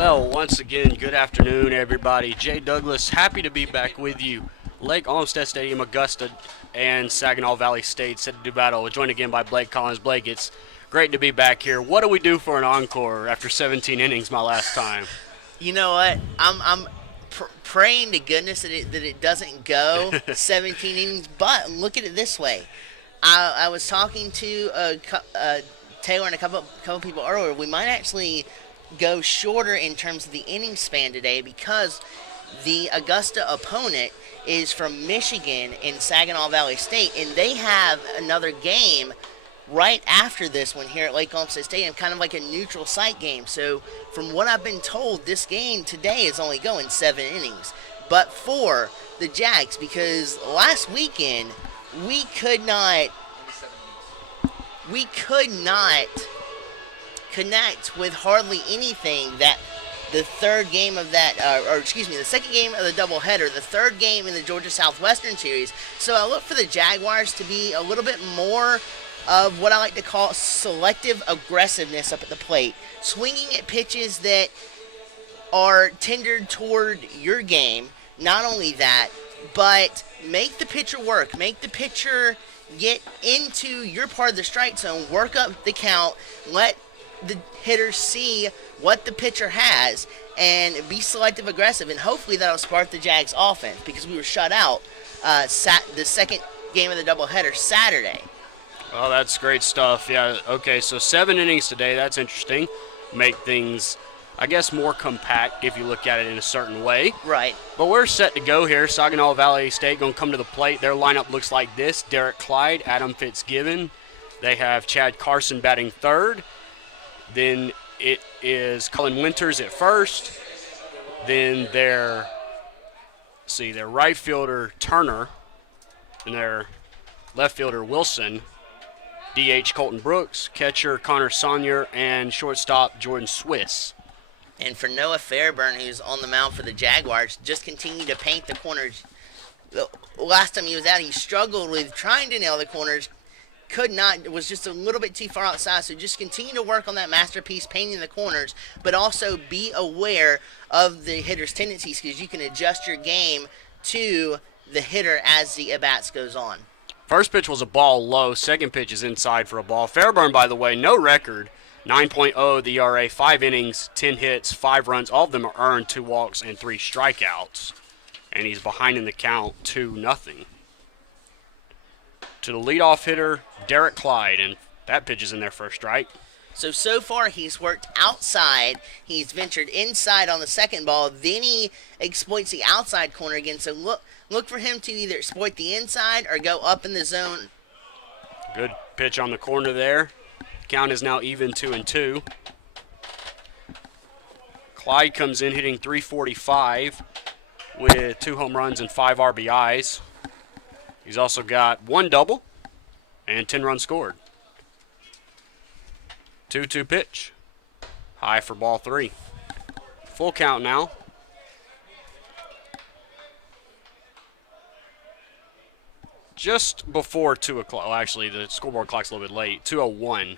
Well, once again, good afternoon, everybody. Jay Douglas, happy to be back with you. Lake Olmsted Stadium, Augusta, and Saginaw Valley State set to do battle. We're joined again by Blake Collins. Blake, it's great to be back here. What do we do for an encore after 17 innings my last time? You know what? I'm praying to goodness that it doesn't go 17 innings. But look at it this way. I was talking to Taylor and a couple people earlier. We might actually go shorter in terms of the inning span today because the Augusta opponent is from Michigan in Saginaw Valley State, and they have another game right after this one here at Lake Olmsted Stadium, kind of like a neutral site game. So, from what I've been told, this game today is only going 7 innings. But for the Jags, because last weekend we could not we could not connect with hardly anything that the third game of that, the second game of the doubleheader, the third game in the Georgia Southwestern series. So I look for the Jaguars to be a little bit more of what I like to call selective aggressiveness up at the plate, swinging at pitches that are tendered toward your game. Not only that, but make the pitcher work, make the pitcher get into your part of the strike zone, work up the count, let the hitter see what the pitcher has, and be selective aggressive, and hopefully that'll spark the Jags offense because we were shut out the second game of the doubleheader Saturday. Oh, that's great stuff. Yeah, okay, so 7 innings today. That's interesting. Make things, I guess, more compact if you look at it in a certain way. Right. But we're set to go here. Saginaw Valley State going to come to the plate. Their lineup looks like this. Derek Clyde, Adam Fitzgibbon. They have Chad Carson batting third. Then it is Cullen Winters at first. Then their right fielder Turner and their left fielder Wilson. DH Colton Brooks, catcher Connor Sonier, and shortstop Jordan Swiss. And for Noah Fairburn, who's on the mound for the Jaguars, just continue to paint the corners. The last time he was out, he struggled with trying to nail the corners. Could not, was just a little bit too far outside. So just continue to work on that masterpiece, painting the corners, but also be aware of the hitter's tendencies because you can adjust your game to the hitter as the at-bats goes on. First pitch was a ball low. Second pitch is inside for a ball. Fairburn, by the way, no record. 9.0 the ERA, 5 innings, 10 hits, 5 runs. All of them are earned, 2 walks, and 3 strikeouts. And he's behind in the count 2-0. To the leadoff hitter, Derek Clyde, and that pitch is in there for a strike. So far he's worked outside. He's ventured inside on the second ball. Then he exploits the outside corner again. So look for him to either exploit the inside or go up in the zone. Good pitch on the corner there. Count is now even 2-2. Clyde comes in hitting .345 with 2 home runs and 5 RBIs. He's also got 1 double and 10 runs scored. 2-2 pitch. High for ball 3. Full count now. Just before 2 o'clock. Well, actually, the scoreboard clock's a little bit late. 2:01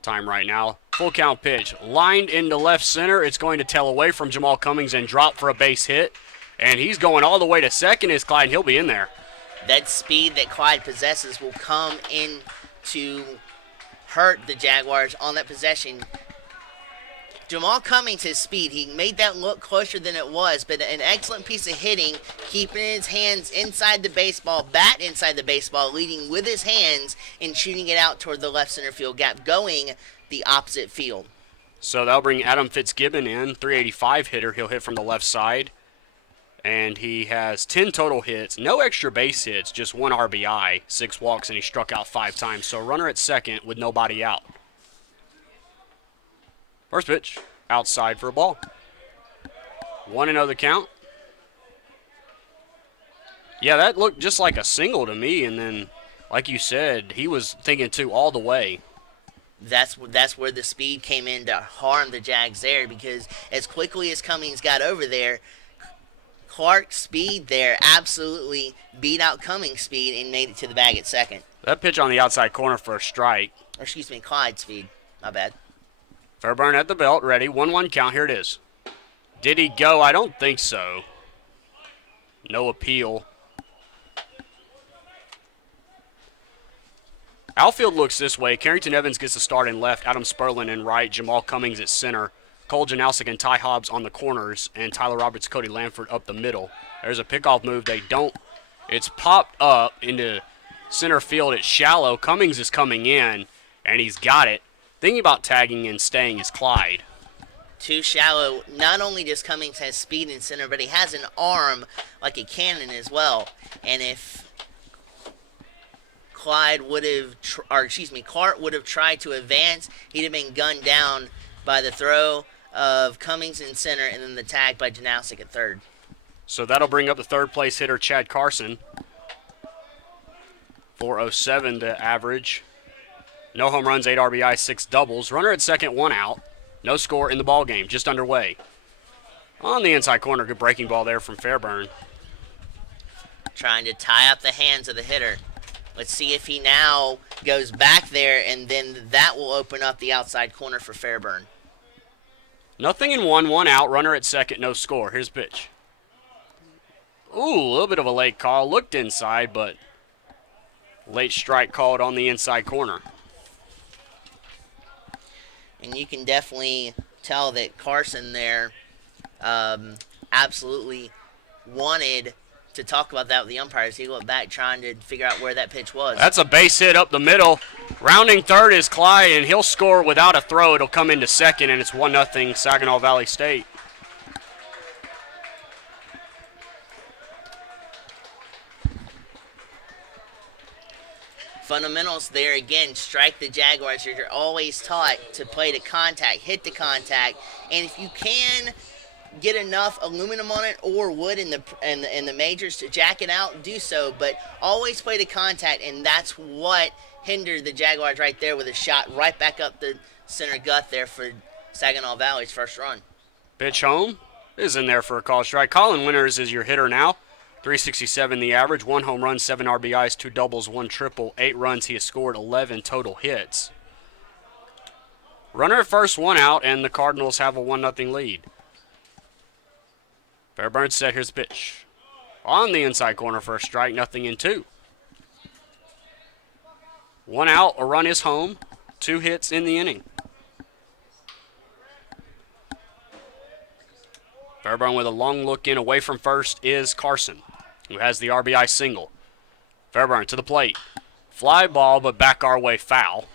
time right now. Full count pitch. Lined into left center. It's going to tail away from Jamal Cummings and drop for a base hit. And he's going all the way to second is Clyde. He'll be in there. That speed that Clyde possesses will come in to hurt the Jaguars on that possession. Jamal Cummings, his speed, he made that look closer than it was, but an excellent piece of hitting, keeping his hands inside the baseball, bat inside the baseball, leading with his hands and shooting it out toward the left center field gap, going the opposite field. So that'll bring Adam Fitzgibbon in, .385 hitter. He'll hit from the left side. And he has 10 total hits, no extra base hits, just 1 RBI, 6 walks, and he struck out 5 times. So runner at second with nobody out. First pitch, outside for a ball. 1-0 the count. Yeah, that looked just like a single to me, and then, like you said, he was thinking 2 all the way. That's where the speed came in to harm the Jags there, because as quickly as Cummings got over there, Clark's speed there absolutely beat out Cummings' speed and made it to the bag at second. That pitch on the outside corner for a strike. Or excuse me, Clyde's speed. My bad. Fairburn at the belt, ready. 1-1 count. Here it is. Did he go? I don't think so. No appeal. Outfield looks this way. Carrington Evans gets the start in left. Adam Sperlin in right. Jamal Cummings at center. Cole Janowski and Ty Hobbs on the corners. And Tyler Roberts, Cody Lanford up the middle. There's a pickoff move. They don't. It's popped up into center field. It's shallow. Cummings is coming in, and he's got it. Thinking about tagging and staying is Clyde. Too shallow. Not only does Cummings have speed in center, but he has an arm like a cannon as well. And if Clyde would have, Cart would have tried to advance, he'd have been gunned down by the throw of Cummings in center and then the tag by Janowski at third. So that'll bring up the third place hitter, Chad Carson. 407 to average. No home runs, 8 RBI, 6 doubles. Runner at second, 1 out. No score in the ball game, just underway. On the inside corner, good breaking ball there from Fairburn. Trying to tie up the hands of the hitter. Let's see if he now goes back there, and then that will open up the outside corner for Fairburn. Nothing in 1 out. Runner at second, no score. Here's pitch. Ooh, a little bit of a late call. Looked inside, but late strike called on the inside corner. And you can definitely tell that Carson there absolutely wanted to talk about that with the umpires. He went back trying to figure out where that pitch was. That's a base hit up the middle. Rounding third is Clyde, and he'll score without a throw. It'll come into second, and it's 1-0 Saginaw Valley State. Fundamentals there again, strike the Jaguars. You're always taught to play to contact, hit the contact, and if you can get enough aluminum on it or wood in the majors to jack it out, do so, but always play to contact, and that's what hindered the Jaguars right there with a shot right back up the center gut there for Saginaw Valley's first run. Pitch home is in there for a call strike. Colin Winters is your hitter now. 367 the average, 1 home run, 7 RBIs, 2 doubles, 1 triple, 8 runs. He has scored 11 total hits. Runner at first, 1 out, and the Cardinals have a 1-0 lead. Fairburn set. Here's the pitch. On the inside corner for a strike, 0-2. 1 out, a run is home, 2 hits in the inning. Fairburn with a long look in away from first is Carson, who has the RBI single. Fairburn to the plate. Fly ball, but back our way, foul.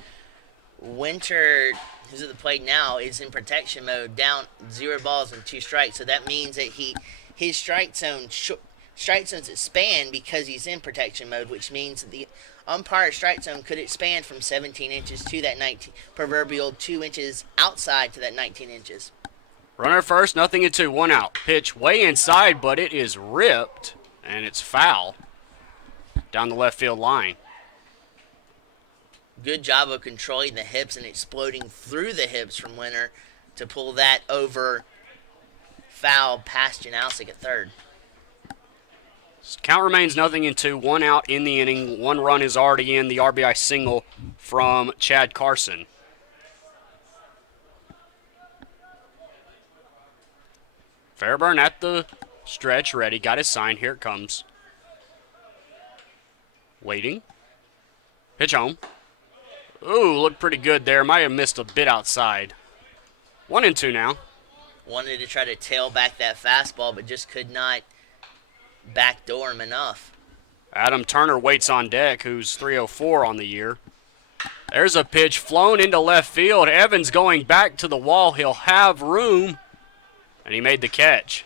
Winter, who's at the plate now, is in protection mode, down 0 balls and 2 strikes. So that means that his strike zones expand because he's in protection mode, which means that the umpire strike zone could expand from 17 inches to that 19, proverbial 2 inches outside to that 19 inches. Runner first, 0-2, 1 out. Pitch way inside, but it is ripped, and it's foul down the left field line. Good job of controlling the hips and exploding through the hips from Winter to pull that over foul past Janowski at third. Count remains 0-2, 1 out in the inning. 1 run is already in, the RBI single from Chad Carson. Fairburn at the stretch, ready, got his sign, here it comes. Waiting. Pitch home. Ooh, looked pretty good there. Might have missed a bit outside. 1-2 now. Wanted to try to tail back that fastball, but just could not backdoor him enough. Adam Turner waits on deck, who's 304 on the year. There's a pitch flown into left field. Evans going back to the wall. He'll have room. And he made the catch.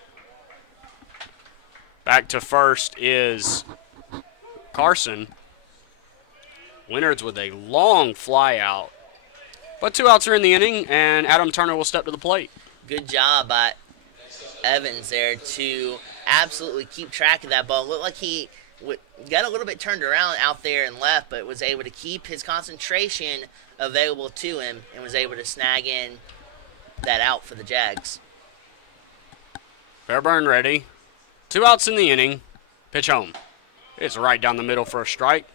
Back to first is Carson. Winters with a long fly out. But 2 outs are in the inning, and Adam Turner will step to the plate. Good job by Evans there to absolutely keep track of that ball. Looked like he got a little bit turned around out there and left, but was able to keep his concentration available to him and was able to snag in that out for the Jags. Fairburn ready. 2 outs in the inning. Pitch home. It's right down the middle for a strike.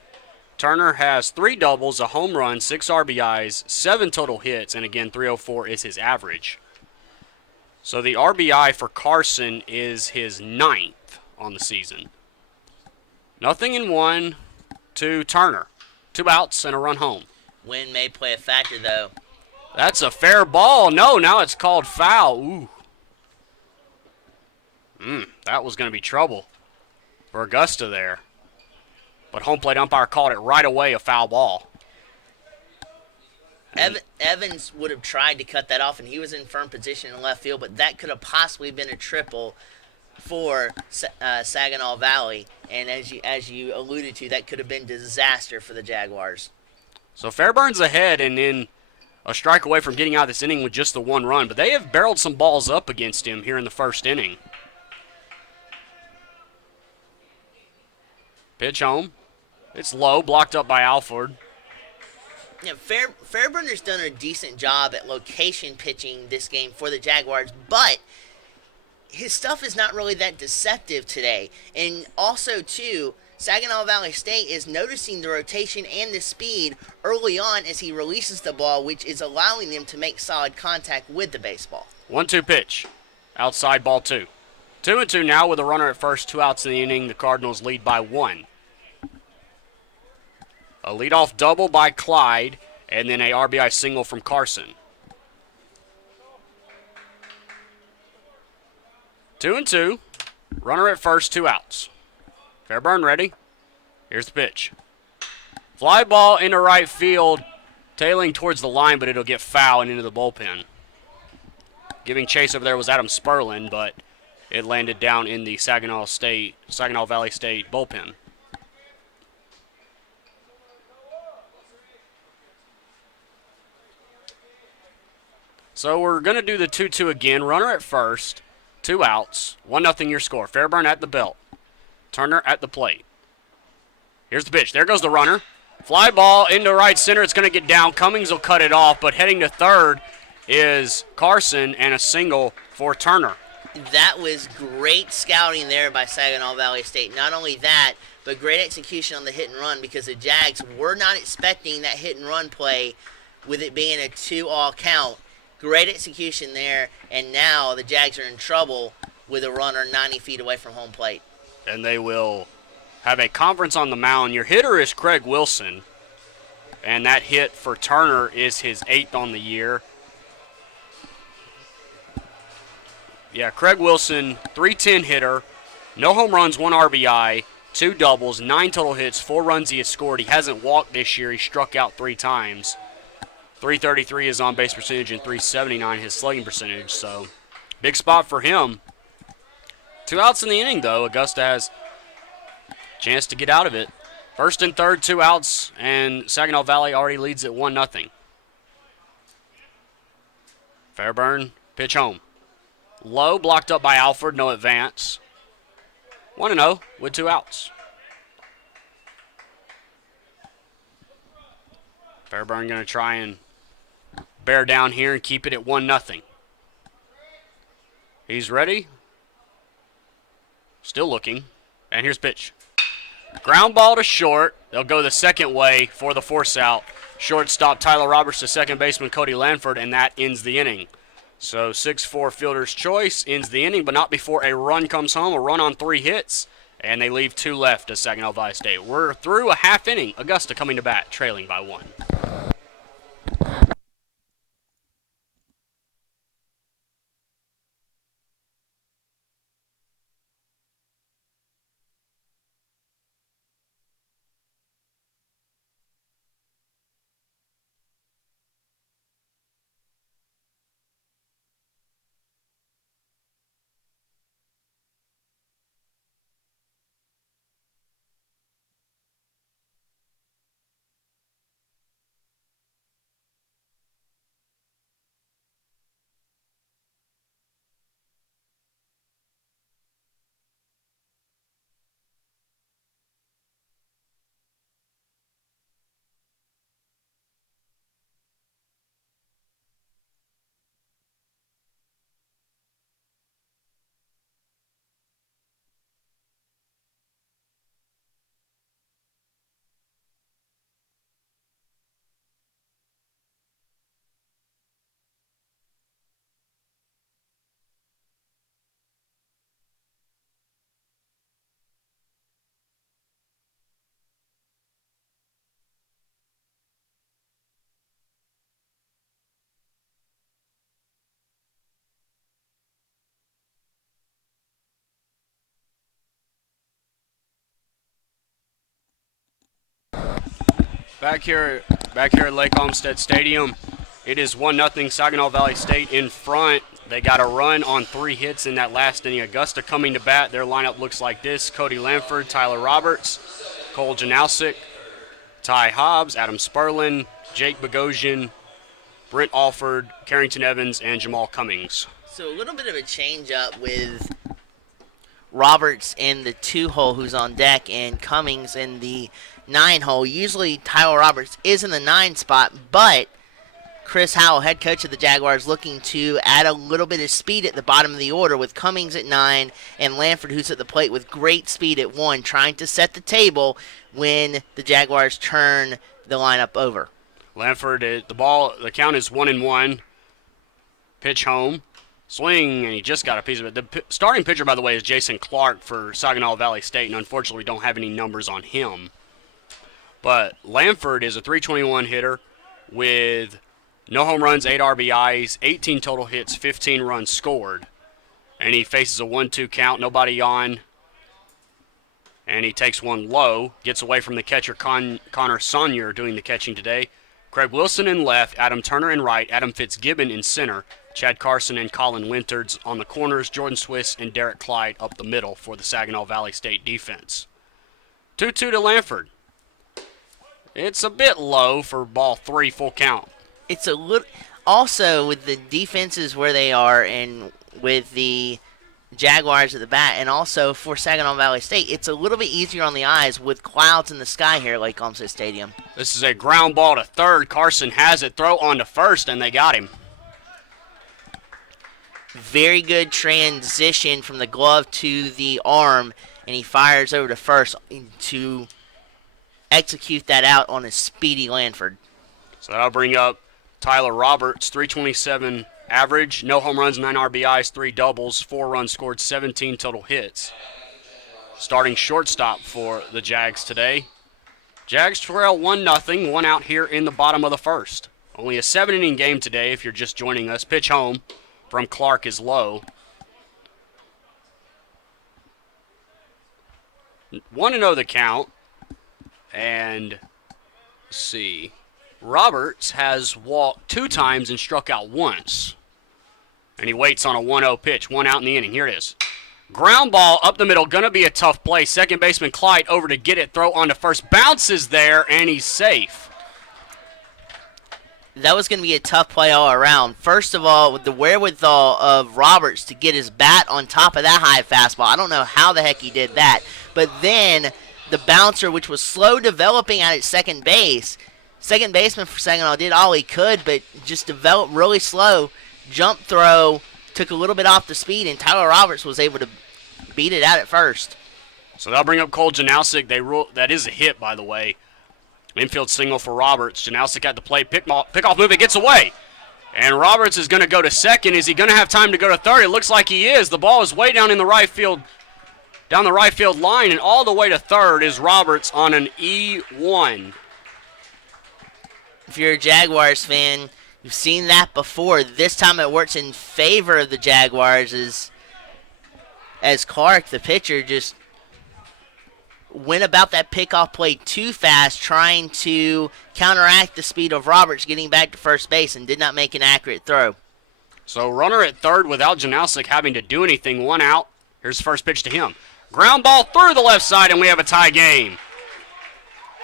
Turner has 3 doubles, a home run, 6 RBIs, 7 total hits, and again, 304 is his average. So the RBI for Carson is his 9th on the season. Nothing in 1 to Turner. 2 outs and a run home. Wind may play a factor, though. That's a fair ball. No, now it's called foul. Ooh. That was going to be trouble for Augusta there. But home plate umpire called it right away a foul ball. Evans would have tried to cut that off, and he was in firm position in left field, but that could have possibly been a triple for Saginaw Valley. And as you alluded to, that could have been disaster for the Jaguars. So Fairburn's ahead and in a strike away from getting out of this inning with just the 1 run, but they have barreled some balls up against him here in the first inning. Pitch home. It's low, blocked up by Alford. Yeah, Fairburner's done a decent job at location pitching this game for the Jaguars, but his stuff is not really that deceptive today. And also, too, Saginaw Valley State is noticing the rotation and the speed early on as he releases the ball, which is allowing them to make solid contact with the baseball. 1-2 pitch. Outside ball 2. 2-2 now with a runner at first, 2 outs in the inning. The Cardinals lead by 1. A leadoff double by Clyde, and then a RBI single from Carson. 2-2. Runner at first, 2 outs. Fairburn ready. Here's the pitch. Fly ball into right field, tailing towards the line, but it'll get foul and into the bullpen. Giving chase over there was Adam Sperlin, but it landed down in the Saginaw Valley State bullpen. So we're going to do the 2-2 again. Runner at first, 2 outs, 1-0 your score. Fairburn at the belt. Turner at the plate. Here's the pitch. There goes the runner. Fly ball into right center. It's going to get down. Cummings will cut it off, but heading to third is Carson and a single for Turner. That was great scouting there by Saginaw Valley State. Not only that, but great execution on the hit and run because the Jags were not expecting that hit and run play with it being a 2-all count. Great execution there, and now the Jags are in trouble with a runner 90 feet away from home plate. And they will have a conference on the mound. Your hitter is Craig Wilson, and that hit for Turner is his 8th on the year. Yeah, Craig Wilson, .310 hitter, no home runs, 1 RBI, 2 doubles, 9 total hits, 4 runs he has scored. He hasn't walked this year. He struck out 3 times. .333 his on-base percentage and .379 his slugging percentage, so big spot for him. 2 outs in the inning, though. Augusta has a chance to get out of it. First and third, 2 outs, and Saginaw Valley already leads at 1-0. Fairburn, pitch home. Low, blocked up by Alford, no advance. 1-0 with 2 outs. Fairburn going to try and bear down here and keep it at 1-0. He's ready. Still looking. And here's pitch. Ground ball to short. They'll go the second way for the force out. Shortstop Tyler Roberts to second baseman Cody Lanford, and that ends the inning. So 6-4 fielder's choice ends the inning, but not before a run comes home, a run on 3 hits, and they leave 2 left as Saginaw Valley State. We're through a half inning. Augusta coming to bat, trailing by 1. Back here at Lake Olmsted Stadium, it is 1-0 Saginaw Valley State in front. They got a run on 3 hits in that last inning. Augusta coming to bat. Their lineup looks like this: Cody Lamford, Tyler Roberts, Cole Janowsic, Ty Hobbs, Adam Sperlin, Jake Bogosian, Brent Alford, Carrington Evans, and Jamal Cummings. So a little bit of a change up with Roberts in the 2-hole who's on deck and Cummings in the 9-hole. Usually Tyler Roberts is in the 9 spot, but Chris Howell, head coach of the Jaguars, looking to add a little bit of speed at the bottom of the order with Cummings at 9 and Lamford, who's at the plate with great speed at 1, trying to set the table when the Jaguars turn the lineup over. Lamford, the count is 1-1. Pitch home. Swing, and he just got a piece of it. The starting pitcher, by the way, is Jason Clark for Saginaw Valley State, and unfortunately we don't have any numbers on him. But Lamford is a .321 hitter with no home runs, 8 RBIs, 18 total hits, 15 runs scored. And he faces a 1-2 count, nobody on. And he takes one low, gets away from the catcher Connor Sonyer doing the catching today. Craig Wilson in left, Adam Turner in right, Adam Fitzgibbon in center, Chad Carson and Colin Wintards on the corners, Jordan Swiss and Derek Clyde up the middle for the Saginaw Valley State defense. 2-2 to Lamford. It's a bit low for ball 3, full count. It's a little. Also, with the defenses where they are and with the Jaguars at the bat, and also for Saginaw Valley State, it's a little bit easier on the eyes with clouds in the sky here at Lake Olmsted Stadium. This is a ground ball to third. Carson has it. Throw on to first, and they got him. Very good transition from the glove to the arm, and he fires over to first to execute that out on a speedy Lamford. So that'll bring up Tyler Roberts, .327 average, no home runs, 9 RBIs, 3 doubles, 4 runs scored, 17 total hits. Starting shortstop for the Jags today. Jags trail 1-0, 1 out here in the bottom of the first. Only a 7-inning game today if you're just joining us. Pitch home from Clark is low. 1-0 the count. And let's see. Roberts has walked 2 times and struck out once. And he waits on a 1-0 pitch. 1 out in the inning. Here it is. Ground ball up the middle. Going to be a tough play. Second baseman Clyde over to get it. Throw on to first. Bounces there, and he's safe. That was going to be a tough play all around. First of all, with the wherewithal of Roberts to get his bat on top of that high fastball. I don't know how the heck he did that. But then the bouncer, which was slow developing at its second base. Second baseman for Saginaw did all he could, but just developed really slow. Jump throw, took a little bit off the speed, and Tyler Roberts was able to beat it out at first. So they'll bring up Cole Janowsic. That is a hit, by the way. Infield single for Roberts. Janowsic at the plate. Pick-off move. It gets away. And Roberts is going to go to second. Is he going to have time to go to third? It looks like he is. The ball is way down in the right field, down the right field line, and all the way to third is Roberts on an E1. If you're a Jaguars fan, you've seen that before. This time it works in favor of the Jaguars as Clark, the pitcher, just went about that pickoff play too fast, trying to counteract the speed of Roberts getting back to first base, and did not make an accurate throw. So runner at third without Janowsic having to do anything. 1 out. Here's the first pitch to him. Ground ball through the left side, and we have a tie game.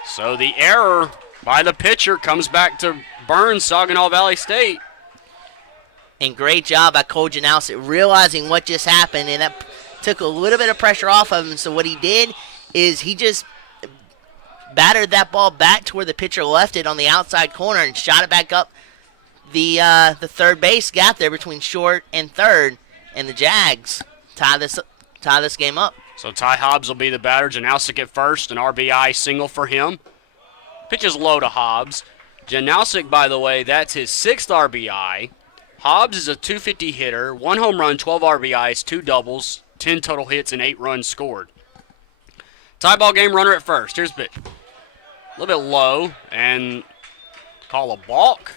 So the error by the pitcher comes back to burn Saginaw Valley State. And great job by Cole Janowsic realizing what just happened, and that took a little bit of pressure off of him. So what he did is he just battered that ball back to where the pitcher left it on the outside corner and shot it back up the third base gap there between short and third, and the Jags tie this game up. So Ty Hobbs will be the batter. Janowsic at first, an RBI single for him. Pitches low to Hobbs. Janowsic, by the way, that's his 6th RBI. Hobbs is a .250 hitter, 1 home run, 12 RBIs, 2 doubles, 10 total hits, and 8 runs scored. Tie ball game, runner at first. Here's pitch. A little bit low, and call a balk.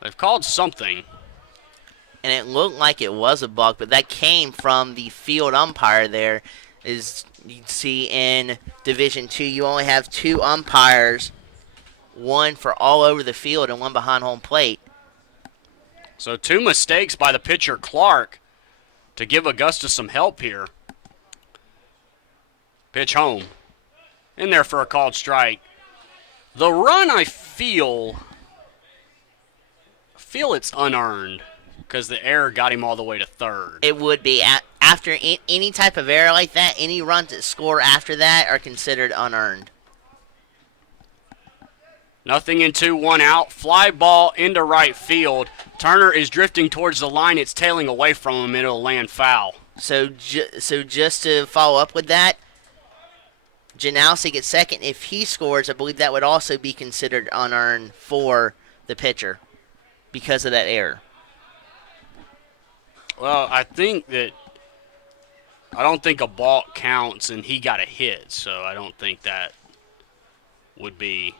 They've called something. And it looked like it was a balk, but that came from the field umpire there. is you see in Division II, you only have 2 umpires, one for all over the field and one behind home plate. So 2 mistakes by the pitcher Clark to give Augusta some help here. Pitch home. In there for a called strike. The run, I feel it's unearned because the error got him all the way to third. It would be. After any type of error like that, any runs that score after that are considered unearned. Nothing in 2, 1 out. Fly ball into right field. Turner is drifting towards the line. It's tailing away from him. It'll land foul. So just to follow up with that, Janowski gets second. If he scores, I believe that would also be considered unearned for the pitcher because of that error. Well, I don't think a balk counts, and he got a hit, so I don't think that would be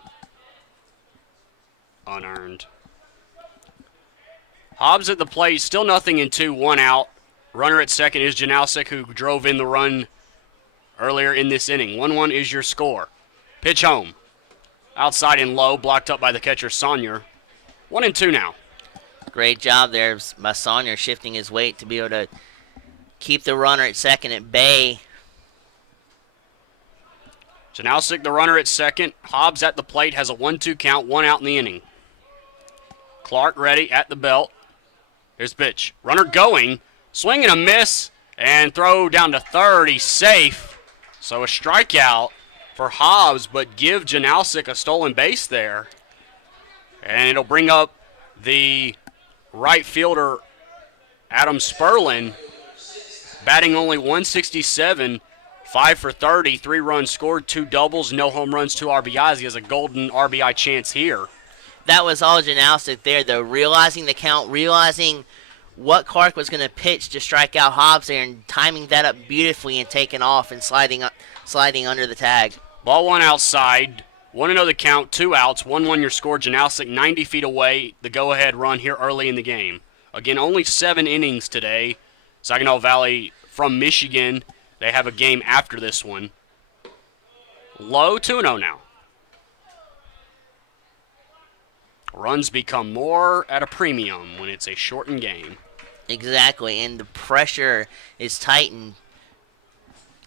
unearned. Hobbs at the plate, still nothing in 2, 1 out. Runner at second is Janowski, who drove in the run earlier in this inning. 1-1 is your score. Pitch home. Outside and low, blocked up by the catcher, Saunier. 1-2 now. Great job there by Saunier, shifting his weight to be able to keep the runner at second at bay. Janowski, the runner at second. Hobbs at the plate, has a 1-2 count, 1 out in the inning. Clark ready at the belt. Here's the pitch. Runner going. Swing and a miss. And throw down to third. He's safe. So a strikeout for Hobbs, but give Janowski a stolen base there. And it'll bring up the right fielder, Adam Sperlin, batting only 167, 5 for 30, 3 runs scored, 2 doubles, no home runs, 2 RBIs. He has a golden RBI chance here. That was all Janowski there, though, realizing the count, realizing what Clark was going to pitch to strike out Hobbs there, and timing that up beautifully and taking off and sliding under the tag. Ball 1 outside. 1-0 the count, 2 outs, 1-1 your score. Janowski 90 feet away, the go-ahead run here early in the game. Again, only 7 innings today. Saginaw Valley from Michigan, they have a game after this one. Low, 2-0 now. Runs become more at a premium when it's a shortened game. Exactly, and the pressure is tightened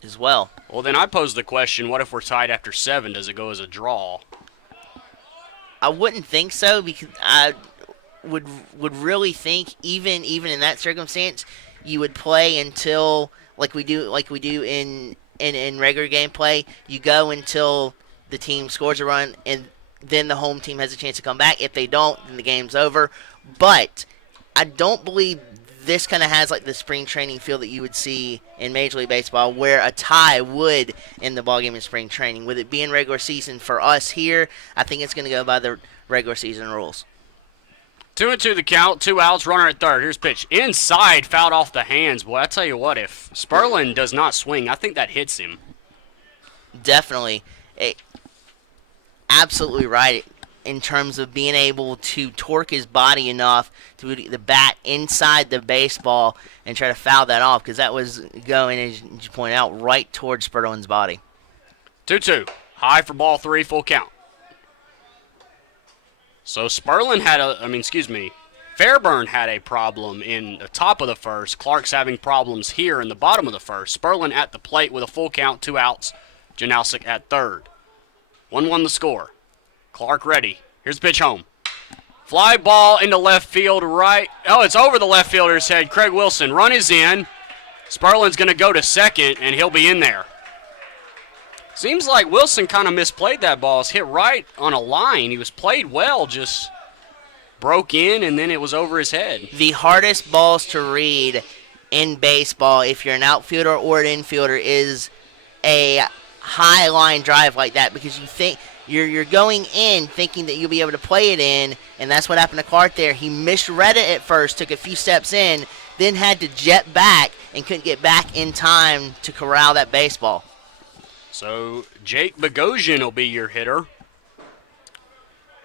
as well. Well, then I pose the question, what if we're tied after 7? Does it go as a draw? I wouldn't think so, because I would really think even in that circumstance, you would play until like we do in regular gameplay. You go until the team scores a run, and then the home team has a chance to come back. If they don't, then the game's over. But I don't believe this kind of has like the spring training feel that you would see in Major League Baseball, where a tie would end the ballgame in spring training. With it being regular season for us here, I think it's going to go by the regular season rules. 2-2 the count, 2 outs, runner at third. Here's pitch. Inside, fouled off the hands. Boy, I tell you what, if Sperlin does not swing, I think that hits him. Definitely. Absolutely right in terms of being able to torque his body enough to the bat inside the baseball and try to foul that off, because that was going, as you point out, right towards Sperlin's body. 2-2. High for ball 3, full count. So Sperlin Fairburn had a problem in the top of the first. Clark's having problems here in the bottom of the first. Sperlin at the plate with a full count, 2 outs. Janowski at third. 1-1 the score. Clark ready. Here's the pitch home. Fly ball into left field right. Oh, it's over the left fielder's head. Craig Wilson. Run is in. Sperlin's going to go to second, and he'll be in there. Seems like Wilson kind of misplayed that ball. It's hit right on a line. He was played well, just broke in, and then it was over his head. The hardest balls to read in baseball, if you're an outfielder or an infielder, is a high line drive like that, because you think you're going in thinking that you'll be able to play it in, and that's what happened to Clark there. He misread it at first, took a few steps in, then had to jet back and couldn't get back in time to corral that baseball. So Jake Bogosian will be your hitter.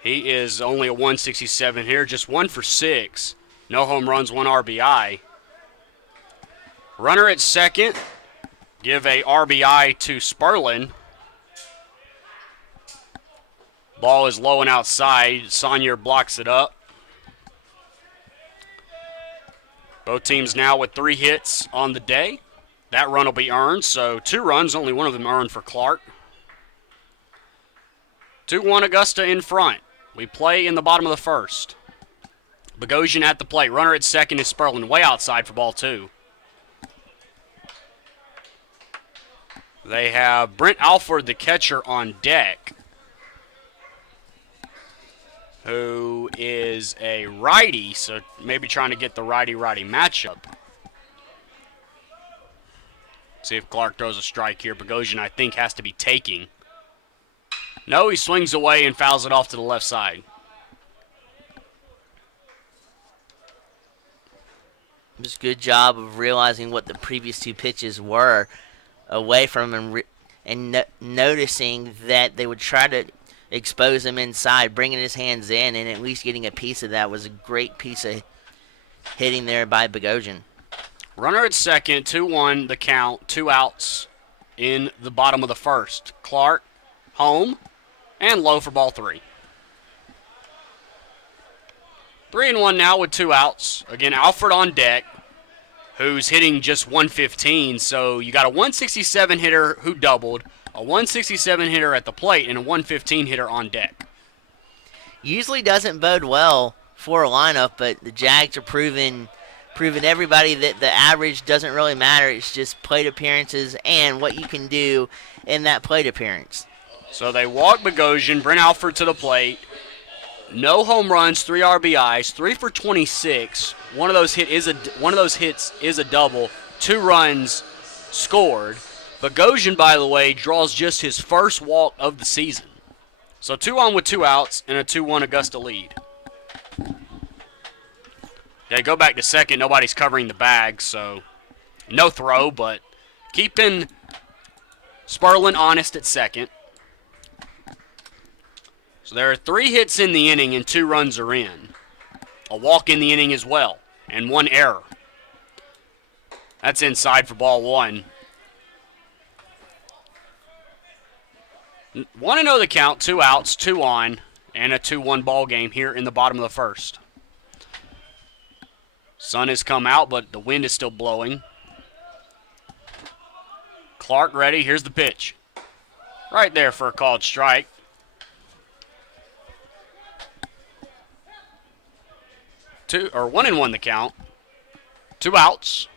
He is only a 167 here, just 1 for 6. No home runs, 1 RBI. Runner at second. give a RBI to Sperlin. Ball is low and outside. Saunier blocks it up. Both teams now with 3 hits on the day. That run will be earned, so 2 runs, only one of them earned for Clark. 2-1 Augusta in front. We play in the bottom of the first. Bogosian at the plate. Runner at second is Sperlin, way outside for ball 2. They have Brent Alford, the catcher, on deck, who is a righty, so maybe trying to get the righty-righty matchup. See if Clark throws a strike here. Bogosian, I think, has to be taking. No, he swings away and fouls it off to the left side. Just good job of realizing what the previous 2 pitches were away from him and noticing that they would try to expose him inside, bringing his hands in, and at least getting a piece of that was a great piece of hitting there by Bogosian. Runner at second, 2-1 the count, 2 outs in the bottom of the first. Clark home and low for ball 3. 3-1 now with 2 outs. Again, Alford on deck, who's hitting just 115. So you got a 167 hitter who doubled, a 167 hitter at the plate, and a 115 hitter on deck. Usually doesn't bode well for a lineup, but the Jags are proving everybody that the average doesn't really matter. It's just plate appearances and what you can do in that plate appearance. So they walk Bogosian, Brent Alford to the plate. No home runs, 3 RBIs, 3 for 26. One of those hits is a double. 2 runs scored. Bogosian, by the way, draws just his first walk of the season. So 2 on with 2 outs and a 2-1 Augusta lead. They go back to second. Nobody's covering the bag, so no throw, but keeping Sperlin honest at second. So there are 3 hits in the inning and 2 runs are in. A walk in the inning as well, and 1 error. That's inside for ball 1. 1-0 the count, 2 outs, 2 on, and a 2-1 ball game here in the bottom of the first. Sun has come out, but the wind is still blowing. Clark ready. Here's the pitch. Right there for a called strike. 1-1 the count. 2 outs.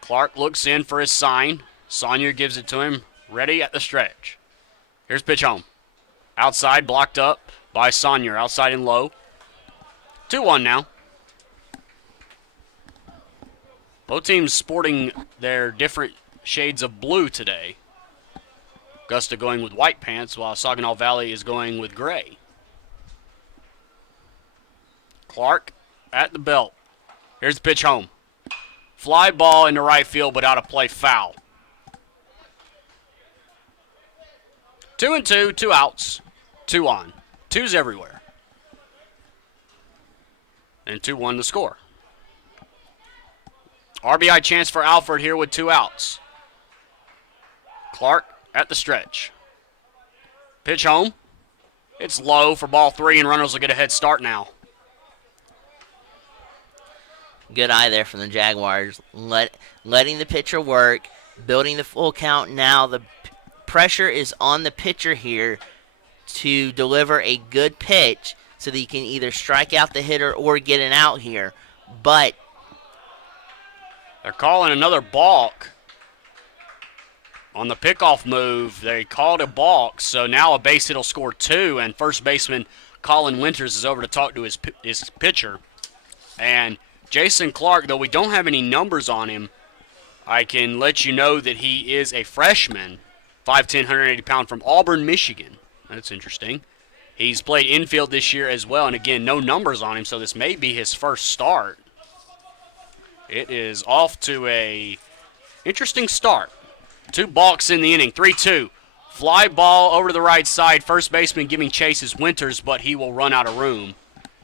Clark looks in for his sign. Saunier gives it to him. Ready at the stretch. Here's pitch home. Outside, blocked up by Saunier. Outside and low. 2-1 now. Both teams sporting their different shades of blue today. Augusta going with white pants, while Saginaw Valley is going with gray. Clark at the belt. Here's the pitch home. Fly ball into right field, but out of play, foul. 2-2, 2 outs, 2 on. 2's everywhere. And 2-1 the score. RBI chance for Alford here with 2 outs. Clark at the stretch. Pitch home. It's low for ball 3, and runners will get a head start now. Good eye there from the Jaguars. Letting the pitcher work, building the full count now. The pressure is on the pitcher here to deliver a good pitch so that you can either strike out the hitter or get an out here. But they're calling another balk on the pickoff move. They called a balk, so now a base hit will score 2, and first baseman Colin Winters is over to talk to his pitcher. And Jason Clark, though we don't have any numbers on him, I can let you know that he is a freshman, 5'10", 180-pound from Auburn, Michigan. That's interesting. He's played infield this year as well, and again, no numbers on him, so this may be his first start. It is off to a interesting start. 2 balks in the inning, 3-2. Fly ball over to the right side. First baseman giving chase is Winters, but he will run out of room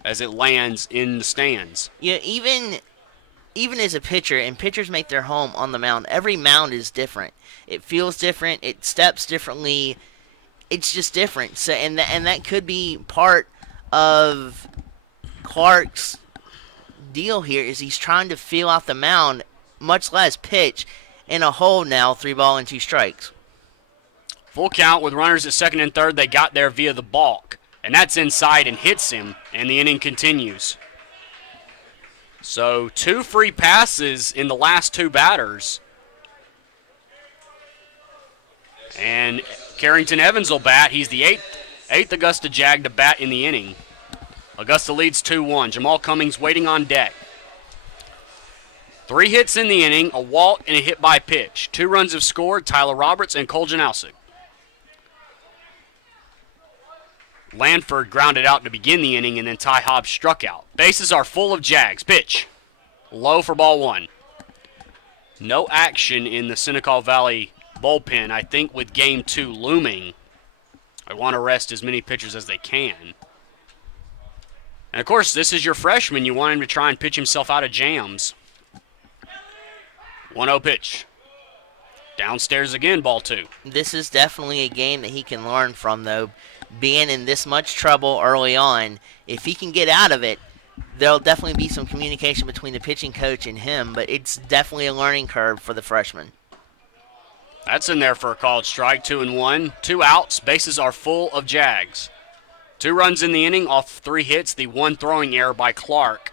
as it lands in the stands. yeah, even even as a pitcher, and pitchers make their home on the mound, every mound is different. It feels different. It steps differently. It's just different. So, and that could be part of Clark's deal here is he's trying to feel out the mound, much less pitch, in a hole now, 3-2 strikes. Full count with runners at second and third. They got there via the balk, and that's inside and hits him, and the inning continues. So 2 free passes in the last 2 batters. And Carrington Evans will bat. He's the eighth Augusta Jag to bat in the inning. Augusta leads 2-1. Jamal Cummings waiting on deck. 3 hits in the inning, a walk, and a hit by pitch. 2 runs have scored, Tyler Roberts and Cole Janowski. Lanford grounded out to begin the inning, and then Ty Hobbs struck out. Bases are full of Jags. Pitch. Low for ball 1. No action in the Senecal Valley bullpen. I think with game 2 looming, I want to rest as many pitchers as they can. And, of course, this is your freshman. You want him to try and pitch himself out of jams. 1-0 pitch. Downstairs again, ball 2. This is definitely a game that he can learn from, though. Being in this much trouble early on, if he can get out of it, there'll definitely be some communication between the pitching coach and him, but it's definitely a learning curve for the freshman. That's in there for a called strike, 2-1. 2 outs, bases are full of Jags. 2 runs in the inning off 3 hits, the 1 throwing error by Clark.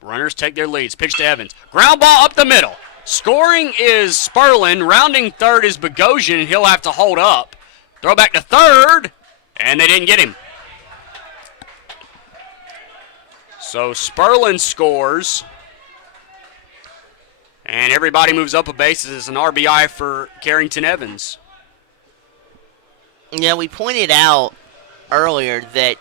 Runners take their leads. Pitch to Evans. Ground ball up the middle. Scoring is Sperlin. Rounding third is Bogosian, and he'll have to hold up. Throw back to third, and they didn't get him. So Sperlin scores, and everybody moves up a base. It's an RBI for Carrington Evans. Yeah, we pointed out earlier that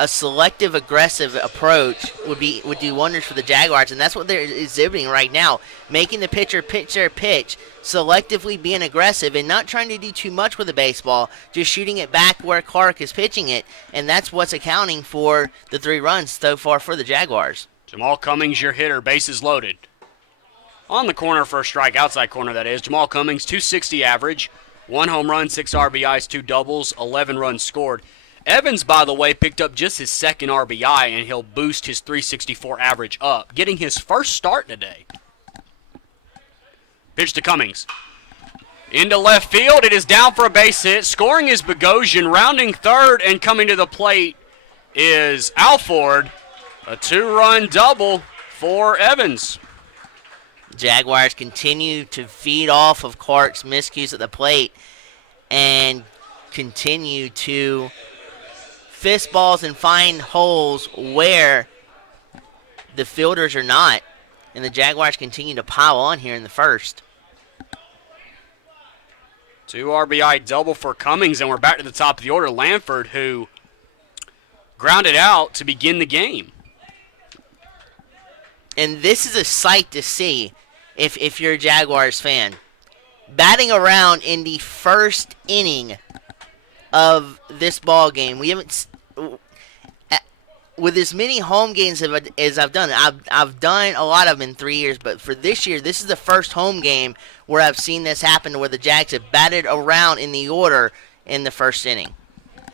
a selective, aggressive approach would do wonders for the Jaguars, and that's what they're exhibiting right now, making the pitcher pitch their pitch, selectively being aggressive and not trying to do too much with the baseball, just shooting it back where Clark is pitching it, and that's what's accounting for the 3 runs so far for the Jaguars. Jamal Cummings, your hitter, bases loaded. On the corner for a strike, outside corner that is. Jamal Cummings, 260 average, 1 home run, 6 RBIs, 2 doubles, 11 runs scored. Evans, by the way, picked up just his 2nd RBI, and he'll boost his 364 average up, getting his first start today. Pitch to Cummings. Into left field. It is down for a base hit. Scoring is Bogosian. Rounding third and coming to the plate is Alford. A 2-run double for Evans. Jaguars continue to feed off of Clark's miscues at the plate and continue to fist balls and find holes where the fielders are not. And the Jaguars continue to pile on here in the first. 2 RBI double for Cummings, and we're back to the top of the order. Lanford, who grounded out to begin the game. And this is a sight to see if you're a Jaguars fan. Batting around in the first inning of this ball game. We haven't, with as many home games as I've done. I've done a lot of them in 3 years, but for this year, this is the first home game where I've seen this happen, where the Jags have batted around in the order in the first inning.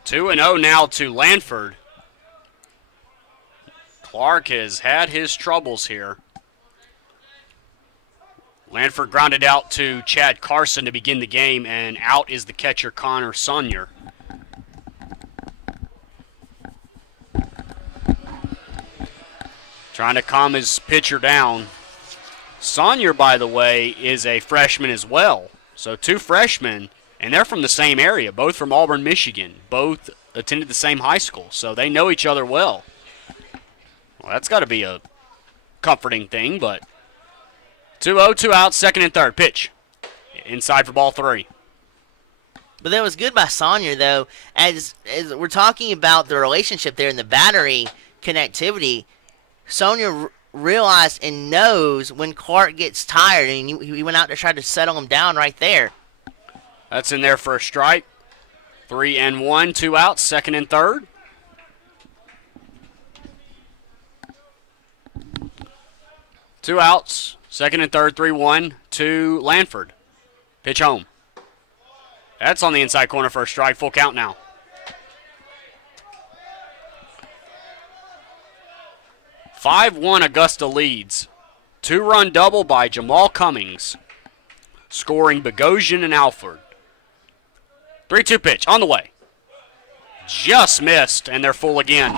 2-0 now to Lanford. Clark has had his troubles here. Lanford grounded out to Chad Carson to begin the game, and out is the catcher Connor Sonyer. Trying to calm his pitcher down. Sonyer, by the way, is a freshman as well. So 2 freshmen, and they're from the same area, both from Auburn, Michigan. Both attended the same high school, so they know each other well. Well, that's got to be a comforting thing, but 2-0, 2 outs, second and third. Pitch. Inside for ball 3. But that was good by Sonyer, though. As we're talking about the relationship there in the battery connectivity, Sonyer realized and knows when Clark gets tired, and he went out to try to settle him down right there. That's in there for a strike. 3-1, 2 outs, second and third. 2 outs. Second and third, 3-1 to Lanford. Pitch home. That's on the inside corner for a strike. Full count now. 5-1 Augusta leads. 2-run double by Jamal Cummings, scoring Bogosian and Alford. 3-2 pitch on the way. Just missed, and they're full again.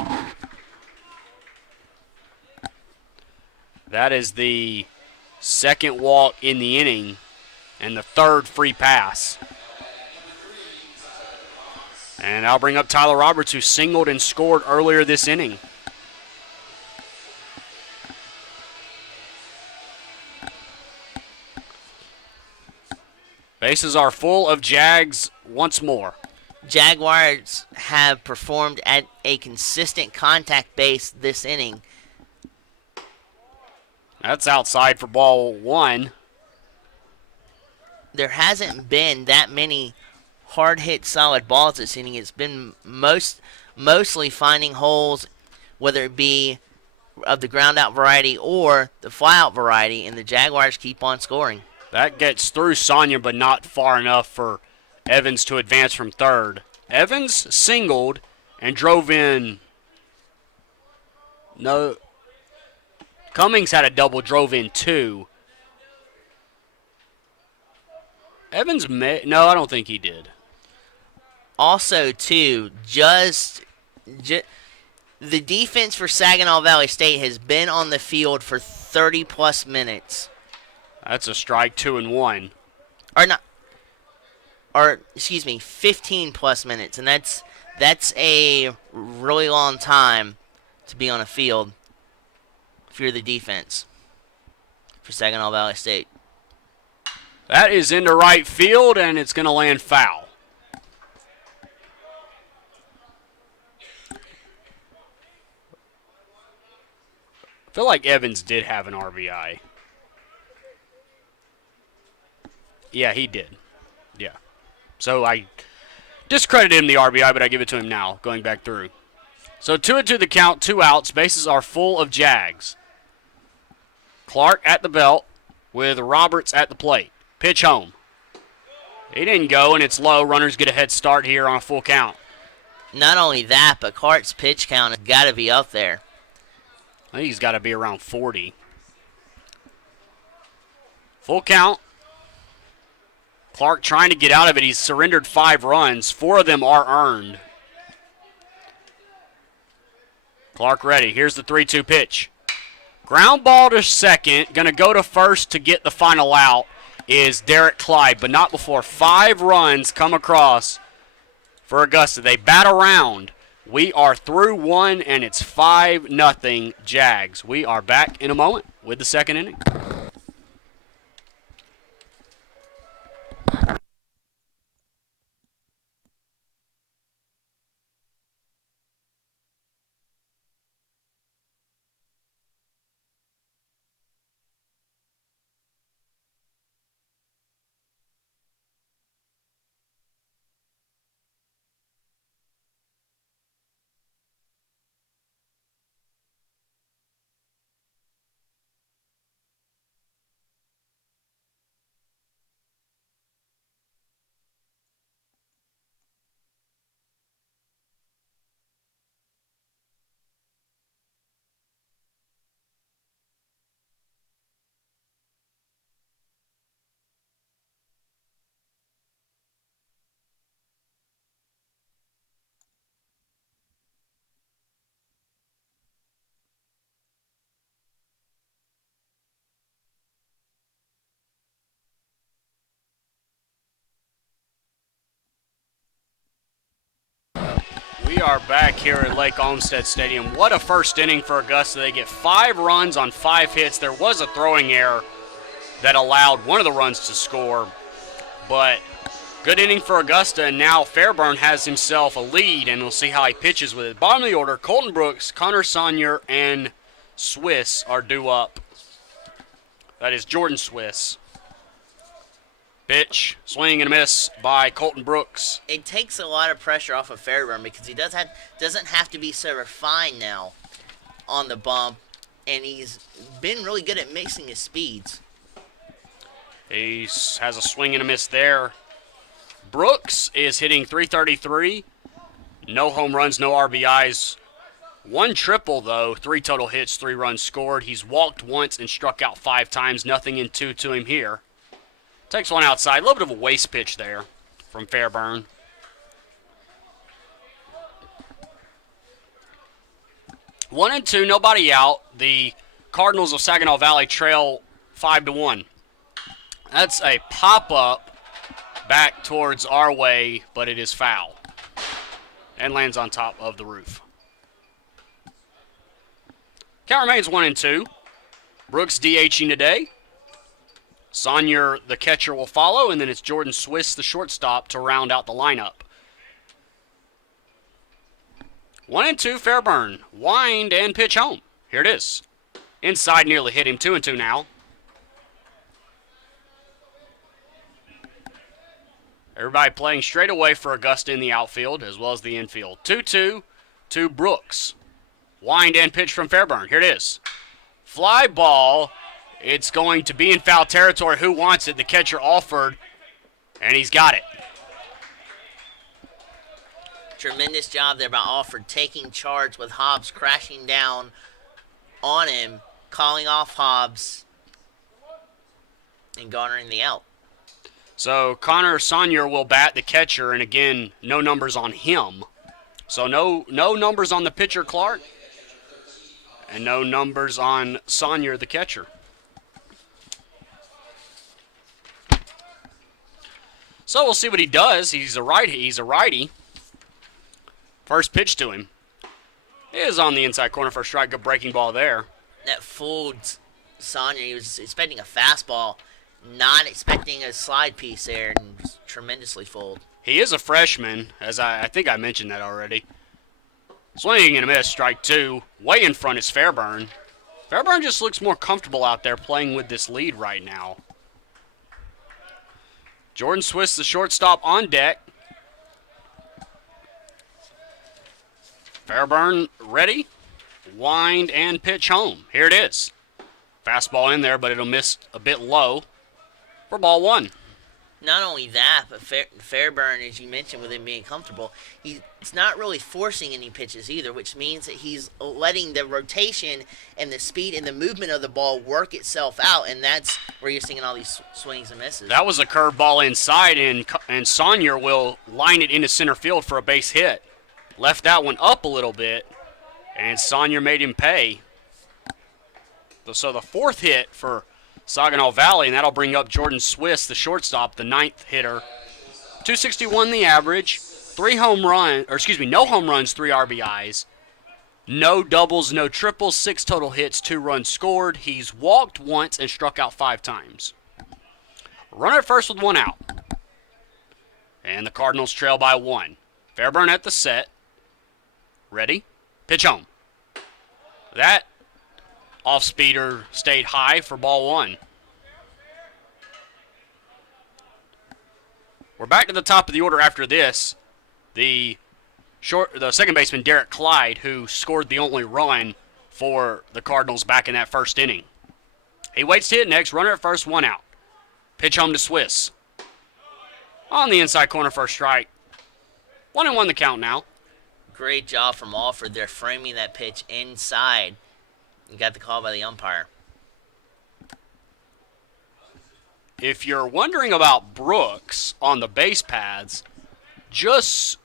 That is the second walk in the inning and the third free pass. And I'll bring up Tyler Roberts, who singled and scored earlier this inning. Bases are full of Jags once more. Jaguars have performed at a consistent contact base this inning. That's outside for ball one. There hasn't been that many hard-hit solid balls this inning. It's been mostly finding holes, whether it be of the ground-out variety or the fly-out variety, and the Jaguars keep on scoring. That gets through Sonia, but not far enough for Evans to advance from third. Evans singled and drove in. No. Cummings had a double, drove in two. Evans may. No, I don't think he did. Also, too, the defense for Saginaw Valley State has been on the field for 30-plus minutes. That's a strike, 2-1. Excuse me, 15-plus minutes, and that's a really long time to be on a field if you're the defense for Saginaw Valley State. That is into right field, and it's going to land foul. I feel like Evans did have an RBI. Yeah, he did. Yeah. So I discredited him the RBI, but I give it to him now, going back through. So 2-2 the count, 2 outs. Bases are full of Jags. Clark at the belt with Roberts at the plate. Pitch home. He didn't go, and it's low. Runners get a head start here on a full count. Not only that, but Clark's pitch count has got to be up there. I think he's got to be around 40. Full count. Clark trying to get out of it. He's surrendered 5 runs. 4 of them are earned. Clark ready. Here's the 3-2 pitch. Ground ball to second. Going to go to first to get the final out is Derek Clyde, but not before 5 runs come across for Augusta. They bat around. We are through 1, and it's 5-0 Jags. We are back in a moment with the second inning. We are back here at Lake Olmsted Stadium. What a first inning for Augusta. They get 5 runs on 5 hits. There was a throwing error that allowed one of the runs to score, but good inning for Augusta, and now Fairburn has himself a lead, and we'll see how he pitches with it. Bottom of the order, Colton Brooks, Connor Sonier, and Swiss are due up. That is Jordan Swiss. Pitch, swing and a miss by Colton Brooks. It takes a lot of pressure off of Fairburn because he doesn't have to be so refined now on the bump and he's been really good at mixing his speeds. He has a swing and a miss there. Brooks is hitting .333. No home runs, no RBIs. 1 triple, though. 3 total hits, 3 runs scored. He's walked once and struck out 5 times. Nothing in 2 to him here. Takes one outside. A little bit of a waste pitch there from Fairburn. 1-2, nobody out. The Cardinals of Saginaw Valley trail 5-1. That's a pop-up back towards our way, but it is foul. And lands on top of the roof. Count remains 1-2. Brooks DHing today. Sonyer, the catcher, will follow, and then it's Jordan Swiss, the shortstop, to round out the lineup. 1-2, Fairburn. Wind and pitch home. Here it is. Inside, nearly hit him. 2-2 now. Everybody playing straight away for Augusta in the outfield as well as the infield. 2-2 to Brooks. Wind and pitch from Fairburn. Here it is. Fly ball. It's going to be in foul territory. Who wants it? The catcher offered, and he's got it. Tremendous job there by Alford, taking charge with Hobbs crashing down on him, calling off Hobbs, and garnering the out. So Connor Sonyer will bat the catcher, and again, no numbers on him. So no numbers on the pitcher, Clark, and no numbers on Sonyer, the catcher. So we'll see what he does. He's a righty. First pitch to him is on the inside corner for a strike. Good breaking ball there. That fooled Sonyer. He was expecting a fastball, not expecting a slide piece there, and was tremendously fooled. He is a freshman, as I think I mentioned that already. Swinging and a miss, strike 2. Way in front is Fairburn. Fairburn just looks more comfortable out there playing with this lead right now. Jordan Swiss, the shortstop, on deck. Fairburn ready. Wind and pitch home. Here it is. Fastball in there, but it'll miss a bit low for ball 1. Not only that, but Fairburn, as you mentioned, with him being comfortable, he's not really forcing any pitches either, which means that he's letting the rotation and the speed and the movement of the ball work itself out, and that's where you're seeing all these swings and misses. That was a curveball inside, and Sonyer will line it into center field for a base hit. Left that one up a little bit, and Sonyer made him pay. So the 4th hit for Saginaw Valley, and that'll bring up Jordan Swiss, the shortstop, the 9th hitter. 261 the average, no home runs, 3 RBIs. No doubles, no triples, 6 total hits, 2 runs scored. He's walked once and struck out 5 times. Runner at first with 1 out. And the Cardinals trail by 1. Fairburn at the set. Ready? Pitch home. That off-speeder stayed high for ball 1. We're back to the top of the order after this. The second baseman, Derek Clyde, who scored the only run for the Cardinals back in that first inning. He waits to hit next. Runner at first, 1 out. Pitch home to Swiss. On the inside corner for a strike. 1-1 the count now. Great job from Alford there, framing that pitch inside. You got the call by the umpire. If you're wondering about Brooks on the base paths, just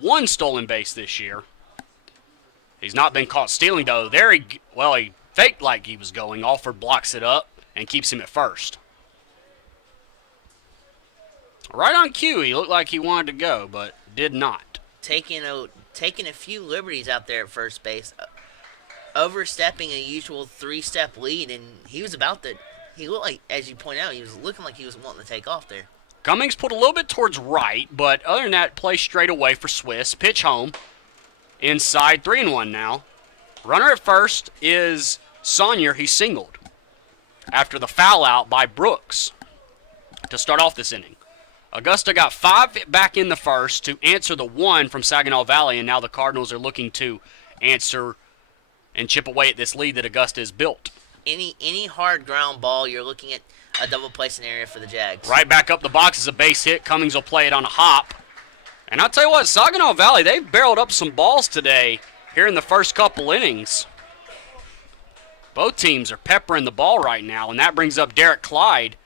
1 stolen base this year. He's not been caught stealing, though. He faked like he was going. Alford blocks it up and keeps him at first. Right on cue, he looked like he wanted to go, but did not. Taking a few liberties out there at first base, overstepping a usual 3-step lead, and he was about to. He looked like, as you point out, he was looking like he was wanting to take off there. Cummings put a little bit towards right, but other than that, play straight away for Swiss. Pitch home. Inside, 3-1 now. Runner at first is Sonyer. He singled after the foul out by Brooks to start off this inning. Augusta got 5 back in the first to answer the 1 from Saginaw Valley, and now the Cardinals are looking to answer and chip away at this lead that Augusta has built. Any hard ground ball, you're looking at a double play scenario for the Jags. Right back up the box is a base hit. Cummings will play it on a hop. And I'll tell you what, Saginaw Valley, they've barreled up some balls today here in the first couple innings. Both teams are peppering the ball right now, and that brings up Derek Clyde,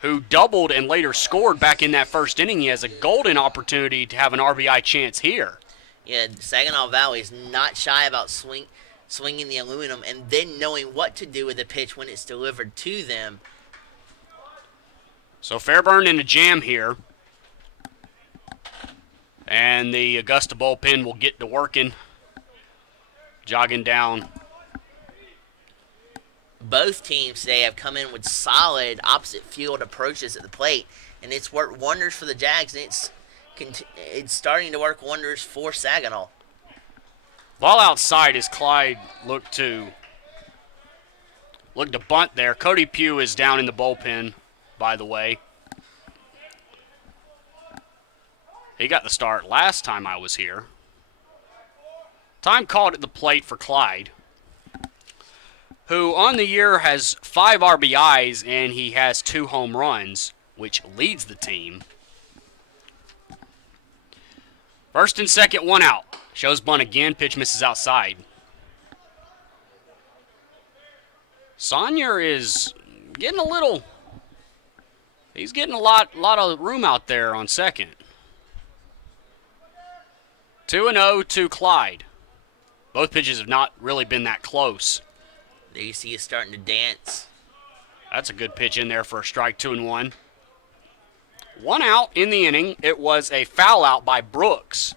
who doubled and later scored back in that first inning. He has a golden opportunity to have an RBI chance here. Yeah, Saginaw Valley is not shy about swinging the aluminum and then knowing what to do with the pitch when it's delivered to them. So Fairburn in a jam here. And the Augusta bullpen will get to working, jogging down. Both teams today have come in with solid opposite field approaches at the plate, and it's worked wonders for the Jags, and it's starting to work wonders for Saginaw. Ball outside as Clyde looked to bunt there. Cody Pugh is down in the bullpen, by the way. He got the start last time I was here. Time called at the plate for Clyde, who on the year has 5 RBIs and he has 2 home runs, which leads the team. First and second, 1 out. Shows bunt again, pitch misses outside. Sonyer is getting he's getting a lot of room out there on second. 2-0 to Clyde. Both pitches have not really been that close. There you see is starting to dance. That's a good pitch in there for a strike, 2-1. 1 out in the inning. It was a foul out by Brooks.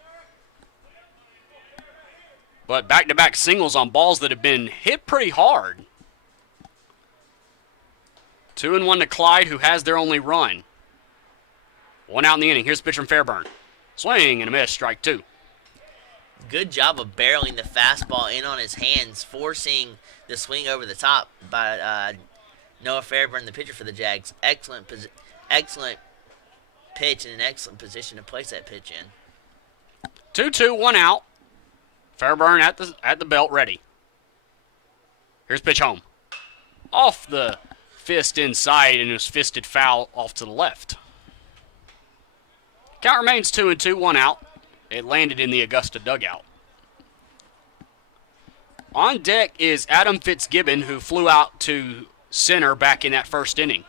But back-to-back singles on balls that have been hit pretty hard. 2-1 to Clyde, who has their only run. 1 out in the inning. Here's the pitch from Fairburn. Swing and a miss, strike 2. Good job of barreling the fastball in on his hands, forcing the swing over the top by Noah Fairburn, the pitcher for the Jags. Excellent pitch and an excellent position to place that pitch in. 2-2, 1 out. Fairburn at the belt, ready. Here's pitch home. Off the fist inside, and it was fisted foul off to the left. Count remains 2-2, 1 out. It landed in the Augusta dugout. On deck is Adam Fitzgibbon, who flew out to center back in that first inning.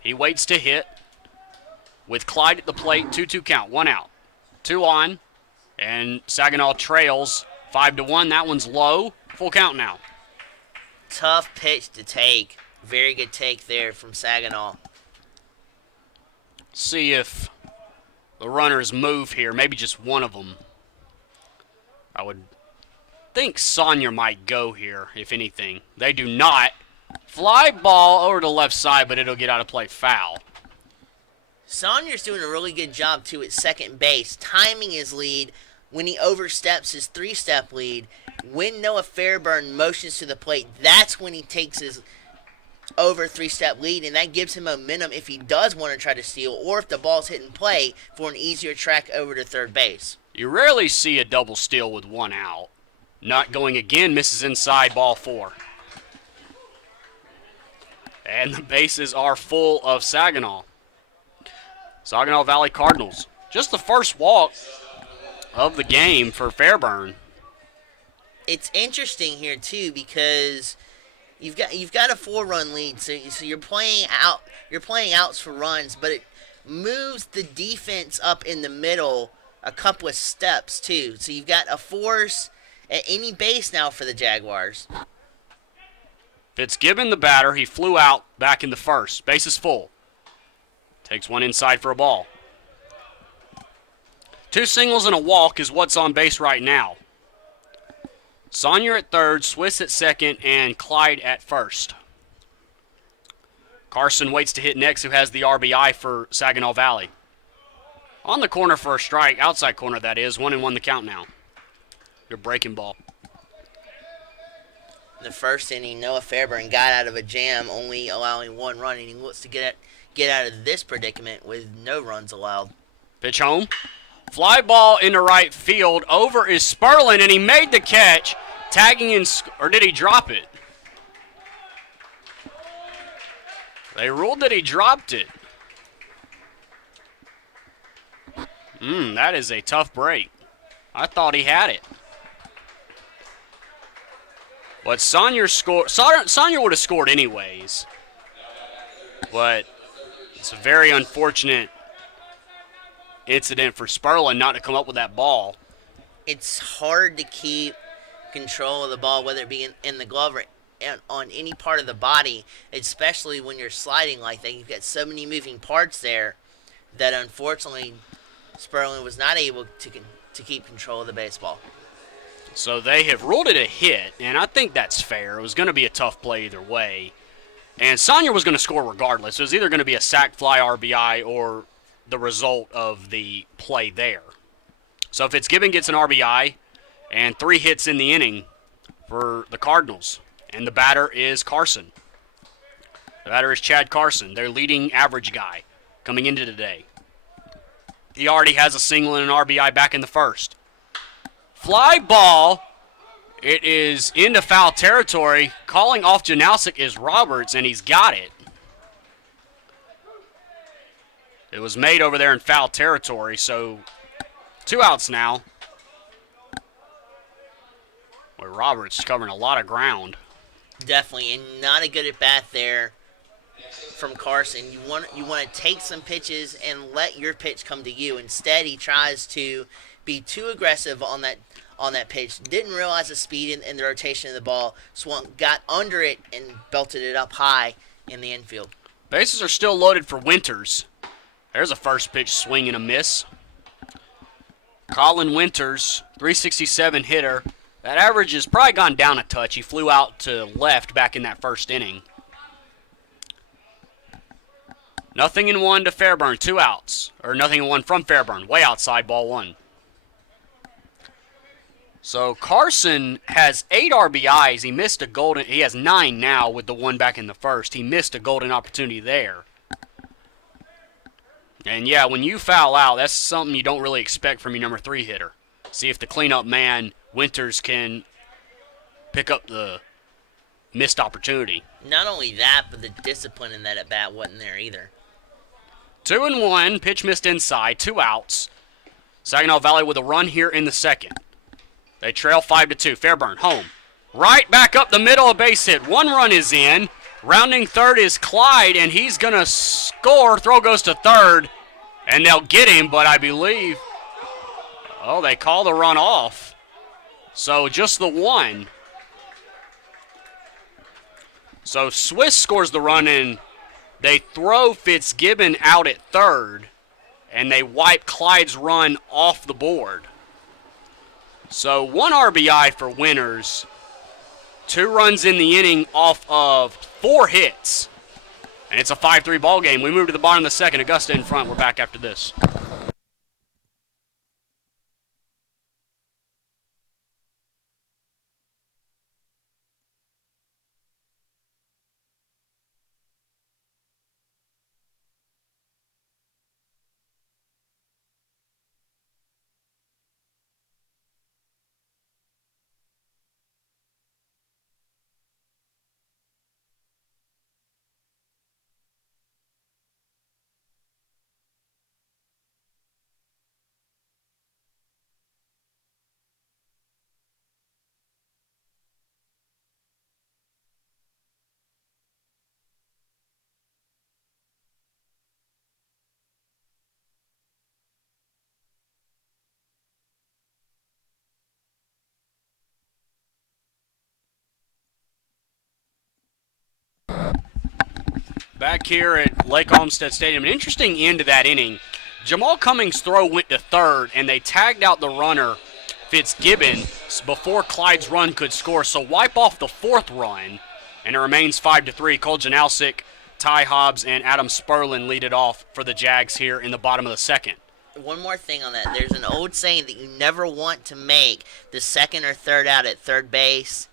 He waits to hit with Clyde at the plate. 2-2 count, 1 out. 2 on, and Saginaw trails 5-1. That one's low. Full count now. Tough pitch to take. Very good take there from Saginaw. See if the runners move here, maybe just one of them. I would think Sonyer might go here, if anything. They do not. Fly ball over to the left side, but it'll get out of play, foul. Sonyer's doing a really good job, too, at second base, timing his lead when he oversteps his 3-step lead. When Noah Fairburn motions to the plate, that's when he takes his over 3-step lead, and that gives him momentum if he does want to try to steal or if the ball's hit in play for an easier track over to third base. You rarely see a double steal with 1 out. Not going again, misses inside, ball 4. And the bases are full of Saginaw. Saginaw Valley Cardinals. Just the first walk of the game for Fairburn. It's interesting here, too, because You've got a 4-run lead, so you're playing outs for runs, but it moves the defense up in the middle a couple of steps too. So you've got a force at any base now for the Jaguars. Fitzgibbon, the batter, he flew out back in the first. Base is full. Takes one inside for a ball. 2 singles and a walk is what's on base right now. Sonyer at third, Swiss at second, and Clyde at first. Carson waits to hit next, who has the RBI for Saginaw Valley. On the corner for a strike, outside corner that is, 1-1 the count now. Your breaking ball. In the first inning, Noah Fairburn got out of a jam, only allowing 1 run, and he looks to get out of this predicament with no runs allowed. Pitch home. Fly ball into right field. Over is Sperlin, and he made the catch. tagging in, or did he drop it? They ruled that he dropped it. That is a tough break. I thought he had it. But Saunier would have scored anyways. But it's a very unfortunate incident for Sperlin not to come up with that ball. It's hard to keep control of the ball, whether it be in the glove or on any part of the body, especially when you're sliding like that. You've got so many moving parts there that unfortunately Sperlin was not able to keep control of the baseball. So they have ruled it a hit, and I think that's fair. It was going to be a tough play either way. And Saunier was going to score regardless. It was either going to be a sac fly RBI or the result of the play there. So Fitzgibbon gets an RBI and 3 hits in the inning for the Cardinals. And the batter is Carson. The batter is Chad Carson, their leading average guy coming into today. He already has a single and an RBI back in the first. Fly ball. It is into foul territory. Calling off Janowski is Roberts, and he's got it. It was made over there in foul territory, so 2 outs now. Boy, Roberts covering a lot of ground. Definitely, and not a good at bat there from Carson. You want to take some pitches and let your pitch come to you. Instead, he tries to be too aggressive on that pitch. Didn't realize the speed and the rotation of the ball. Got under it and belted it up high in the infield. Bases are still loaded for Winters. There's a first pitch swing and a miss. Colin Winters, 367 hitter. That average has probably gone down a touch. He flew out to left back in that first inning. 0-1 to Fairburn, 2 outs. Or 0-1 from Fairburn, way outside, ball 1. So Carson has 8 RBIs. He missed a golden. He has 9 now with the 1 back in the first. He missed a golden opportunity there. And yeah, when you foul out, that's something you don't really expect from your number 3 hitter. See if the cleanup man, Winters, can pick up the missed opportunity. Not only that, but the discipline in that at bat wasn't there either. 2-1, pitch missed inside, 2 outs. Saginaw Valley with a run here in the second. They trail 5-2. Fairburn home. Right back up the middle, a base hit. 1 run is in. Rounding third is Clyde, and he's going to score. Throw goes to third, and they'll get him, but I believe, they call the run off. So just the 1. So Swiss scores the run, and they throw Fitzgibbon out at third, and they wipe Clyde's run off the board. So 1 RBI for Winters. 2 runs in the inning off of 4 hits. And it's a 5-3 ball game. We move to the bottom of the second. Augusta in front. We're back after this. Back here at Lake Olmsted Stadium, an interesting end to that inning. Jamal Cummings' throw went to third, and they tagged out the runner, Fitzgibbon, before Clyde's run could score. So wipe off the 4th run, and it remains 5-3. Cole Janowski, Ty Hobbs, and Adam Sperlin lead it off for the Jags here in the bottom of the second. One more thing on that. There's an old saying that you never want to make the second or third out at third base.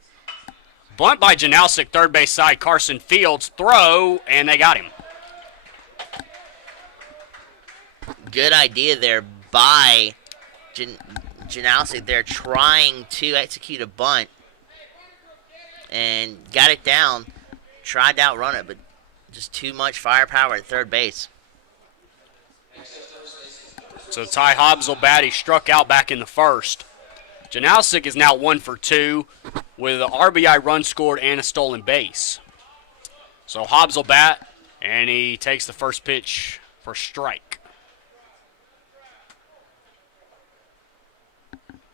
Bunt by Janowski, third base side. Carson Fields, throw, and they got him. Good idea there by Janowski. They're trying to execute a bunt and got it down. Tried to outrun it, but just too much firepower at third base. So Ty Hobbs will bat. He struck out back in the first. Janowski is now 1 for 2 with an RBI run scored and a stolen base. So Hobbs will bat, and he takes the first pitch for strike.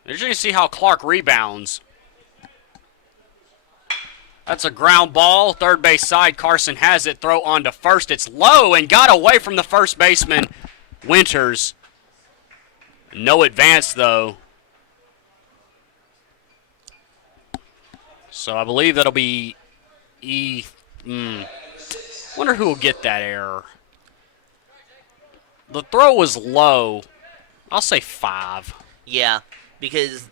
Interesting to see how Clark rebounds. That's a ground ball. Third base side. Carson has it. Throw on to first. It's low and got away from the first baseman, Winters. No advance, though. So I believe that'll be Wonder who will get that error. The throw was low. I'll say 5. Yeah, because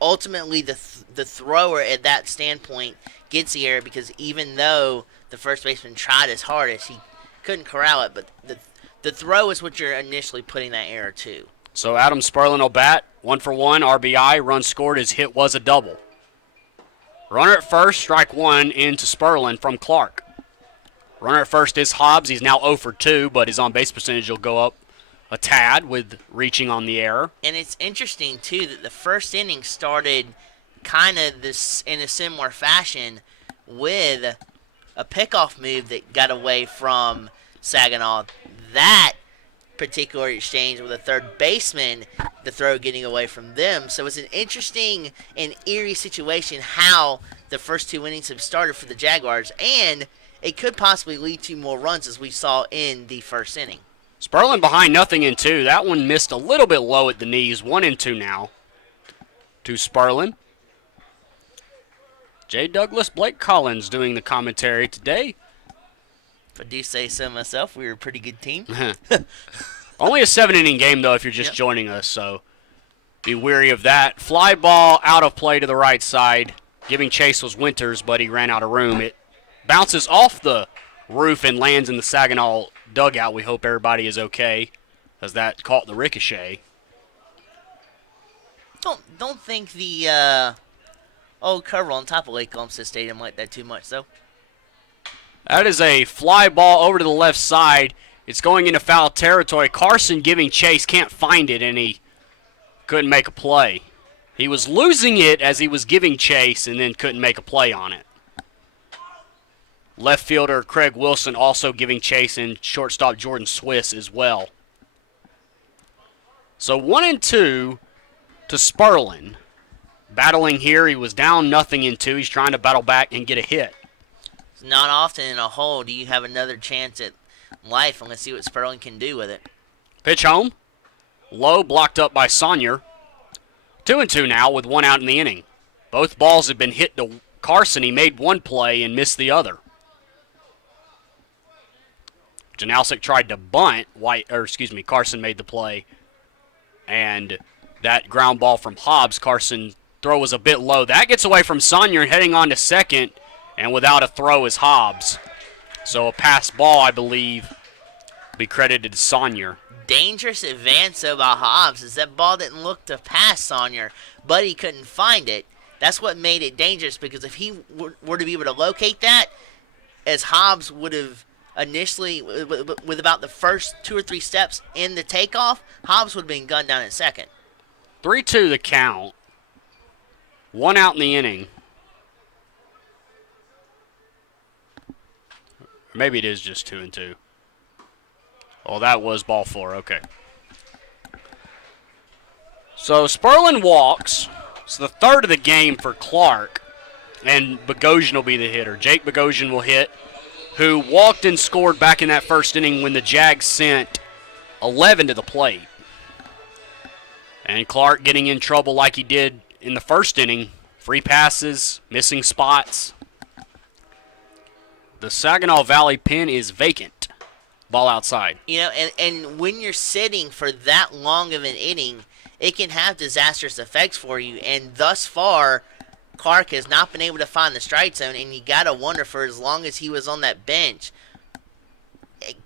ultimately the thrower at that standpoint gets the error because even though the first baseman tried his hardest, he couldn't corral it. But the throw is what you're initially putting that error to. So Adam Sperlin will bat. 1 for 1, RBI. Run scored. His hit was a double. Runner at first, strike 1 into Sperlin from Clark. Runner at first is Hobbs. He's now 0 for 2, but his on-base percentage will go up a tad with reaching on the error. And it's interesting, too, that the first inning started kind of this in a similar fashion with a pickoff move that got away from Saginaw. That particular exchange with a third baseman, the throw getting away from them. So it's an interesting and eerie situation how the first 2 innings have started for the Jaguars, and it could possibly lead to more runs as we saw in the first inning. Sperlin behind 0-2. That one missed a little bit low at the knees. 1-2 now to Sperlin. Jay Douglas, Blake Collins doing the commentary today. If I do say so myself, we were a pretty good team. Only a 7-inning game, though, if you're just joining us, so be wary of that. Fly ball out of play to the right side. Giving chase was Winters, but he ran out of room. It bounces off the roof and lands in the Saginaw dugout. We hope everybody is okay, as that caught the ricochet. Don't think the old cover on top of Lake Olmsted Stadium like that too much, though. That is a fly ball over to the left side. It's going into foul territory. Carson giving chase, can't find it, and he couldn't make a play. He was losing it as he was giving chase and then couldn't make a play on it. Left fielder Craig Wilson also giving chase, and shortstop Jordan Swiss as well. So 1-2 to Sperlin. Battling here, he was down 0-2. He's trying to battle back and get a hit. It's not often in a hole do you have another chance at life, and let's see what Sperlin can do with it. Pitch home. Low, blocked up by Saunier. 2-2 now with 1 out in the inning. Both balls have been hit to Carson. He made one play and missed the other. Janowski tried to bunt. Carson made the play. And that ground ball from Hobbs, Carson throw was a bit low. That gets away from Saunier and heading on to second. And without a throw is Hobbs. So a pass ball, I believe, be credited to Saunier. Dangerous advance by Hobbs as that ball didn't look to pass Saunier, but he couldn't find it. That's what made it dangerous, because if he were to be able to locate that, as Hobbs would have initially, with about the first 2 or 3 steps in the takeoff, Hobbs would have been gunned down in second. 3-2 the count. 1 out in the inning. Maybe it is just 2-2. Well, that was ball 4. Okay. So Sperlin walks. It's the third of the game for Clark. And Bogosian will be the hitter. Jake Bogosian will hit, who walked and scored back in that first inning when the Jags sent 11 to the plate. And Clark getting in trouble like he did in the first inning. Free passes, missing spots. The Saginaw Valley pen is vacant. Ball outside. You know, and when you're sitting for that long of an inning, it can have disastrous effects for you. And thus far, Clark has not been able to find the strike zone, and you gotta wonder, for as long as he was on that bench, it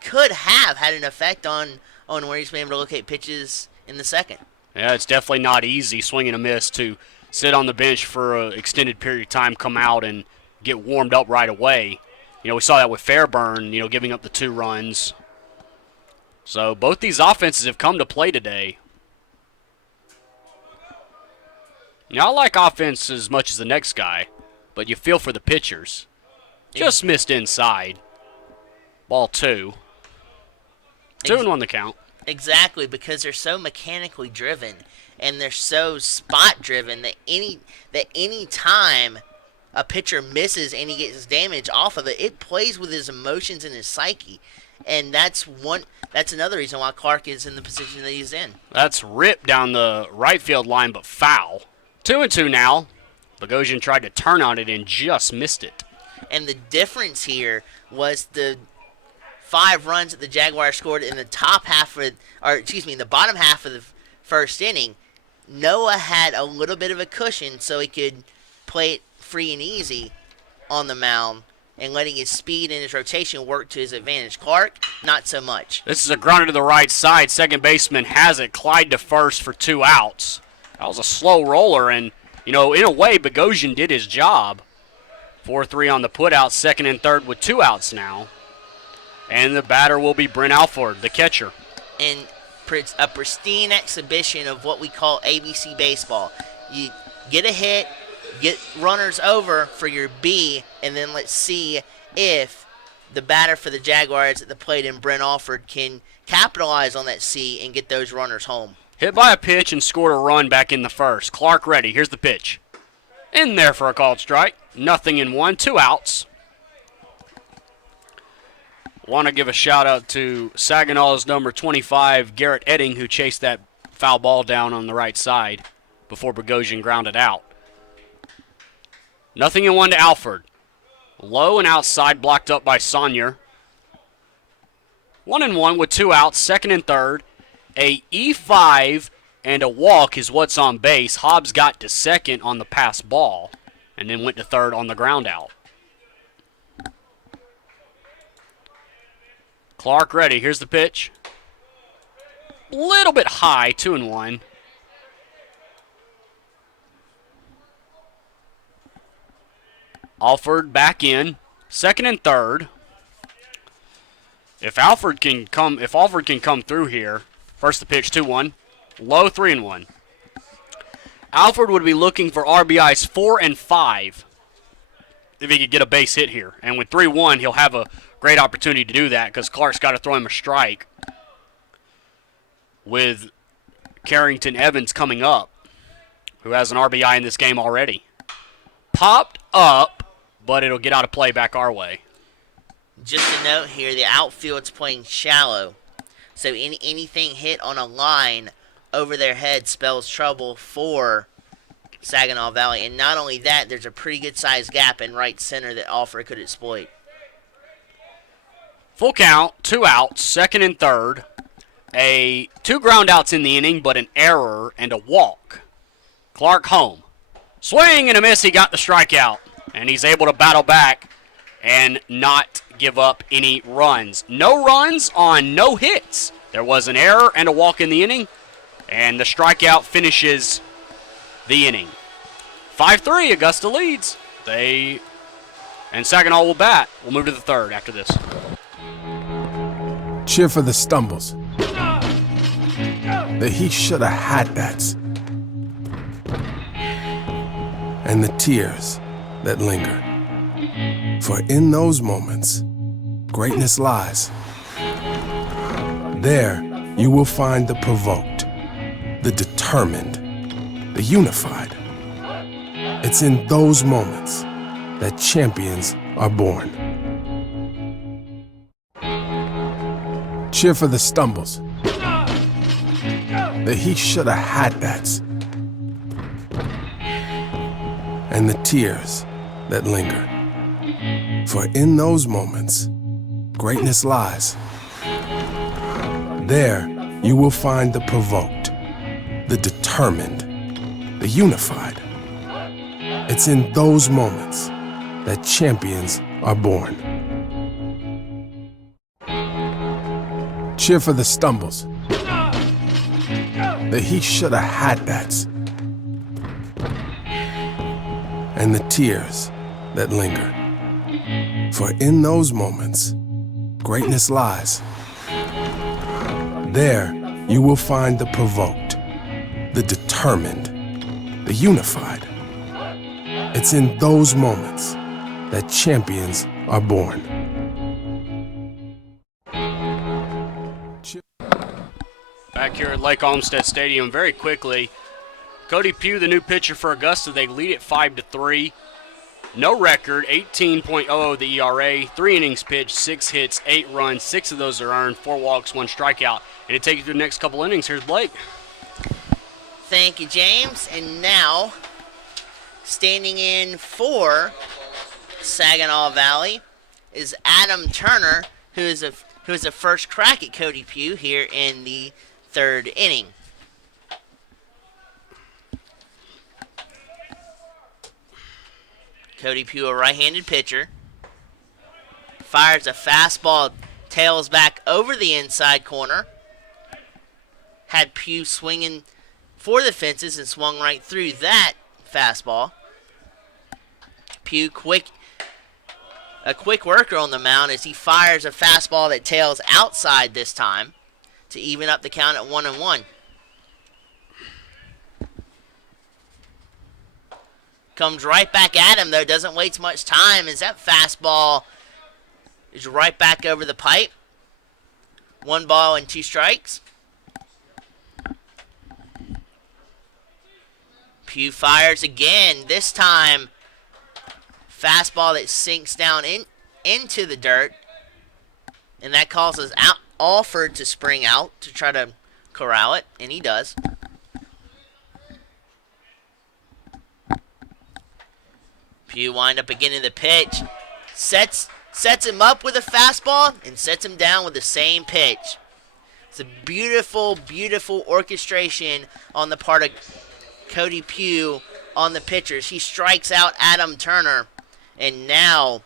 could have had an effect on where he's been able to locate pitches in the second. Yeah, it's definitely not easy. Swing and a miss to sit on the bench for an extended period of time, come out and get warmed up right away. We saw that with Fairburn, giving up the 2 runs. So both these offenses have come to play today. I like offense as much as the next guy, but you feel for the pitchers. Just missed inside. Ball 2. 2-1 the count. Exactly, because they're so mechanically driven and they're so spot driven that any time a pitcher misses and he gets damage off of it, it plays with his emotions and his psyche. And that's another reason why Clark is in the position that he's in. That's ripped down the right field line, but foul. 2-2 now. Bogosian tried to turn on it and just missed it. And the difference here was the 5 runs that the Jaguars scored in the in the bottom half of the first inning. Noah had a little bit of a cushion so he could play it free and easy on the mound and letting his speed and his rotation work to his advantage. Clark, not so much. This is a grounder to the right side. Second baseman has it. Clyde to first for 2 outs. That was a slow roller, and, in a way, Bogosian did his job. 4-3 on the putout, second and third with 2 outs now. And the batter will be Brent Alford, the catcher. And a pristine exhibition of what we call ABC baseball. You get a hit, get runners over for your B, and then let's see if the batter for the Jaguars at the plate in Brent Alford can capitalize on that C and get those runners home. Hit by a pitch and scored a run back in the first. Clark ready. Here's the pitch. In there for a called strike. 0-1, 2 outs. Want to give a shout out to Saginaw's number 25, Garrett Edding, who chased that foul ball down on the right side before Bogosian grounded out. 0-1 to Alford. Low and outside, blocked up by Saunier. 1-1 with 2 outs, second and third. A E5 and a walk is what's on base. Hobbs got to second on the pass ball and then went to third on the ground out. Clark ready. Here's the pitch. Little bit high, 2-1. Alford back in, second and third. If Alford can come through here, first the pitch, 2-1. Low, 3-1. Alford would be looking for RBIs 4 and 5 if he could get a base hit here. And with 3-1, he'll have a great opportunity to do that because Clark's got to throw him a strike with Carrington Evans coming up, who has an RBI in this game already. Popped up, but it'll get out of play back our way. Just a note here, the outfield's playing shallow. So anything hit on a line over their head spells trouble for Saginaw Valley. And not only that, there's a pretty good-sized gap in right center that Alford could exploit. Full count, 2 outs, second and third. 2 ground outs in the inning, but an error and a walk. Clark home. Swing and a miss, he got the strikeout. And he's able to battle back and not give up any runs. No runs on no hits. There was an error and a walk in the inning, and the strikeout finishes the inning. 5-3, Augusta leads. And Saginaw will bat. We'll move to the third after this. Cheer for the stumbles. The he shoulda had that's. And the tears that linger. For in those moments, greatness lies. There, you will find the provoked, the determined, the unified. It's in those moments that champions are born. Cheer for the stumbles. The he shoulda had that's. And the tears that linger. For in those moments, greatness lies. There, you will find the provoked, the determined, the unified. It's in those moments that champions are born. Cheer for the stumbles. The he shoulda had that's. and the tears that linger. For in those moments, greatness lies. There, you will find the provoked, the determined, the unified. It's in those moments that champions are born. Back here at Lake Olmsted Stadium, very quickly, Cody Pugh, the new pitcher for Augusta, they lead it 5-3. No record, 18.00 the ERA, 3 innings pitched, 6 hits, 8 runs, 6 of those are earned, 4 walks, 1 strikeout. And to take you through the next couple innings, here's Blake. Thank you, James. And now, standing in for Saginaw Valley is Adam Turner, who is a first crack at Cody Pugh here in the 3rd inning. Cody Pugh, a right-handed pitcher, fires a fastball, tails back over the inside corner. Had Pugh swinging for the fences and swung right through that fastball. Pugh a quick worker on the mound as he fires a fastball that tails outside this time to even up the count at 1-1. Comes right back at him, though. Doesn't waste much time as that fastball is right back over the pipe. 1 ball and 2 strikes. Pugh fires again. This time, fastball that sinks down into the dirt. And that causes Alford to spring out to try to corral it. And he does. Pugh wind up again in the pitch. Sets him up with a fastball and sets him down with the same pitch. It's a beautiful, beautiful orchestration on the part of Cody Pugh on the pitchers. He strikes out Adam Turner, and now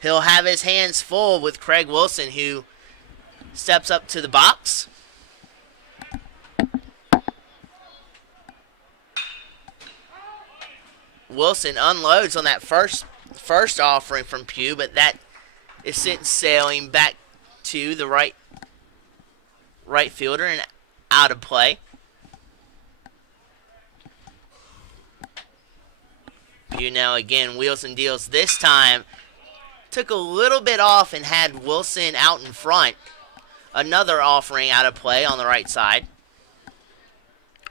he'll have his hands full with Craig Wilson, who steps up to the box. Wilson unloads on that first offering from Pugh, but that is sent sailing back to the right fielder and out of play. Pugh now again, Wilson deals this time. Took a little bit off and had Wilson out in front. Another offering out of play on the right side.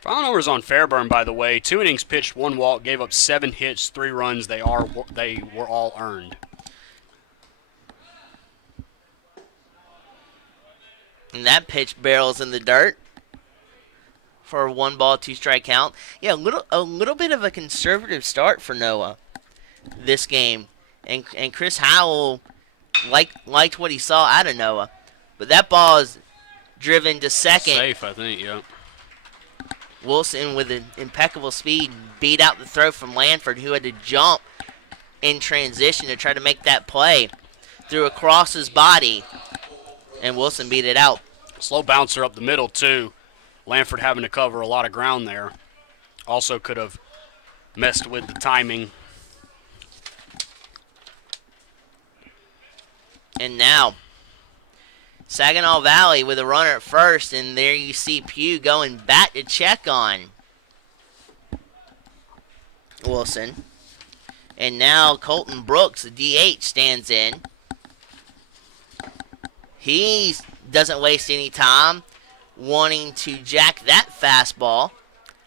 Final numbers on Fairburn, by the way. 2 innings pitched, 1 walk, gave up 7 hits, 3 runs. They were all earned. And that pitch barrels in the dirt for a 1 ball, 2 strike count. Yeah, a little bit of a conservative start for Noah this game. And Chris Howell liked what he saw out of Noah. But that ball is driven to second. Safe, I think, yeah. Wilson, with an impeccable speed, beat out the throw from Lanford, who had to jump in transition to try to make that play. Threw across his body, and Wilson beat it out. Slow bouncer up the middle, too. Lanford having to cover a lot of ground there. Also could have messed with the timing. And now, Saginaw Valley with a runner at first, and there you see Pugh going back to check on Wilson. And now Colton Brooks, the DH, stands in. He doesn't waste any time wanting to jack that fastball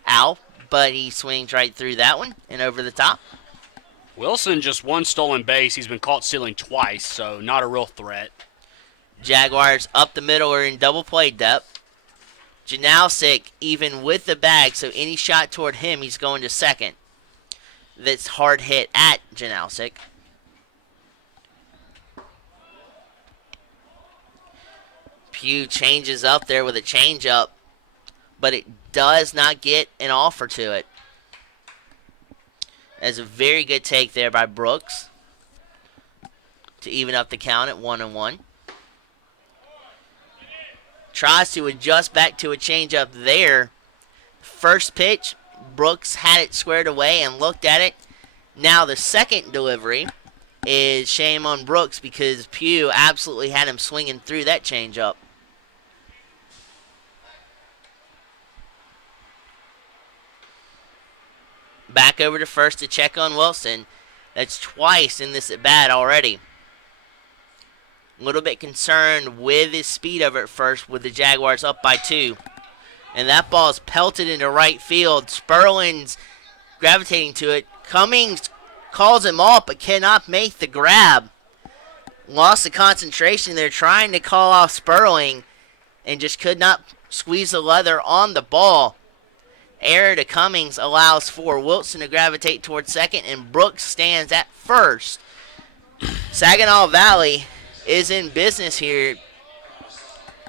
out, but he swings right through that one and over the top. Wilson just 1 stolen base. He's been caught stealing twice, so not a real threat. Jaguars up the middle are in double play depth. Janowsic even with the bag, so any shot toward him, he's going to second. That's hard hit at Janowsic. Pugh changes up there with a changeup, but it does not get an offer to it. That's a very good take there by Brooks to even up the count at 1-1. Tries to adjust back to a changeup there. First pitch, Brooks had it squared away and looked at it Now the second delivery is shame on Brooks because Pugh absolutely had him swinging through that changeup. Back over to first to check on Wilson. That's twice in this at bat already. A little bit concerned with his speed over at first with the Jaguars up by 2. And that ball is pelted into right field. Sperlin's gravitating to it. Cummings calls him off but cannot make the grab. Lost the concentration there trying to call off Sperling and just could not squeeze the leather on the ball. Error to Cummings allows for Wilson to gravitate towards second, and Brooks stands at first. Saginaw Valley is in business here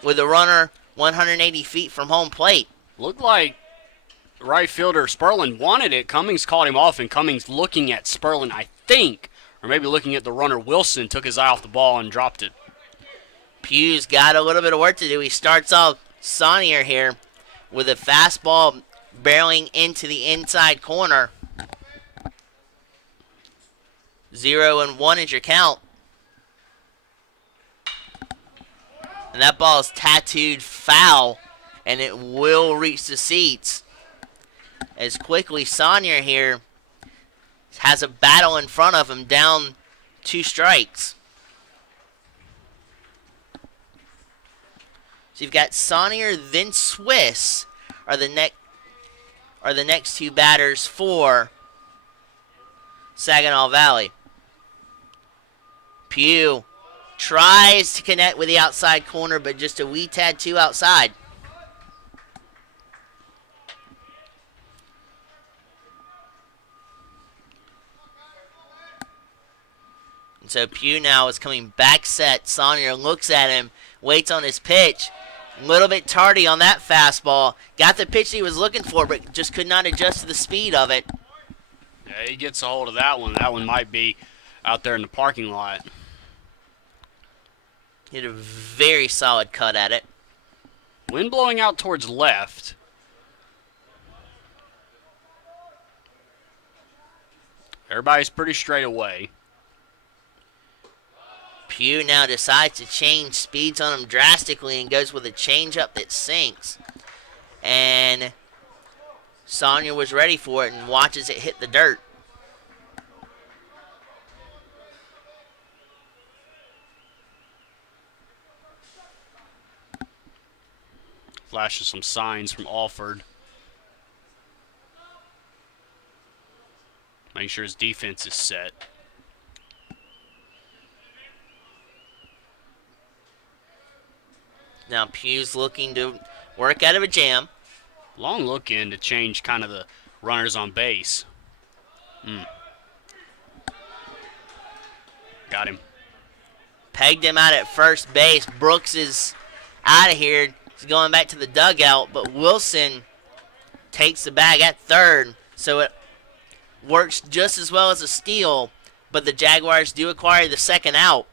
with a runner 180 feet from home plate. Looked like right fielder Sperlin wanted it. Cummings called him off, and Cummings looking at Sperlin, I think, or maybe looking at the runner Wilson, took his eye off the ball and dropped it. Pugh's got a little bit of work to do. He starts off Saunier here with a fastball barreling into the inside corner. 0-1 is your count. And that ball is tattooed foul, and it will reach the seats. As quickly Saunier here has a battle in front of him, down 2 strikes. So you've got Saunier, then Swiss are the next 2 batters for Saginaw Valley. Pugh tries to connect with the outside corner, but just a wee tad too outside. And so Pugh now is coming back set. Saunier looks at him, waits on his pitch. A little bit tardy on that fastball. Got the pitch he was looking for, but just could not adjust to the speed of it. Yeah, he gets a hold of that one. That one might be out there in the parking lot. Hit a very solid cut at it. Wind blowing out towards left. Everybody's pretty straight away. Pugh now decides to change speeds on him drastically and goes with a changeup that sinks. And Saunier was ready for it and watches it hit the dirt. Flashes some signs from Alford. Making sure his defense is set. Now Pugh's looking to work out of a jam. Long look in to change kind of the runners on base. Got him. Pegged him out at first base. Brooks is out of here. He's going back to the dugout, but Wilson takes the bag at third, so it works just as well as a steal, but the Jaguars do acquire the second out.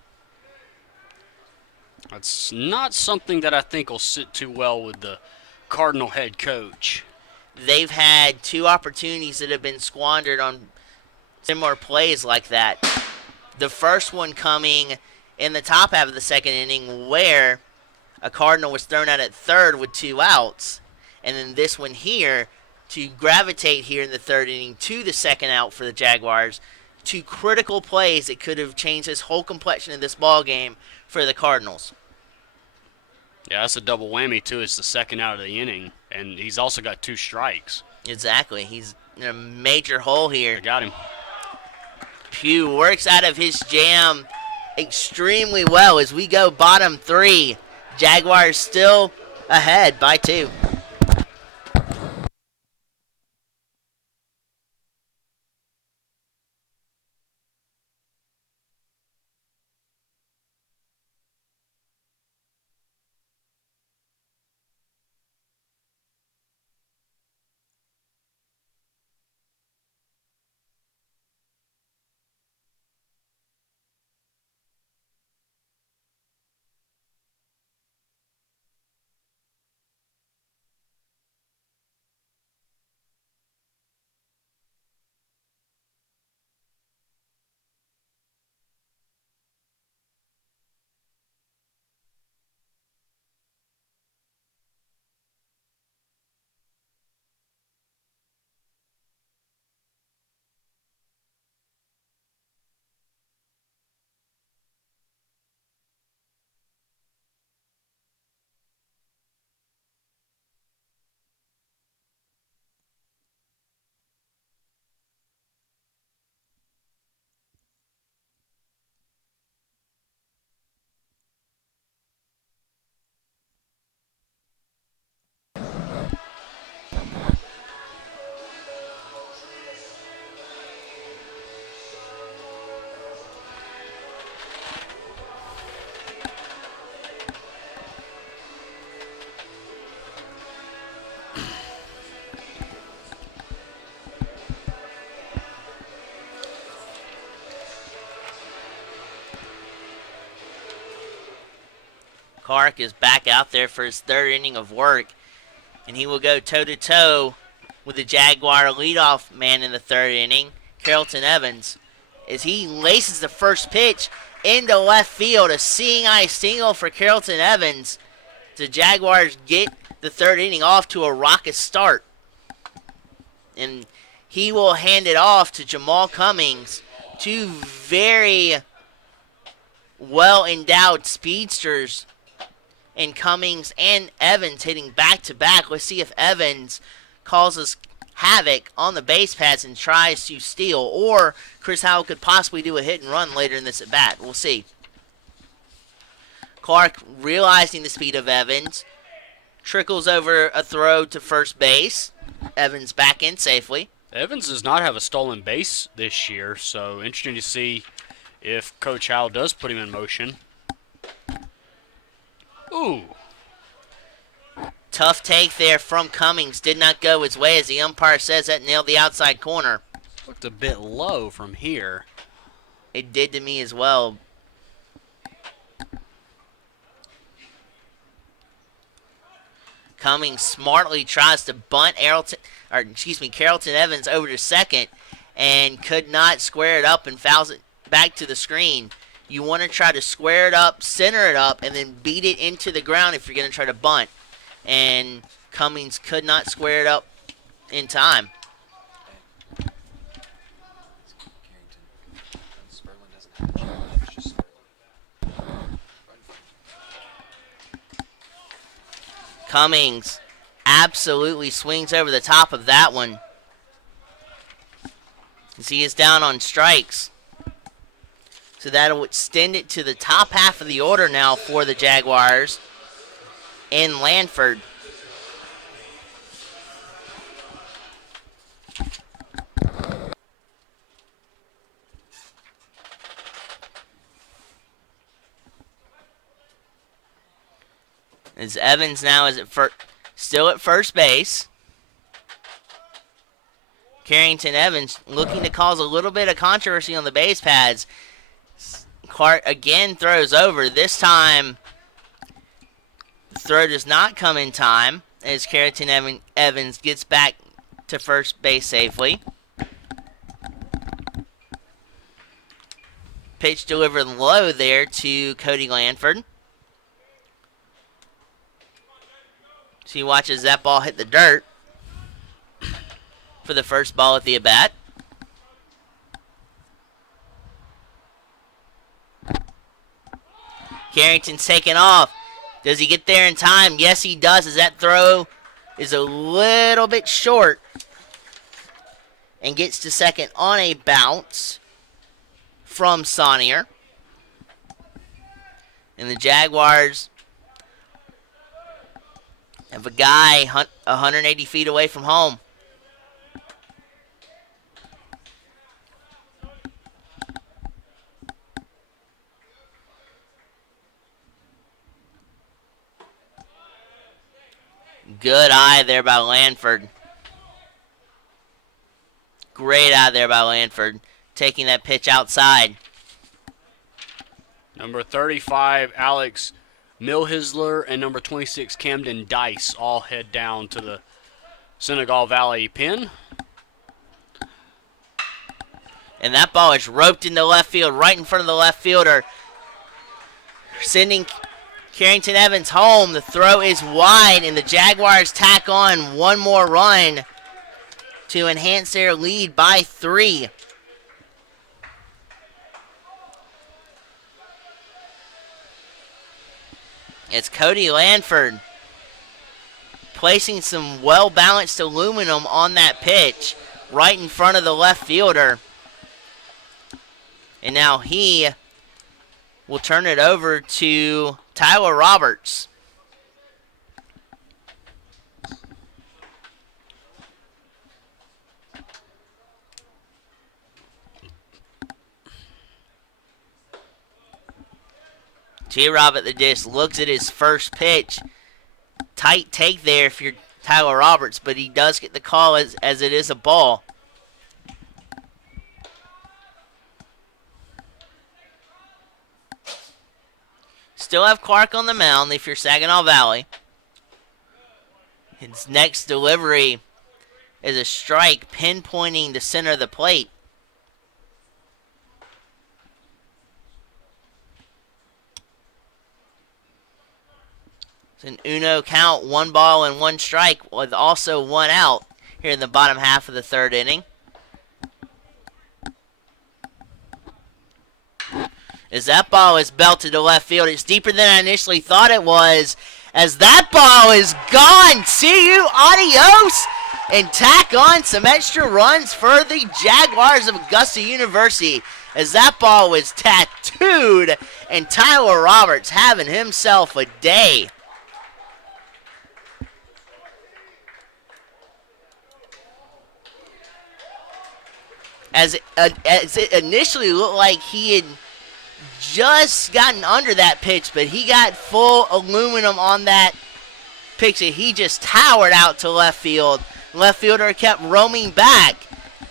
That's not something that I think will sit too well with the Cardinal head coach. They've had 2 opportunities that have been squandered on similar plays like that. The first one coming in the top half of the second inning where a Cardinal was thrown out at third with 2 outs. And then this one here to gravitate here in the third inning to the second out for the Jaguars. 2 critical plays that could have changed this whole complexion of this ball game for the Cardinals. Yeah, that's a double whammy, too. It's the second out of the inning, and he's also got 2 strikes. Exactly. He's in a major hole here. I got him. Pugh works out of his jam extremely well as we go bottom 3. Jaguars still ahead by 2. Clark is back out there for his third inning of work, and he will go toe-to-toe with the Jaguar leadoff man in the third inning, Carrollton Evans, as he laces the first pitch into left field. A seeing eye single for Carrollton Evans. The Jaguars get the third inning off to a raucous start. And he will hand it off to Jamal Cummings. Two very well-endowed speedsters in Cummings and Evans hitting back-to-back. Let's see if Evans causes havoc on the base paths and tries to steal, or Chris Howell could possibly do a hit and run later in this at-bat. We'll see. Clark, realizing the speed of Evans, trickles over a throw to first base. Evans back in safely. Evans does not have a stolen base this year, so interesting to see if Coach Howell does put him in motion. Ooh. Tough take there from Cummings. Did not go his way, as the umpire says that nailed the outside corner. Looked a bit low from here. It did to me as well. Cummings smartly tries to bunt Carrollton Evans over to second and could not square it up and fouls it back to the screen. You want to try to square it up, center it up, and then beat it into the ground if you're going to try to bunt. And Cummings could not square it up in time. Cummings absolutely swings over the top of that one, as he is down on strikes. So that'll extend it to the top half of the order now for the Jaguars in Lanford. As Evans now is still at first base. Carrington Evans looking to cause a little bit of controversy on the base pads. Clark again throws over. This time, the throw does not come in time as Carrington Evans gets back to first base safely. Pitch delivered low there to Cody Lanford. So he watches that ball hit the dirt for the first ball at the at-bat. Carrington's taking off. Does he get there in time? Yes, he does, as that throw is a little bit short and gets to second on a bounce from Sonnier. And the Jaguars have a guy 180 feet away from home. Good eye there by Lanford. Great eye there by Lanford, taking that pitch outside. Number 35, Alex Milhisler, and number 26, Camden Dice, all head down to the Senegal Valley pen. And that ball is roped into left field, right in front of the left fielder, sending Carrington Evans home. The throw is wide, and the Jaguars tack on one more run to enhance their lead by 3. It's Cody Lanford placing some well-balanced aluminum on that pitch right in front of the left fielder. And now he will turn it over to Tyler Roberts. J-Rob at the disc looks at his first pitch. Tight take there if you're Tyler Roberts, but he does get the call as it is a ball. still have Clark on the mound if you're Saginaw Valley. His next delivery is a strike pinpointing the center of the plate. It's an Uno count, 1 ball and 1 strike, with also 1 out here in the bottom half of the third inning. As that ball is belted to left field, it's deeper than I initially thought it was. As that ball is gone, see you, adios, and tack on some extra runs for the Jaguars of Augusta University. As that ball was tattooed, and Tyler Roberts having himself a day. As it initially looked like he had just gotten under that pitch, but he got full aluminum on that pitch. He just towered out to left field. Left fielder kept roaming back,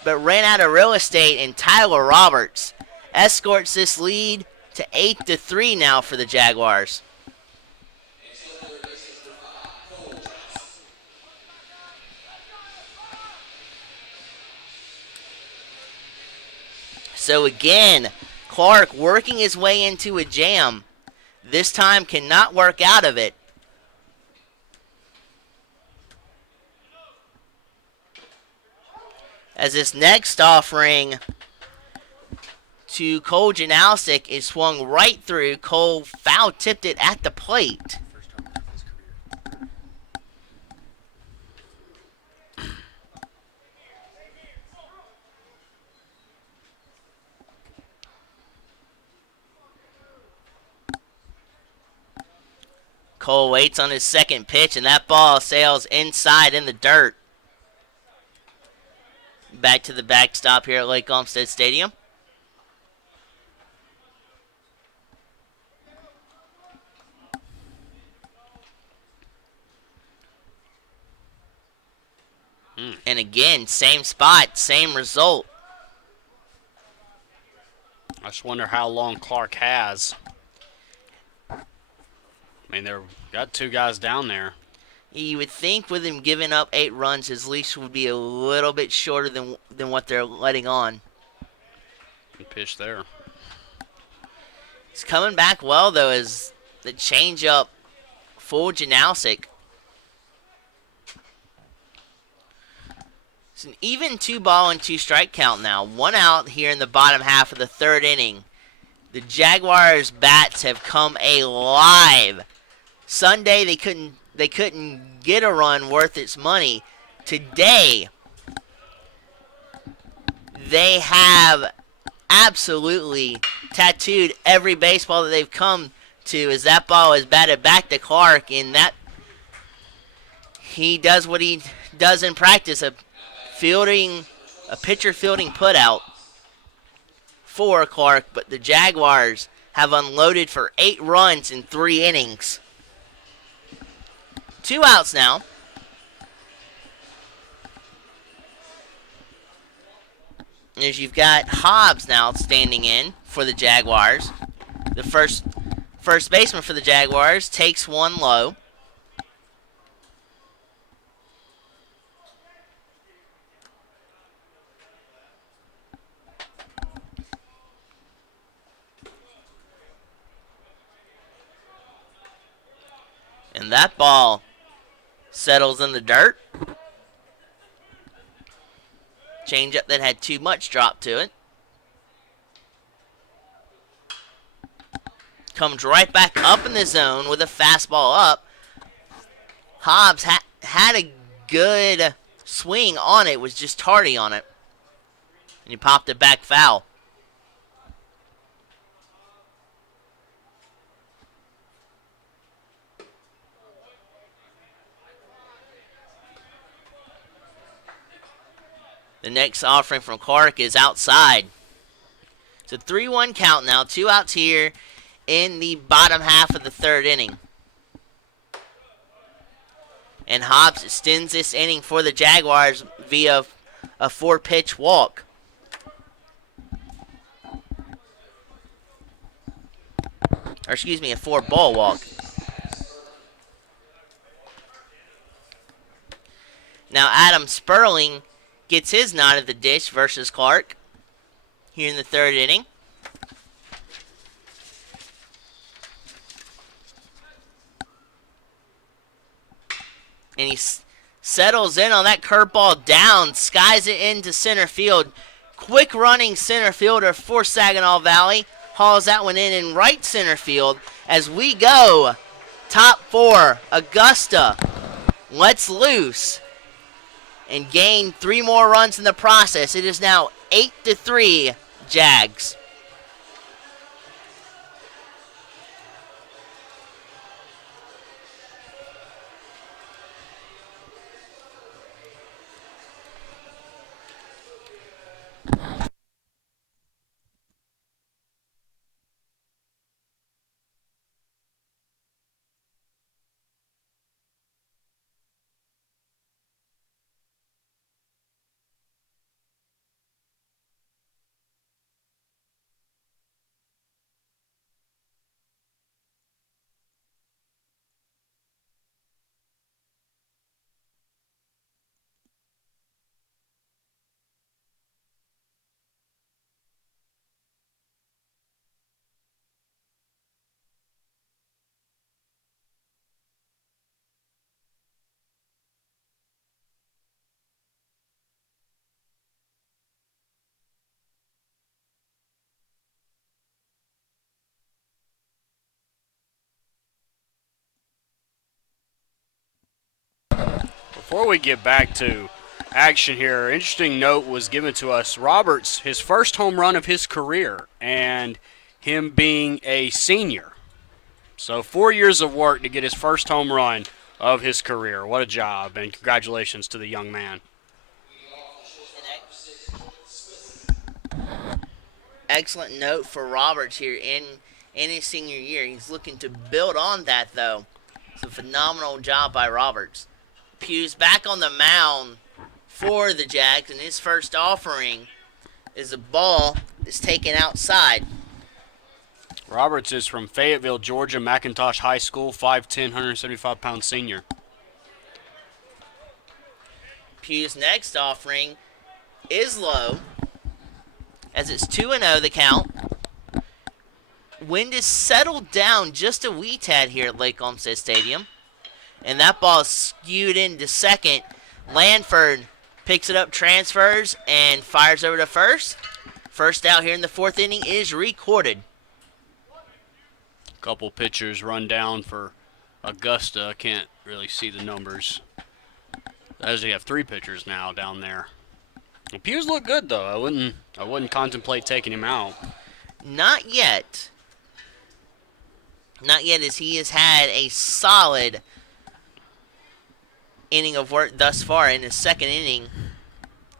but ran out of real estate, and Tyler Roberts escorts this lead to 8-3 now for the Jaguars. So again, Clark working his way into a jam. This time cannot work out of it. As this next offering to Cole Janowsic is swung right through. Cole foul tipped it at the plate. Cole waits on his second pitch, and that ball sails inside in the dirt. Back to the backstop here at Lake Olmsted Stadium. And again, same spot, same result. I just wonder how long Clark has. I mean, they've got 2 guys down there. You would think with him giving up 8 runs, his leash would be a little bit shorter than what they're letting on. Good pitch there. He's coming back well, though, as the changeup for Janowsic. It's an even 2 ball and 2 strike count now. 1 out here in the bottom half of the third inning. The Jaguars' bats have come alive. Sunday they couldn't get a run worth its money. Today they have absolutely tattooed every baseball that they've come to, as that ball is batted back to Clark, and that he does what he does in practice, a pitcher fielding put out for Clark, but the Jaguars have unloaded for 8 runs in 3 innings. 2 outs now. As you've got Hobbs now standing in for the Jaguars. The first baseman for the Jaguars takes one low. And that ball settles in the dirt. Changeup that had too much drop to it. Comes right back up in the zone with a fastball up. Hobbs had a good swing on it, was just tardy on it. And he popped it back foul. The next offering from Clark is outside. It's a 3-1 count now. 2 outs here in the bottom half of the third inning. And Hobbs extends this inning for the Jaguars via a 4-pitch walk. or excuse me, a 4 ball walk. Now Adam Sperling gets his nod at the dish versus Clark here in the 3rd inning. And he settles in on that curveball down, skies it into center field. Quick running center fielder for Saginaw Valley hauls that one in right center field as we go. Top 4, Augusta lets loose and gain 3 more runs in the process. It is now 8-3 Jags. Before we get back to action here, interesting note was given to us. Roberts, his first home run of his career, and him being a senior. So 4 years of work to get his first home run of his career. What a job, and congratulations to the young man. Excellent note for Roberts here in his senior year. He's looking to build on that, though. It's a phenomenal job by Roberts. Pugh's back on the mound for the Jags, and his first offering is a ball that's taken outside. Roberts is from Fayetteville, Georgia, McIntosh High School, 5'10", 175-pound senior. Pugh's next offering is low, as it's 2-0 the count. Wind is settled down just a wee tad here at Lake Olmsted Stadium. And that ball is skewed into second. Lanford picks it up, transfers, and fires over to first. First out here in the 4th inning is recorded. Couple pitchers run down for Augusta. I can't really see the numbers. As they have 3 pitchers now down there. Well, Pugh's look good though. I wouldn't contemplate taking him out. Not yet. Not yet, as he has had a solid inning of work thus far in his 2nd inning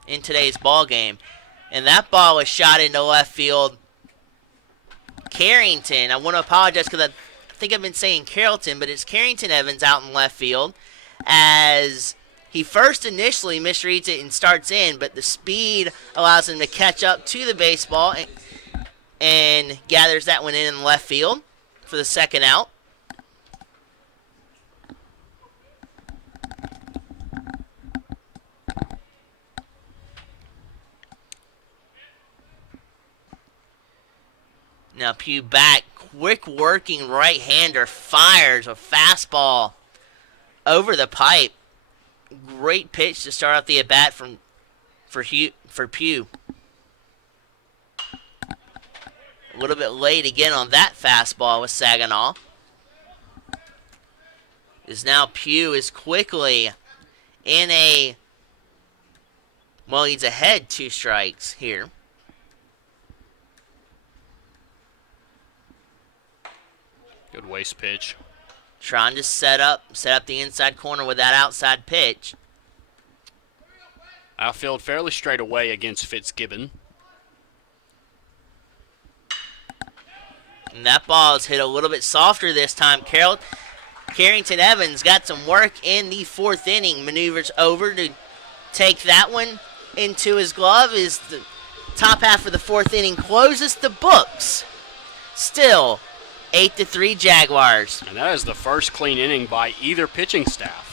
in today's ball game. And that ball was shot into left field. Carrington, I want to apologize because I think I've been saying Carrollton, but it's Carrington Evans out in left field, as he first initially misreads it and starts in, but the speed allows him to catch up to the baseball and gathers that one in left field for the 2nd out. Now Pugh back, quick working right-hander, fires a fastball over the pipe. Great pitch to start off the at-bat for Pugh. A little bit late again on that fastball with Saginaw. Is now Pugh is quickly in a, well, he's ahead 2 strikes here. Good waist pitch. Trying to set up the inside corner with that outside pitch. Outfield fairly straight away against Fitzgibbon. And that ball is hit a little bit softer this time. Carrington Evans got some work in the 4th inning. Maneuvers over to take that one into his glove. Is the top half of the 4th inning closes the books. Still 8-3 Jaguars. And that is the first clean inning by either pitching staff.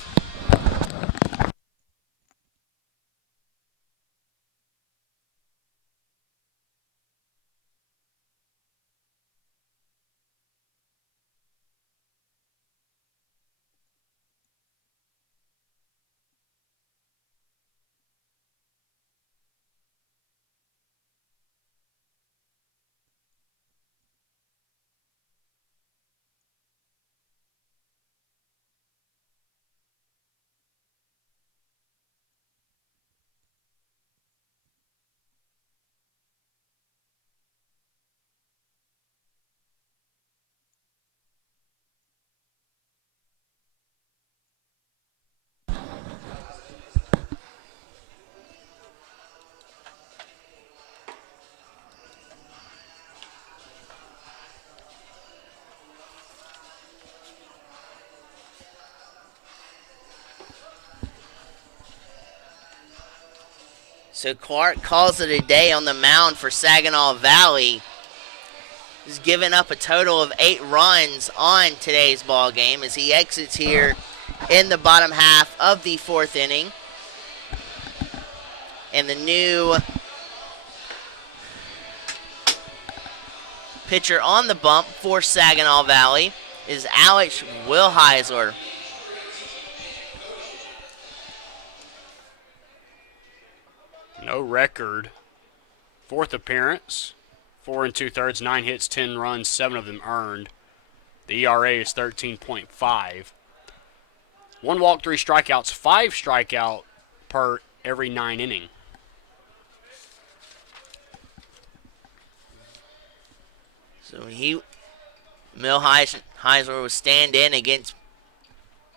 So Clark calls it a day on the mound for Saginaw Valley. He's given up a total of 8 runs on today's ball game as he exits here in the bottom half of the 4th inning. And the new pitcher on the bump for Saginaw Valley is Alex Wilheisler. No record. 4th appearance. 4 2/3, 9 hits, 10 runs, 7 of them earned. The ERA is 13.5. 1 walk, 3 strikeouts, 5 strikeout per every 9 inning. So Milheisler will stand in against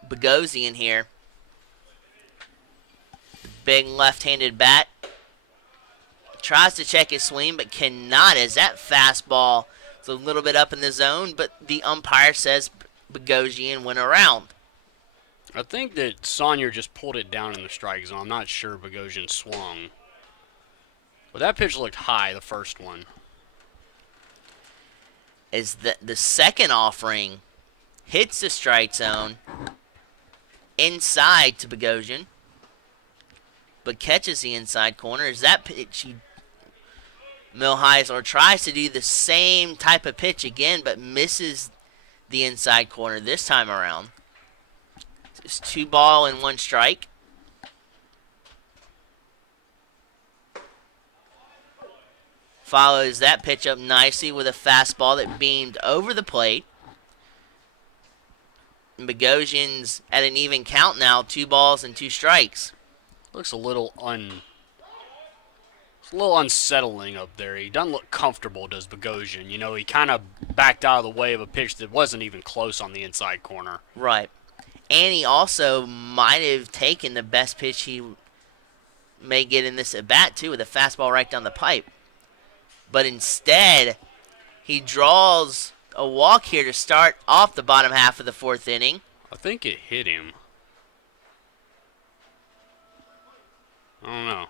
Bogosian here. Big left-handed bat. Tries to check his swing, but cannot, as that fastball is a little bit up in the zone, but the umpire says Bogosian went around. I think that Saunier just pulled it down in the strike zone. I'm not sure Bogosian swung. But that pitch looked high, the first one. As the second offering hits the strike zone inside to Bogosian, but catches the inside corner. As that pitch, Milheisler tries to do the same type of pitch again, but misses the inside corner this time around. It's 2 ball and 1 strike. Follows that pitch up nicely with a fastball that beamed over the plate. And Bogosian's at an even count now, 2 balls and 2 strikes. Looks a little it's a little unsettling up there. He doesn't look comfortable, does Bogosian. You know, he kind of backed out of the way of a pitch that wasn't even close on the inside corner. Right. And he also might have taken the best pitch he may get in this at-bat, too, with a fastball right down the pipe. But instead, he draws a walk here to start off the bottom half of the 4th inning. I think it hit him. I don't know.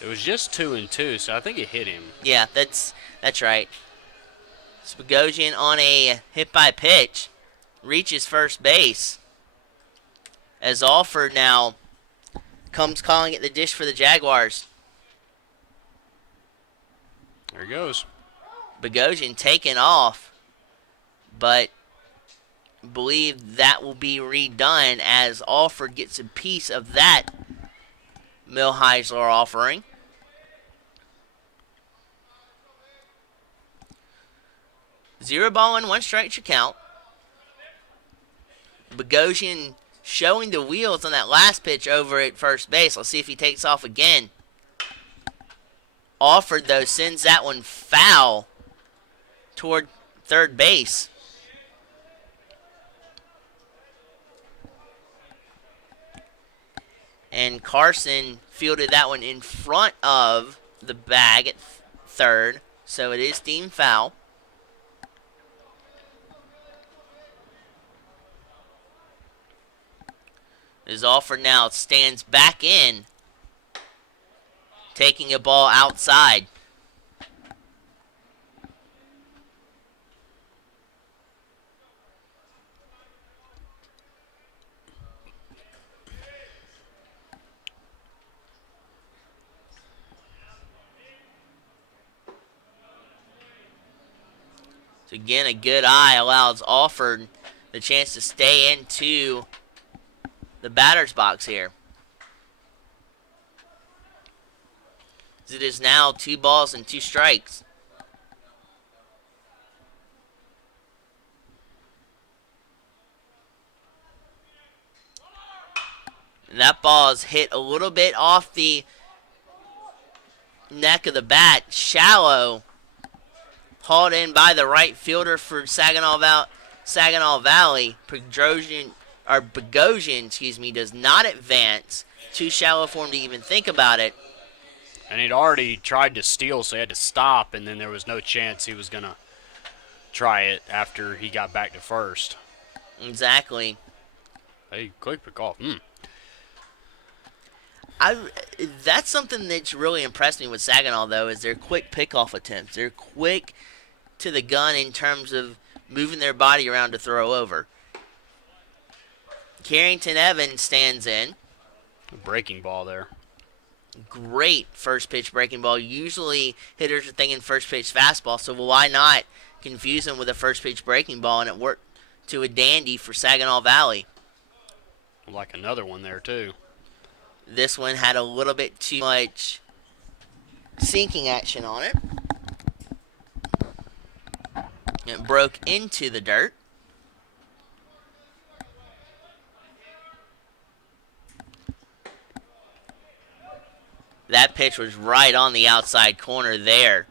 It was just 2-2, so I think it hit him. Yeah, that's right. Bogosian on a hit by pitch reaches first base. As Alford now comes calling it the dish for the Jaguars. There he goes. Bogosian taken off, but believe that will be redone as Alford gets a piece of that Milheisler offering. Zero ball and 1 strike should count. Bogosian showing the wheels on that last pitch over at first base. Let's see if he takes off again. Alford, though, sends that one foul toward third base. And Carson fielded that one in front of the bag at third, so it is deemed foul. As Alford now stands back in, taking a ball outside. So again, a good eye allows Alford the chance to stay into the batter's box here. It is now 2 balls and 2 strikes. And that ball is hit a little bit off the neck of the bat, shallow, hauled in by the right fielder for Saginaw Valley. Bogosian, does not advance. Too shallow for him to even think about it. And he'd already tried to steal, so he had to stop, and then there was no chance he was going to try it after he got back to first. Exactly. Hey, quick pick off. That's something that's really impressed me with Saginaw, though, is their quick pickoff attempts. They're quick to the gun in terms of moving their body around to throw over. Carrington Evans stands in. A breaking ball there. Great first pitch breaking ball. Usually hitters are thinking first pitch fastball, so why not confuse him with a first pitch breaking ball, and it worked to a dandy for Saginaw Valley. Like another one there, too. This one had a little bit too much sinking action on it. It broke into the dirt. That pitch was right on the outside corner there.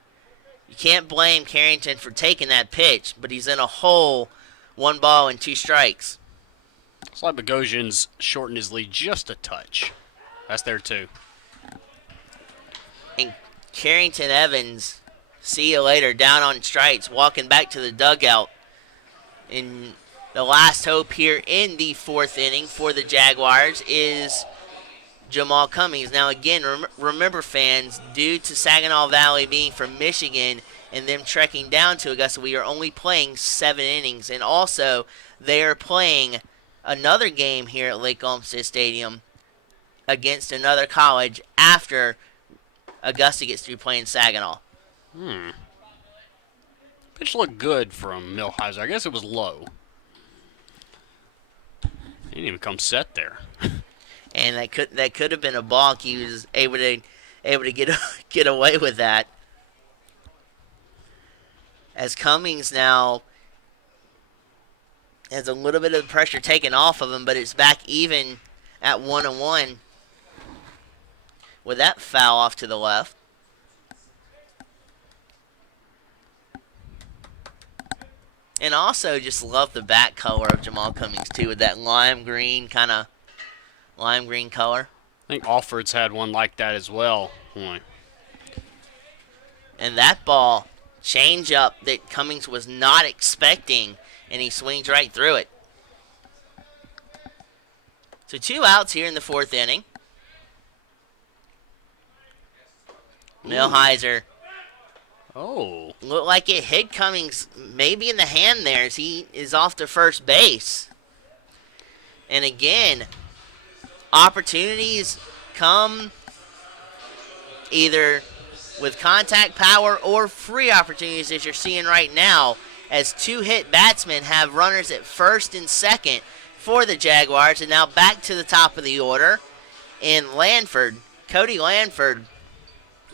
You can't blame Carrington for taking that pitch, but he's in a hole, 1 ball and 2 strikes. It's like Bogosian's shortened his lead just a touch. That's there, too. And Carrington Evans, see you later, down on strikes, walking back to the dugout. And the last hope here in the 4th inning for the Jaguars is Jamal Cummings. Now, again, remember, fans, due to Saginaw Valley being from Michigan and them trekking down to Augusta, we are only playing 7 innings. And also, they are playing another game here at Lake Olmsted Stadium against another college after Augusta gets through playing Saginaw. Pitch looked good from Millheiser. I guess it was low. He didn't even come set there. And that could have been a balk. He was able to get away with that. As Cummings now has a little bit of the pressure taken off of him, but it's back even at 1-1 with that foul off to the left. And also just love the back color of Jamal Cummings too, with that lime green color. I think Alford's had one like that as well. And that ball, change up that Cummings was not expecting, and he swings right through it. So 2 outs here in the 4th inning. Millheiser. Oh. Looked like it hit Cummings maybe in the hand there as he is off to first base. And again, opportunities come either with contact power or free opportunities, as you're seeing right now, as 2 hit batsmen have runners at first and second for the Jaguars. And now back to the top of the order in Cody Lanford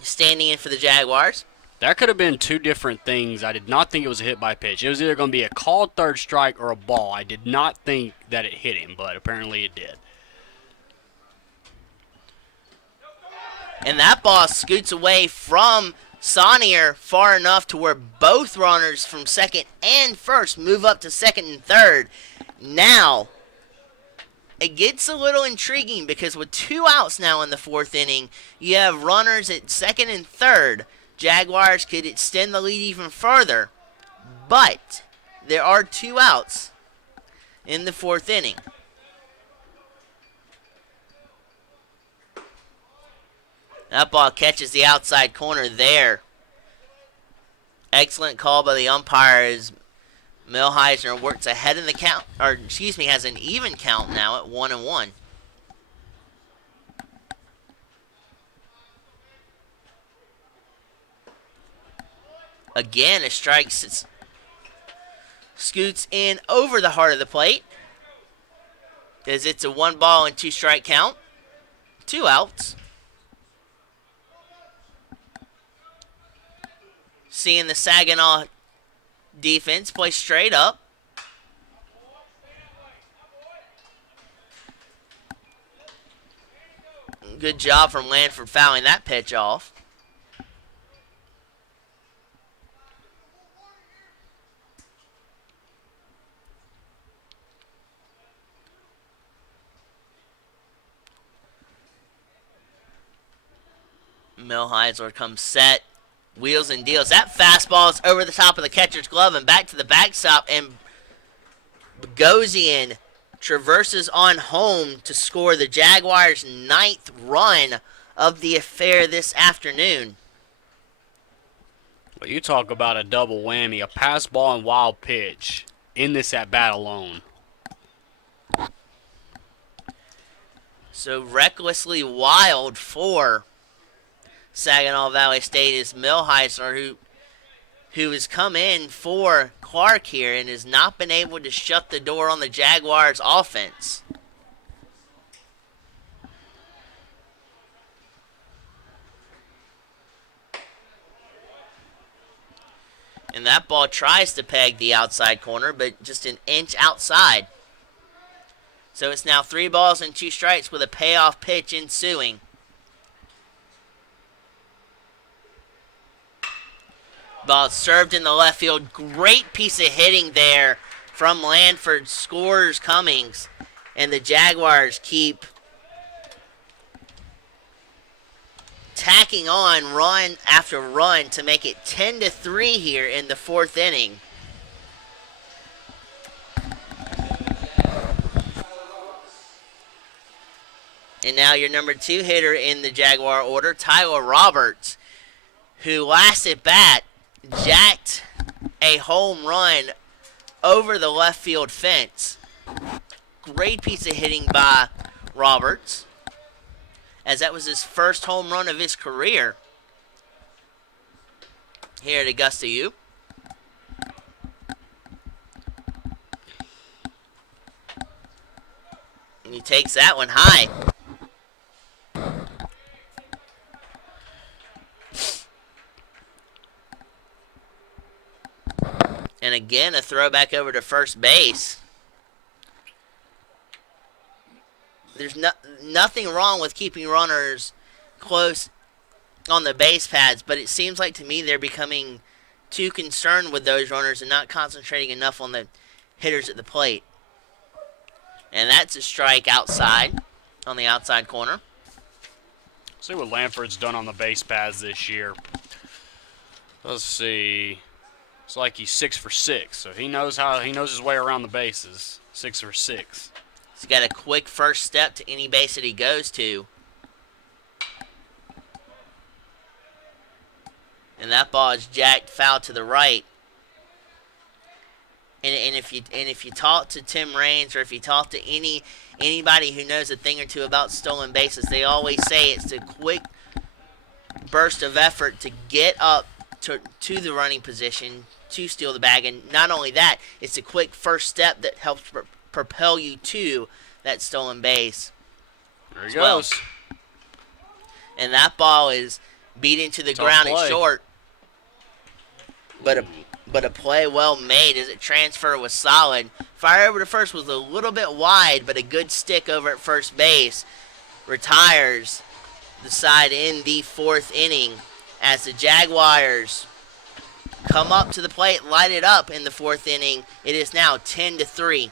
standing in for the Jaguars. That could have been 2 different things. I did not think it was a hit by pitch. It was either going to be a called third strike or a ball. I did not think that it hit him, but apparently it did. And that ball scoots away from Saunier far enough to where both runners from second and first move up to second and third. Now, it gets a little intriguing because with 2 outs now in the 4th inning, you have runners at second and third. Jaguars could extend the lead even further, but there are 2 outs in the 4th inning. That ball catches the outside corner there. Excellent call by the umpire as Millheiser works ahead in the count, has an even count now at 1-1. Again, a strike scoots in over the heart of the plate as it's a 1-ball-and-2-strike count. 2 outs. Seeing the Saginaw defense play straight up. Good job from Lanford fouling that pitch off. Millheisler comes set, wheels and deals. That fastball is over the top of the catcher's glove and back to the backstop, and Bogosian traverses on home to score the Jaguars' 9th run of the affair this afternoon. Well, you talk about a double whammy, a pass ball and wild pitch in this at-bat alone. So recklessly wild for Saginaw Valley State is Millheisler, who has come in for Clark here and has not been able to shut the door on the Jaguars' offense. And that ball tries to peg the outside corner, but just an inch outside. So it's now 3 balls and 2 strikes with a payoff pitch ensuing. Ball served in the left field. Great piece of hitting there from Lanford. Scores Cummings. And the Jaguars keep tacking on run after run to make it 10-3 here in the 4th inning. And now your number 2 hitter in the Jaguar order, Tyler Roberts, who last at bat jacked a home run over the left field fence. Great piece of hitting by Roberts, as that was his first home run of his career here at Augusta U. And he takes that one high. And again, a throwback over to first base. There's nothing wrong with keeping runners close on the base pads, but it seems like to me they're becoming too concerned with those runners and not concentrating enough on the hitters at the plate. And that's a strike outside, on the outside corner. See what Lanford's done on the base paths this year. Let's see. It's like he's 6 for 6, so he knows his way around the bases. 6 for 6. He's got a quick first step to any base that he goes to. And that ball is jacked foul to the right. And if you talk to Tim Raines, or if you talk to anybody who knows a thing or two about stolen bases, they always say it's a quick burst of effort to get up to the running position to steal the bag. And not only that, it's a quick first step that helps propel you to that stolen base. There he goes. And that ball is beat into the ground and short. But a play well made as it transfer was solid. Fire over to first was a little bit wide, but a good stick over at first base retires the side in the 4th inning as the Jaguars come up to the plate, light it up in the 4th inning. It is now 10-3.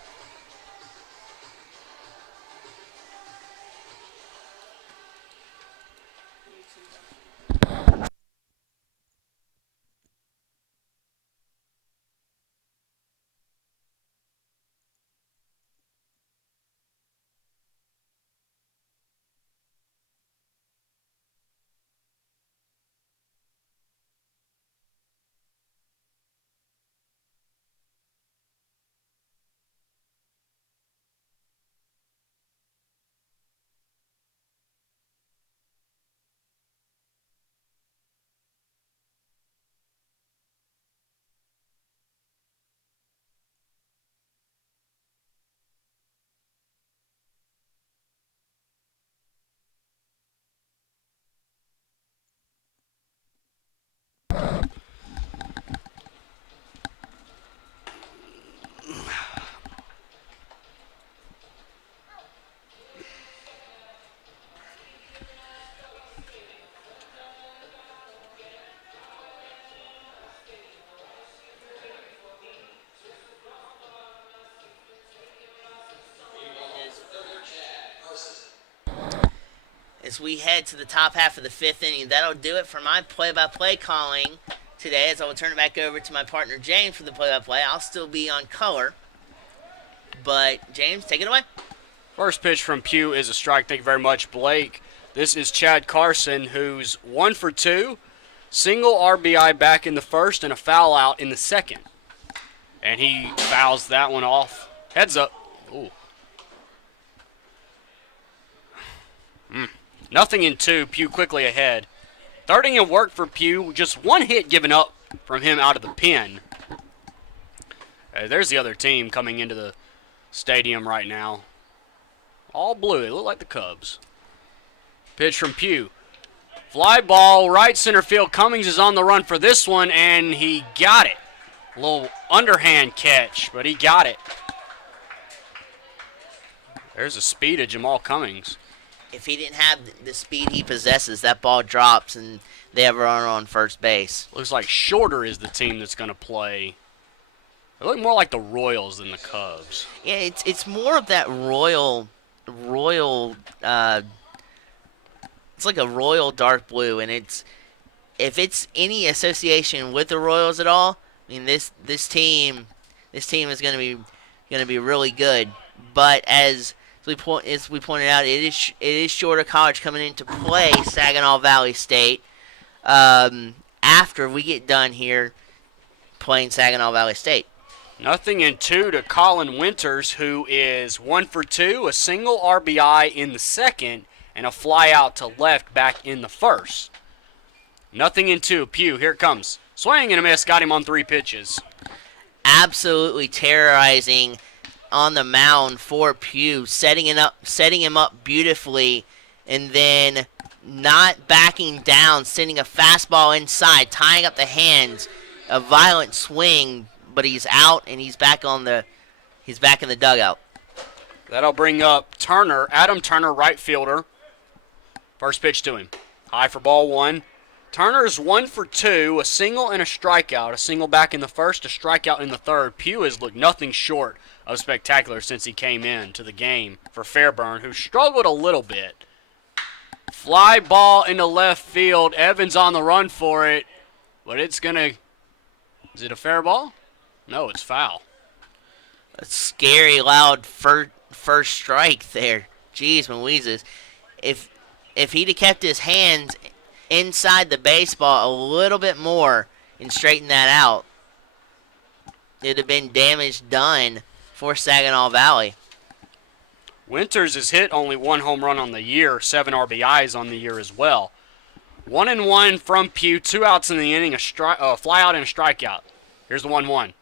as we head to the top half of the 5th inning. That'll do it for my play-by-play calling today, as I will turn it back over to my partner James for the play-by-play. I'll still be on color, but James, take it away. First pitch from Pugh is a strike. Thank you very much, Blake. This is Chad Carson, who's 1 for 2, single RBI back in the first and a foul out in the second. And he fouls that one off. Heads up. Ooh. Nothing in 2. Pugh quickly ahead. Third inning work for Pugh. Just one hit given up from him out of the pen. There's the other team coming into the stadium right now. All blue. They look like the Cubs. Pitch from Pugh. Fly ball, right center field. Cummings is on the run for this one, and he got it. A little underhand catch, but he got it. There's the speed of Jamal Cummings. If he didn't have the speed he possesses, that ball drops and they have a runner on first base. Looks like Shorter is the team that's going to play. They look more like the Royals than the Cubs. Yeah, it's more of that royal. It's like a royal dark blue, and if it's any association with the Royals at all, I mean this team is going to be really good. But as we pointed out, it is Shorter College coming into play Saginaw Valley State after we get done here playing Saginaw Valley State. Nothing in 2 to Colin Winters, who is 1 for 2, a single RBI in the second, and a fly out to left back in the first. Nothing in 2. Pugh, here it comes. Swing and a miss, got him on 3 pitches. Absolutely terrorizing on the mound for Pugh, setting him up beautifully, and then not backing down, sending a fastball inside, tying up the hands, a violent swing, but he's out and he's back in the dugout. That'll bring up Turner, Adam Turner, right fielder. First pitch to him. High for ball 1. Turner's 1 for 2, a single and a strikeout. A single back in the first, a strikeout in the third. Pugh has looked nothing short of spectacular since he came in to the game for Fairburn, who struggled a little bit. Fly ball into left field. Evans on the run for it, but it's going to... Is it a fair ball? No, it's foul. A scary, loud first strike there. Jeez, Louises. If he'd have kept his hands inside the baseball a little bit more and straightened that out, it'd have been damage done for Saginaw Valley. Winters has hit only 1 home run on the year, 7 RBIs on the year as well. 1-1 from Pugh, 2 outs in the inning, a fly out and a strikeout. Here's the 1-1.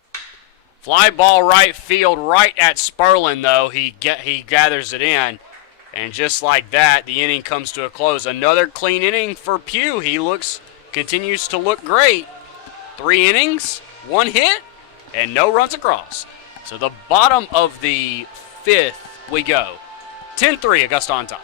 Fly ball right field, right at Sperlin, though. He gathers it in. And just like that, the inning comes to a close. Another clean inning for Pugh. He continues to look great. 3 innings, 1 hit, and no runs across. So the bottom of the 5th we go. 10-3, Augusta on top.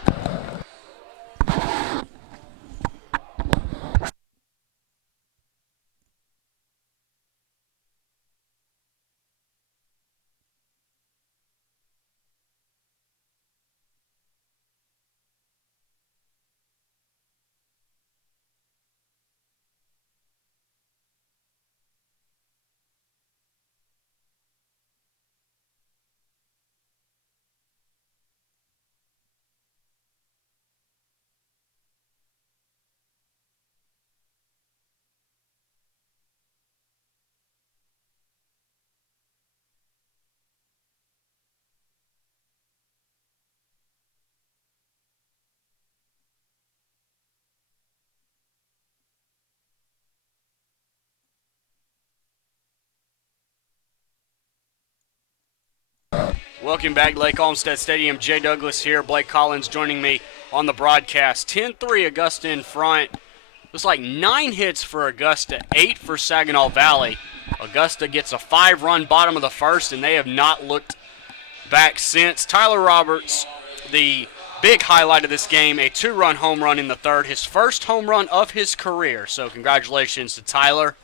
Welcome back, Lake Olmsted Stadium. Jay Douglas here. Blake Collins joining me on the broadcast. 10-3 Augusta in front. Looks like 9 hits for Augusta, 8 for Saginaw Valley. Augusta gets a 5-run bottom of the first, and they have not looked back since. Tyler Roberts, the big highlight of this game, a 2-run home run in the third, his first home run of his career. So congratulations to Tyler.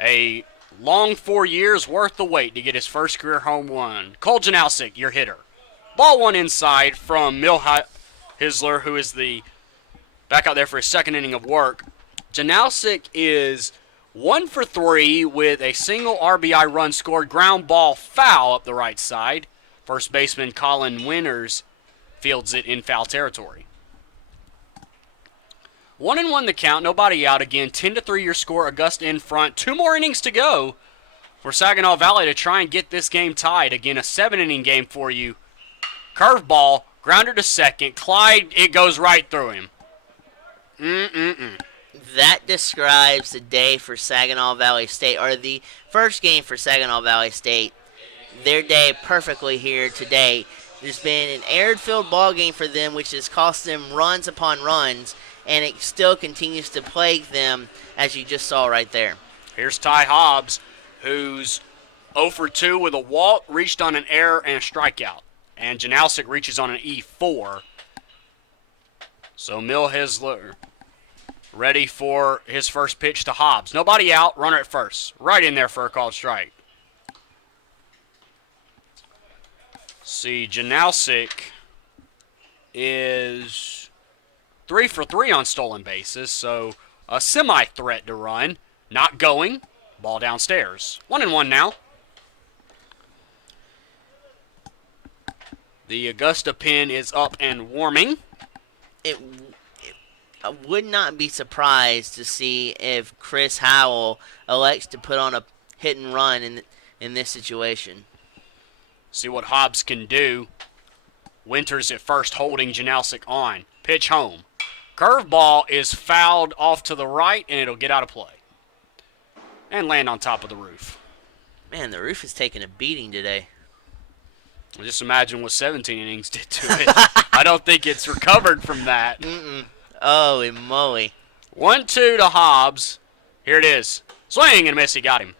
A long 4 years worth the wait to get his first career home run. Cole Janowski, your hitter. Ball 1 inside from Hizzler, who is the back out there for his second inning of work. Janausic is 1 for 3 with a single RBI run scored, ground ball foul up the right side. First baseman Colin Winters fields it in foul territory. 1-1 the count, nobody out again. 10-3 your score, Augusta in front. 2 more innings to go for Saginaw Valley to try and get this game tied. Again, a 7-inning game for you. Curveball, grounder to second. Clyde, it goes right through him. That describes the day for Saginaw Valley State, or the first game for Saginaw Valley State. Their day perfectly here today. There's been an air-filled ball game for them, which has cost them runs upon runs, and it still continues to plague them, as you just saw right there. Here's Ty Hobbs, who's 0 for 2 with a walk, reached on an error and a strikeout. And Janausic reaches on an E4. So Mill Hisler ready for his first pitch to Hobbs. Nobody out, runner at first. Right in there for a called strike. See, Janausic is 3 for 3 on stolen bases, so a semi-threat to run. Not going. Ball downstairs. 1-1 now. The Augusta pen is up and warming. I would not be surprised to see if Chris Howell elects to put on a hit and run in this situation. See what Hobbs can do. Winters at first holding Janausic on. Pitch home. Curveball is fouled off to the right, and it'll get out of play. And land on top of the roof. Man, the roof is taking a beating today. Just imagine what 17 innings did to it. I don't think it's recovered from that. Holy moly. 1-2 to Hobbs. Here it is. Swing and a miss. He got him.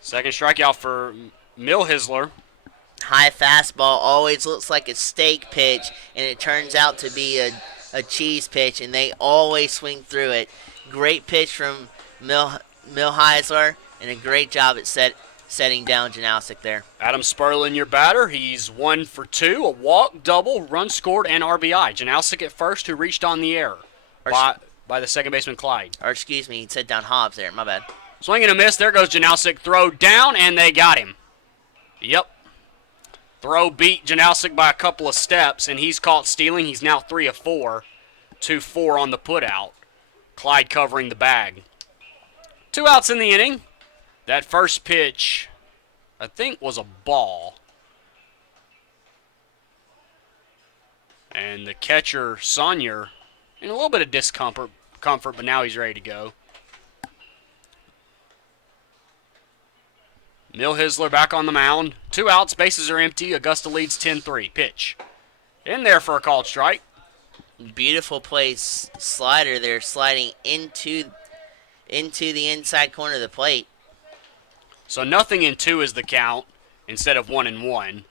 Second strikeout for Mill Hisler. High fastball always looks like a steak pitch, and it turns out to be a cheese pitch, and they always swing through it. Great pitch from Mill Hisler, and a great job at setting down Janausic there. Adam Sperlin, your batter. He's 1 for 2, a walk, double, run scored, and RBI. Janausic at first, who reached on the error by the second baseman Clyde. Or excuse me, he set down Hobbs there. My bad. Swing and a miss. There goes Janausic. Throw down, and they got him. Yep. Throw beat Janausic by a couple of steps, and he's caught stealing. He's now 3 of 4. 2-4 on the putout. Clyde covering the bag. 2 outs in the inning. That first pitch, I think, was a ball. And the catcher, Sonyer, in a little bit of discomfort, but now he's ready to go. Mill Hisler back on the mound. 2 outs, bases are empty. Augusta leads 10-3. Pitch. In there for a called strike. Beautiful place slider there, sliding into the inside corner of the plate. So 0-2 is the count instead of 1-1.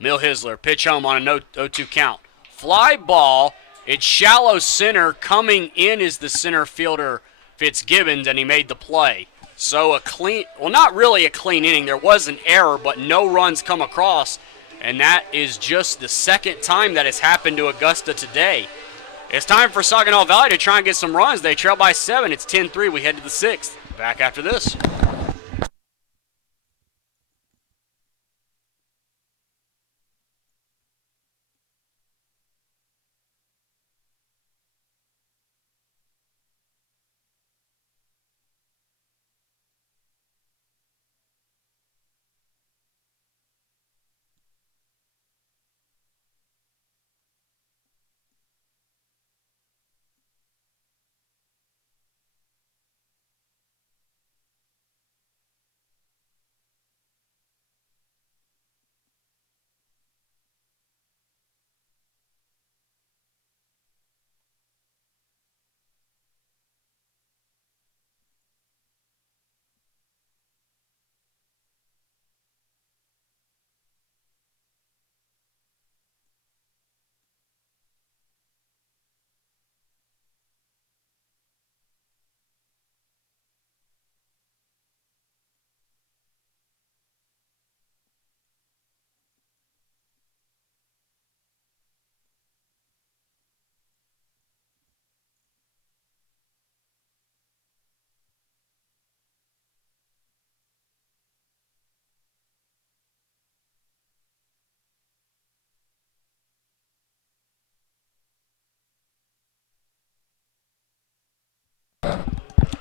Mill Hisler, pitch home on a 0-2 count. Fly ball. It's shallow center. Coming in is the center fielder Fitzgibbons, and he made the play. So a clean, well, not really a clean inning. There was an error, but no runs come across, and that is just the second time that has happened to Augusta today. It's time for Saginaw Valley to try and get some runs. They trail by 7. It's 10-3. We head to the 6th. Back after this.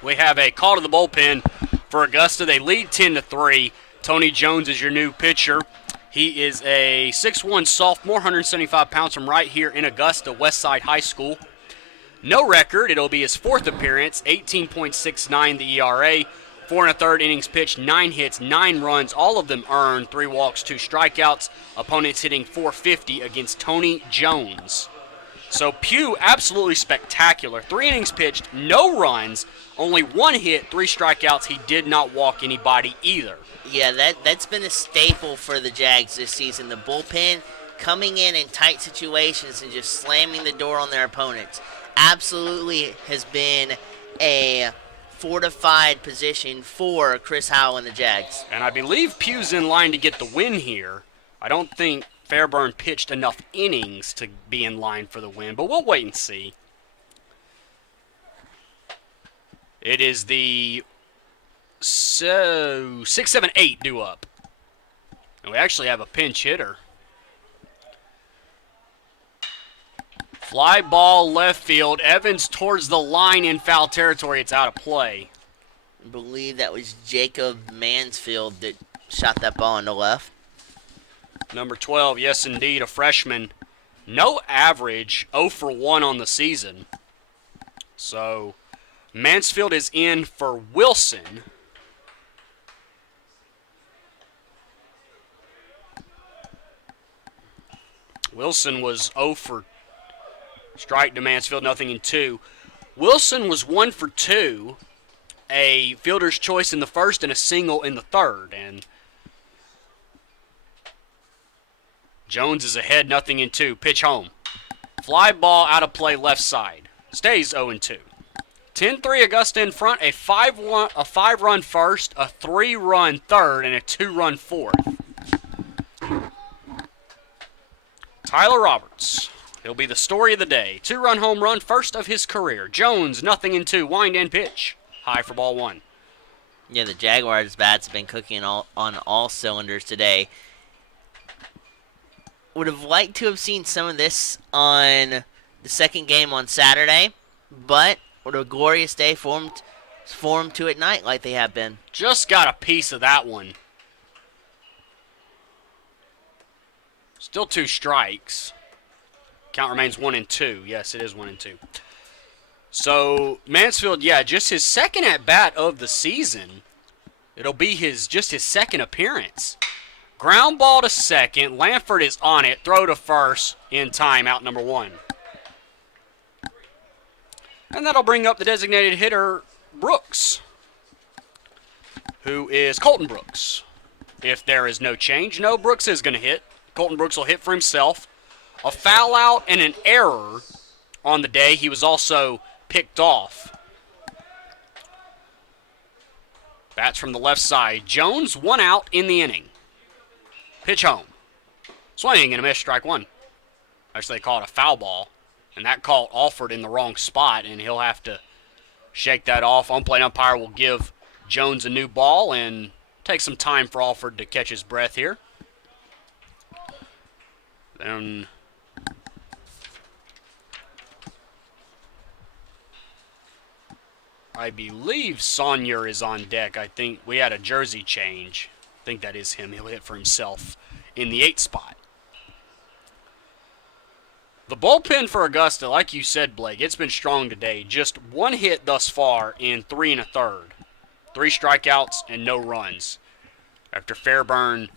We have a call to the bullpen for Augusta. They lead 10-3. Tony Jones is your new pitcher. He is a 6'1 sophomore, 175 pounds from right here in Augusta, Westside High School. No record. It'll be his fourth appearance, 18.69 the ERA. 4 1/3 innings pitched, 9 hits, 9 runs, all of them earned, 3 walks, 2 strikeouts. Opponents hitting .450 against Tony Jones. So Pugh, absolutely spectacular. 3 innings pitched, no runs, only 1 hit, 3 strikeouts. He did not walk anybody either. Yeah, that's been a staple for the Jags this season. The bullpen coming in tight situations and just slamming the door on their opponents. Absolutely has been a fortified position for Chris Howell and the Jags. And I believe Pugh's in line to get the win here. I don't think Fairburn pitched enough innings to be in line for the win, but we'll wait and see. It is the 6-7-8 due up. And we actually have a pinch hitter. Fly ball left field. Evans towards the line in foul territory. It's out of play. I believe that was Jacob Mansfield that shot that ball into left. Number 12, yes indeed, a freshman. No average, 0 for 1 on the season. So Mansfield is in for Wilson. Wilson was 0 for strike to Mansfield, nothing in 2. Wilson was 1 for 2, a fielder's choice in the first and a single in the third. And Jones is ahead, nothing in 2. Pitch home. Fly ball out of play left side. Stays 0-2. 10-3 Augusta in front. A 5-run first, a 3-run third, and a 2-run fourth. Tyler Roberts. He'll be the story of the day. 2-run home run, first of his career. Jones, nothing in 2. Wind and pitch. High for ball 1. Yeah, the Jaguars' bats have been cooking on all cylinders today. Would have liked to have seen some of this on the second game on Saturday, but what a glorious day for them to at night like they have been. Just got a piece of that one. Still 2 strikes. Count remains 1-2. Yes, it is 1-2. So Mansfield, yeah, just his second at bat of the season. It'll be just his second appearance. Ground ball to second. Lanford is on it. Throw to first in time. Out number 1. And that'll bring up the designated hitter, Brooks, who is Colton Brooks. If there is no change, no, Brooks is going to hit. Colton Brooks will hit for himself. A foul out and an error on the day. He was also picked off. Bats from the left side. Jones, 1 out in the inning. Pitch home. Swing and a miss, strike 1. Actually, they call it a foul ball. And that call offered in the wrong spot, and he'll have to shake that off. On-plate umpire will give Jones a new ball and take some time for Alford to catch his breath here. Then I believe Saunier is on deck. I think we had a jersey change. I think that is him. He'll hit for himself in the 8th spot. The bullpen for Augusta, like you said, Blake, it's been strong today. Just 1 hit thus far in 3 1/3. 3 strikeouts and no runs. After Fairburn,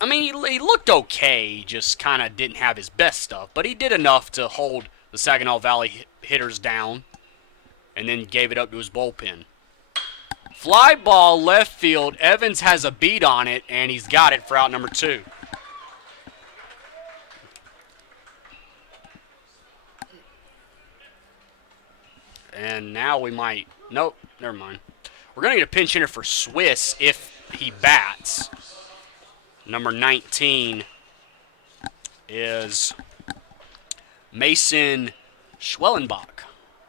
I mean, he looked okay, just kind of didn't have his best stuff. But he did enough to hold the Saginaw Valley hitters down and then gave it up to his bullpen. Fly ball left field. Evans has a beat on it, and he's got it for out number 2. And now we might... Nope, never mind. We're going to get a pinch hitter for Swiss if he bats. Number 19 is Mason Schwellenbach,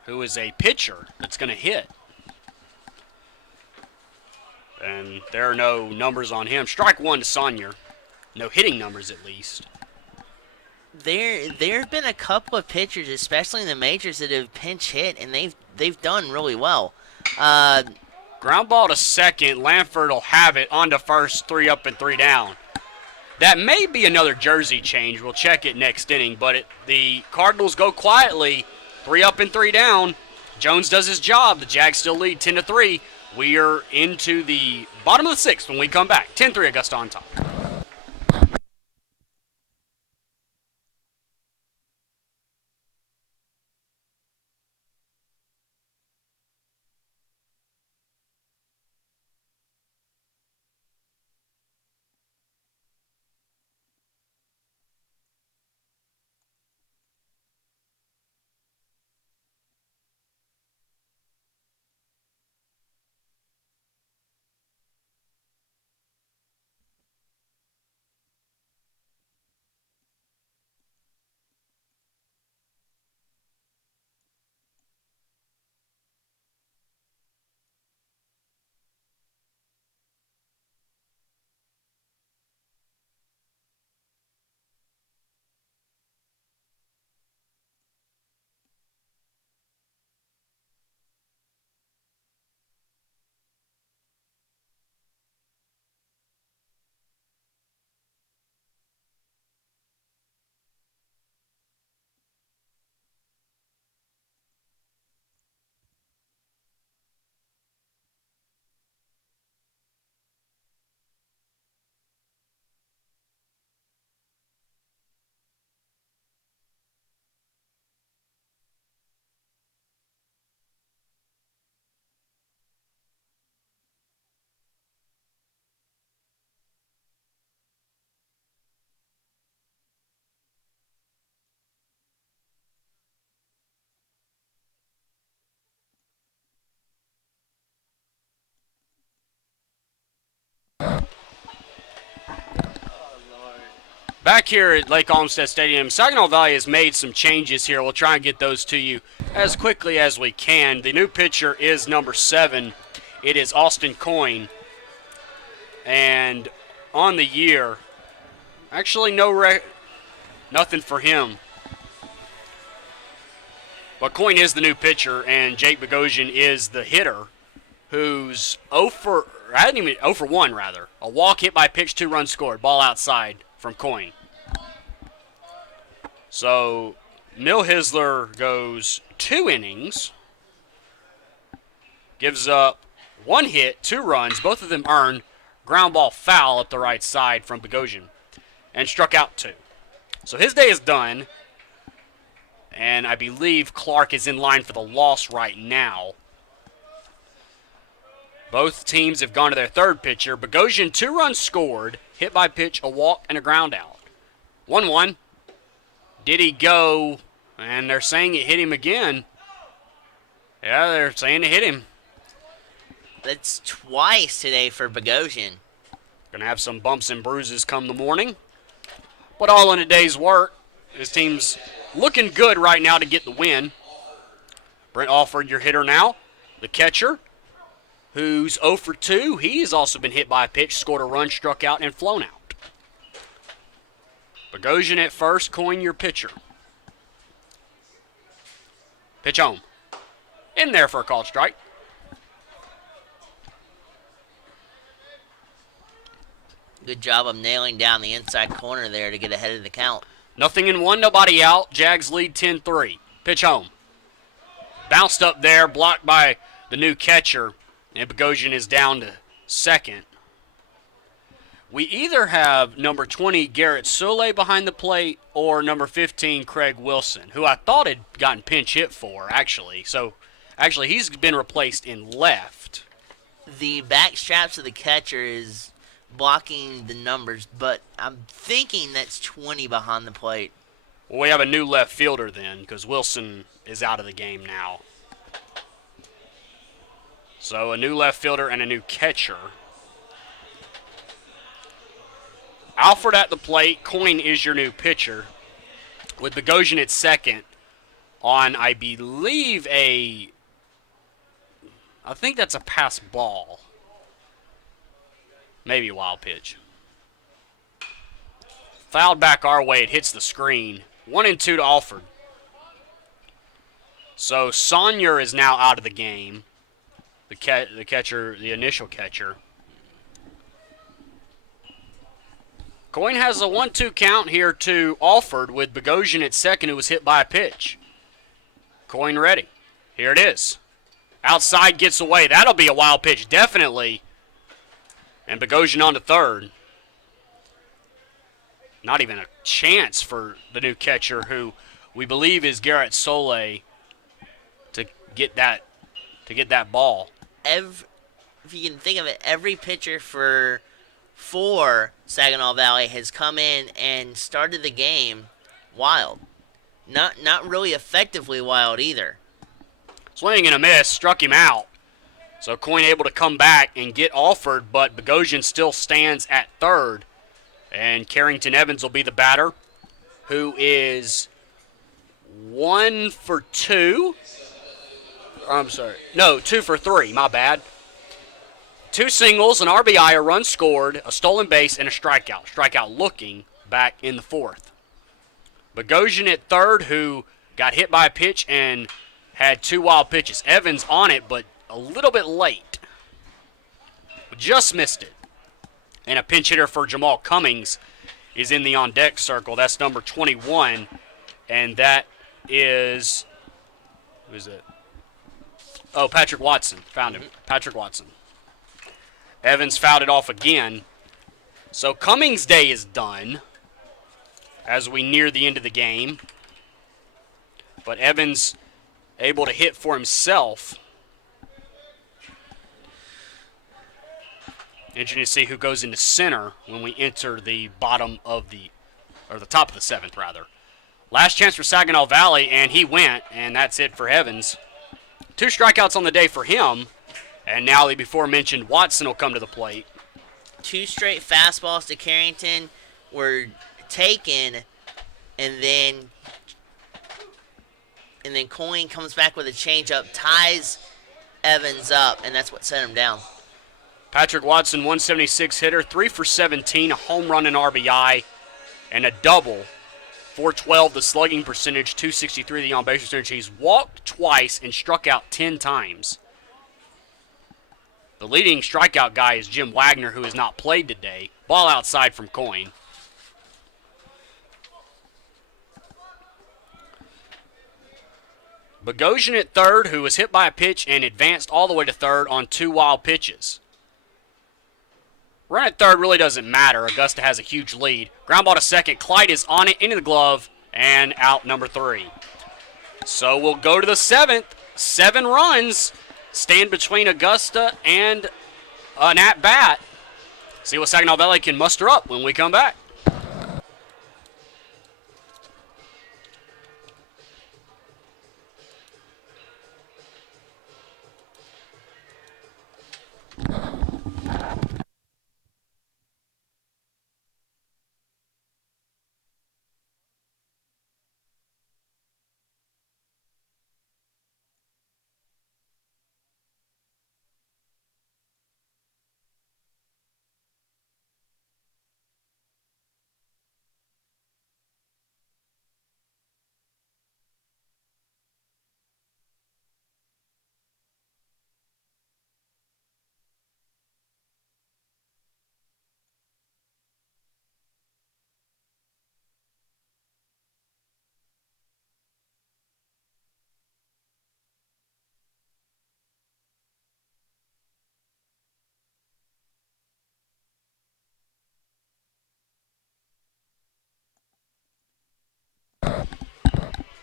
who is a pitcher that's going to hit. And there are no numbers on him. Strike 1 to Saunier. No hitting numbers, at least. There have been a couple of pitchers, especially in the majors, that have pinch hit, and they've done really well. Uh, Ground ball to second. Lanford will have it on to first, 3 up and 3 down. That may be another jersey change. We'll check it next inning. But the Cardinals go quietly, 3 up and 3 down. Jones does his job. The Jags still lead 10-3. We are into the bottom of the sixth when we come back. 10-3 Augusta on top. Back here at Lake Olmsted Stadium, Saginaw Valley has made some changes here. We'll try and get those to you as quickly as we can. The new pitcher is number 7. It is Austin Coyne. And on the year, actually nothing for him. But Coyne is the new pitcher, and Jake Bogosian is the hitter, who's 0 for 1 rather. A walk hit by pitch, 2 runs scored, ball outside from Coyne. So Mill Hisler goes 2 innings, gives up 1 hit, 2 runs, both of them earned, ground ball foul up the right side from Bogosian, and struck out 2. So his day is done, and I believe Clark is in line for the loss right now. Both teams have gone to their third pitcher. Bogosian, 2 runs scored, hit by pitch, a walk, and a ground out. 1-1. Did he go? And they're saying it hit him again. Yeah, they're saying it hit him. That's twice today for Bogosian. Going to have some bumps and bruises come the morning. But all in a day's work. His team's looking good right now to get the win. Brent Alford, your hitter now. The catcher, who's 0 for 2. He's also been hit by a pitch, scored a run, struck out, and flown out. Bogosian at first, Coyne your pitcher. Pitch home. In there for a called strike. Good job of nailing down the inside corner there to get ahead of the count. Nothing in 1, nobody out. Jags lead 10-3. Pitch home. Bounced up there, blocked by the new catcher, and Bogosian is down to second. We either have number 20, Garrett Soule, behind the plate, or number 15, Craig Wilson, who I thought had gotten pinch hit for, actually. So, actually, he's been replaced in left. The back straps of the catcher is blocking the numbers, but I'm thinking that's 20 behind the plate. Well, we have a new left fielder then, because Wilson is out of the game now. So, a new left fielder and a new catcher. Alford at the plate. Coyne is your new pitcher. With Bogosian at second on, I believe, I think that's a pass ball. Maybe a wild pitch. Fouled back our way. It hits the screen. 1-2 to Alford. So Saunier is now out of the game. The catcher, the initial catcher. Coyne has a 1-2 count here to Alford with Bogosian at second, who was hit by a pitch. Coyne ready. Here it is. Outside, gets away. That'll be a wild pitch, definitely. And Bogosian on to third. Not even a chance for the new catcher, who we believe is Garrett Soule, to get that ball. If you can think of it, every pitcher for Saginaw Valley has come in and started the game wild. Not really effectively wild either. Swing and a miss, struck him out. So Coyne able to come back and get Alford, but Bogosian still stands at third. And Carrington Evans will be the batter, who is 1 for 2. I'm sorry. No, 2 for 3. My bad. 2 singles, an RBI, a run scored, a stolen base, and a strikeout. Strikeout looking back in the fourth. Bogosian at third, who got hit by a pitch and had 2 wild pitches. Evans on it, but a little bit late. Just missed it. And a pinch hitter for Jamal Cummings is in the on-deck circle. That's number 21. And that is, who is it? Oh, Patrick Watson. Found him. Patrick Watson. Evans fouled it off again. So Cummings' day is done as we near the end of the game. But Evans able to hit for himself. Interesting to see who goes into center when we enter the top of the 7th, rather. Last chance for Saginaw Valley, and he went, and that's it for Evans. 2 strikeouts on the day for him, and now the before-mentioned Watson will come to the plate. 2 straight fastballs to Carrington were taken, and then Coyne comes back with a changeup, ties Evans up, and that's what set him down. Patrick Watson, 176 hitter, 3 for 17, a home run and RBI, and a double. 412 the slugging percentage, 263 the on-base percentage. He's walked twice and struck out 10 times. The leading strikeout guy is Jim Wagner, who has not played today. Ball outside from Coyne. Bogosian at third, who was hit by a pitch and advanced all the way to third on 2 wild pitches. Run at third really doesn't matter. Augusta has a huge lead. Ground ball to second. Clyde is on it, into the glove, and out number 3. So we'll go to the 7th. 7 runs stand between Augusta and an at-bat. See what Saginaw Valley can muster up when we come back.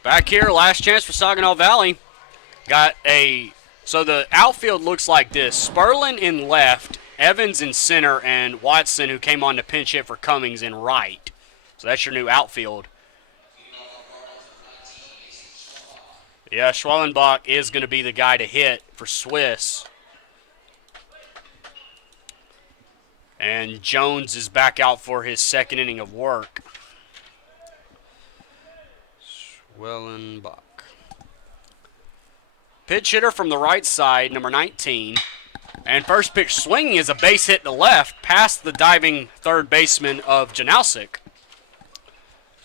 Back here, last chance for Saginaw Valley. So the outfield looks like this. Sperlin in left, Evans in center, and Watson, who came on to pinch hit for Cummings, in right. So that's your new outfield. Yeah, Schwellenbach is going to be the guy to hit for Swiss. And Jones is back out for his 2nd inning of work. Schwellenbach. Pitch hitter from the right side, number 19. And first pitch swinging is a base hit to left past the diving third baseman of Janowski.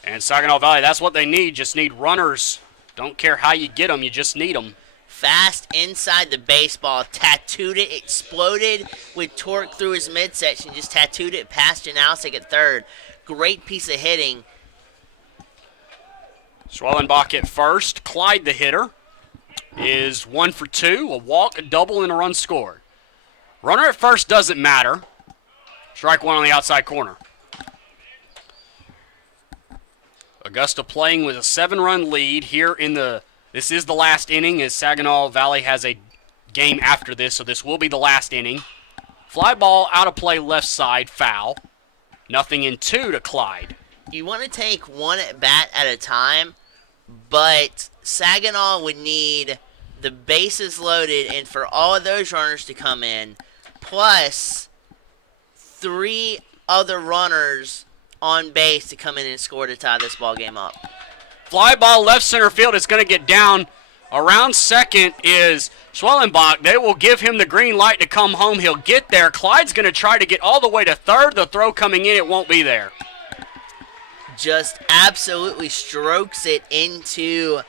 And Saginaw Valley, that's what they need. Just need runners. Don't care how you get them, you just need them. Fast inside the baseball, tattooed it, exploded with torque through his midsection, just tattooed it past Janowski at third. Great piece of hitting. Schwellenbach at first. Clyde, the hitter, is 1 for 2. A walk, a double, and a run scored. Runner at first doesn't matter. Strike one on the outside corner. Augusta playing with a 7-run lead here in the... This is the last inning, as Saginaw Valley has a game after this, so this will be the last inning. Fly ball out of play left side, foul. Nothing in 2 to Clyde. You want to take one at bat at a time, but Saginaw would need the bases loaded and for all of those runners to come in, plus 3 other runners on base to come in and score to tie this ball game up. Fly ball left center field is going to get down. Around second is Schwellenbach. They will give him the green light to come home. He'll get there. Clyde's going to try to get all the way to third. The throw coming in, it won't be there. Just absolutely strokes it into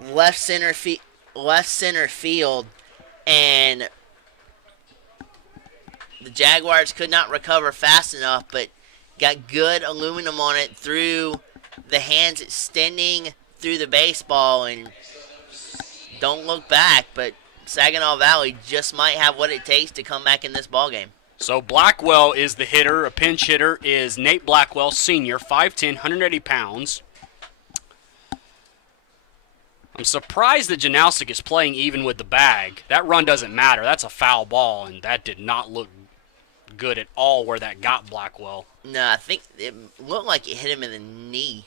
left center field, and the Jaguars could not recover fast enough, but got good aluminum on it through the hands extending through the baseball, and don't look back, but Saginaw Valley just might have what it takes to come back in this ballgame. So Blackwell is the hitter. A pinch hitter is Nate Blackwell, senior, 5'10", 180 pounds. I'm surprised that Janowski is playing even with the bag. That run doesn't matter. That's a foul ball, and that did not look good at all where that got Blackwell. No, I think it looked like it hit him in the knee.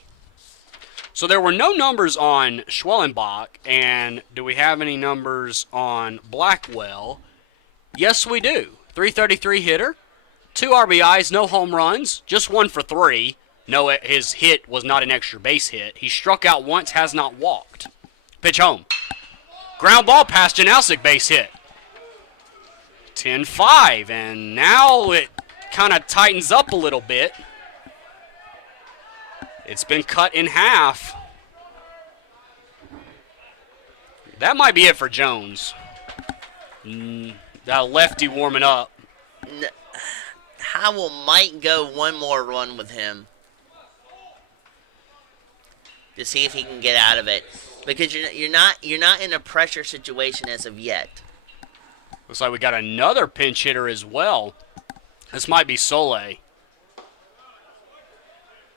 So there were no numbers on Schwellenbach, and do we have any numbers on Blackwell? Yes, we do. 333 hitter, 2 RBIs, no home runs, just 1 for 3. No, his hit was not an extra base hit. He struck out once, has not walked. Pitch home. Ground ball past Janowski, base hit. 10-5, and now it kind of tightens up a little bit. It's been cut in half. That might be it for Jones. That lefty warming up. Howell might go one more run with him to see if he can get out of it, because you're not in a pressure situation as of yet. Looks like we got another pinch hitter as well. This might be Soleil.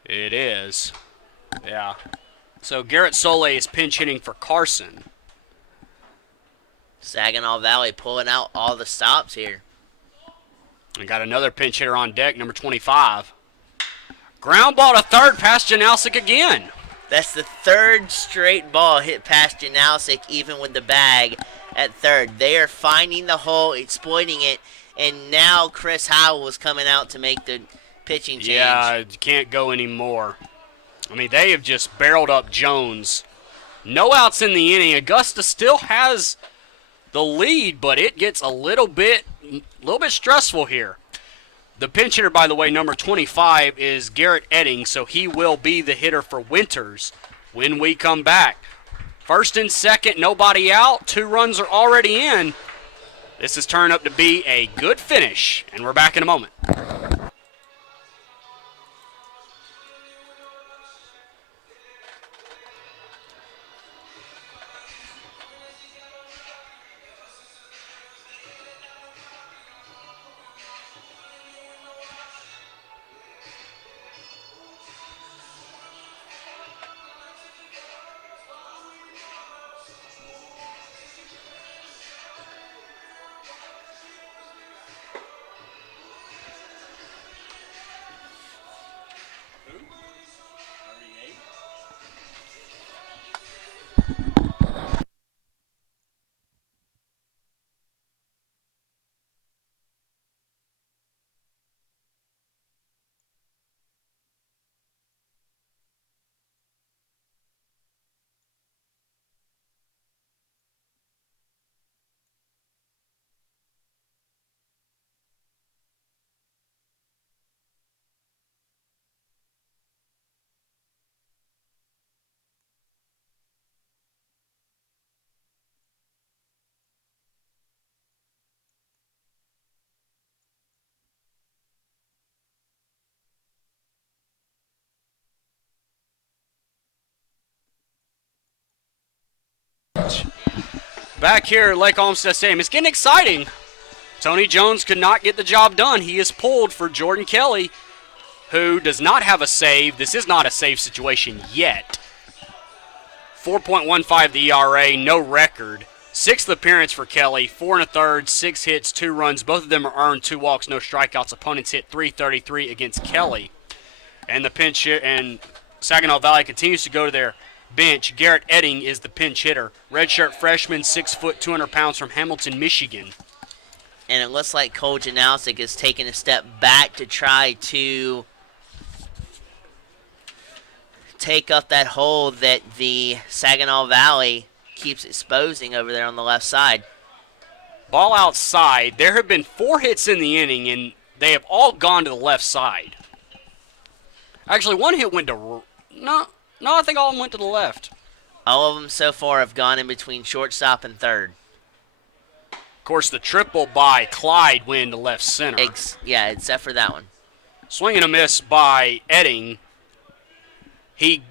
It is. Yeah. So Garrett Soleil is pinch hitting for Carson. Saginaw Valley pulling out all the stops here. We got another pinch hitter on deck, number 25. Ground ball to third past Janowski again. That's the third straight ball hit past Janowski, even with the bag at third. They are finding the hole, exploiting it, and now Chris Howell was coming out to make the pitching change. Yeah, can't go anymore. I mean, they have just barreled up Jones. No outs in the inning. Augusta still has the lead, but it gets a little bit stressful here. The pinch hitter, by the way, number 25, is Garrett Edding, so he will be the hitter for Winters when we come back. First and second, nobody out. 2 runs are already in. This is turning up to be a good finish, and we're back in a moment. Back here at Lake Olmsted Stadium, it's getting exciting. Tony Jones could not get the job done. He is pulled for Jordan Kelly, who does not have a save. This is not a save situation yet. 4.15 the ERA, no record. Sixth appearance for Kelly, 4 1/3, 6 hits, 2 runs. Both of them are earned, 2 walks, no strikeouts. Opponents hit .333 against Kelly. And the pinch hit, and Saginaw Valley continues to go to their bench. Garrett Edding is the pinch hitter. Redshirt freshman, 6 foot, 200 pounds from Hamilton, Michigan. And it looks like Cole Janowski is taking a step back to try to take up that hole that the Saginaw Valley keeps exposing over there on the left side. Ball outside. There have been 4 hits in the inning, and they have all gone to the left side. Actually, one hit went to... No, I think all of them went to the left. All of them so far have gone in between shortstop and third. Of course, the triple by Clyde went to left center. Yeah, except for that one. Swing and a miss by Edding. He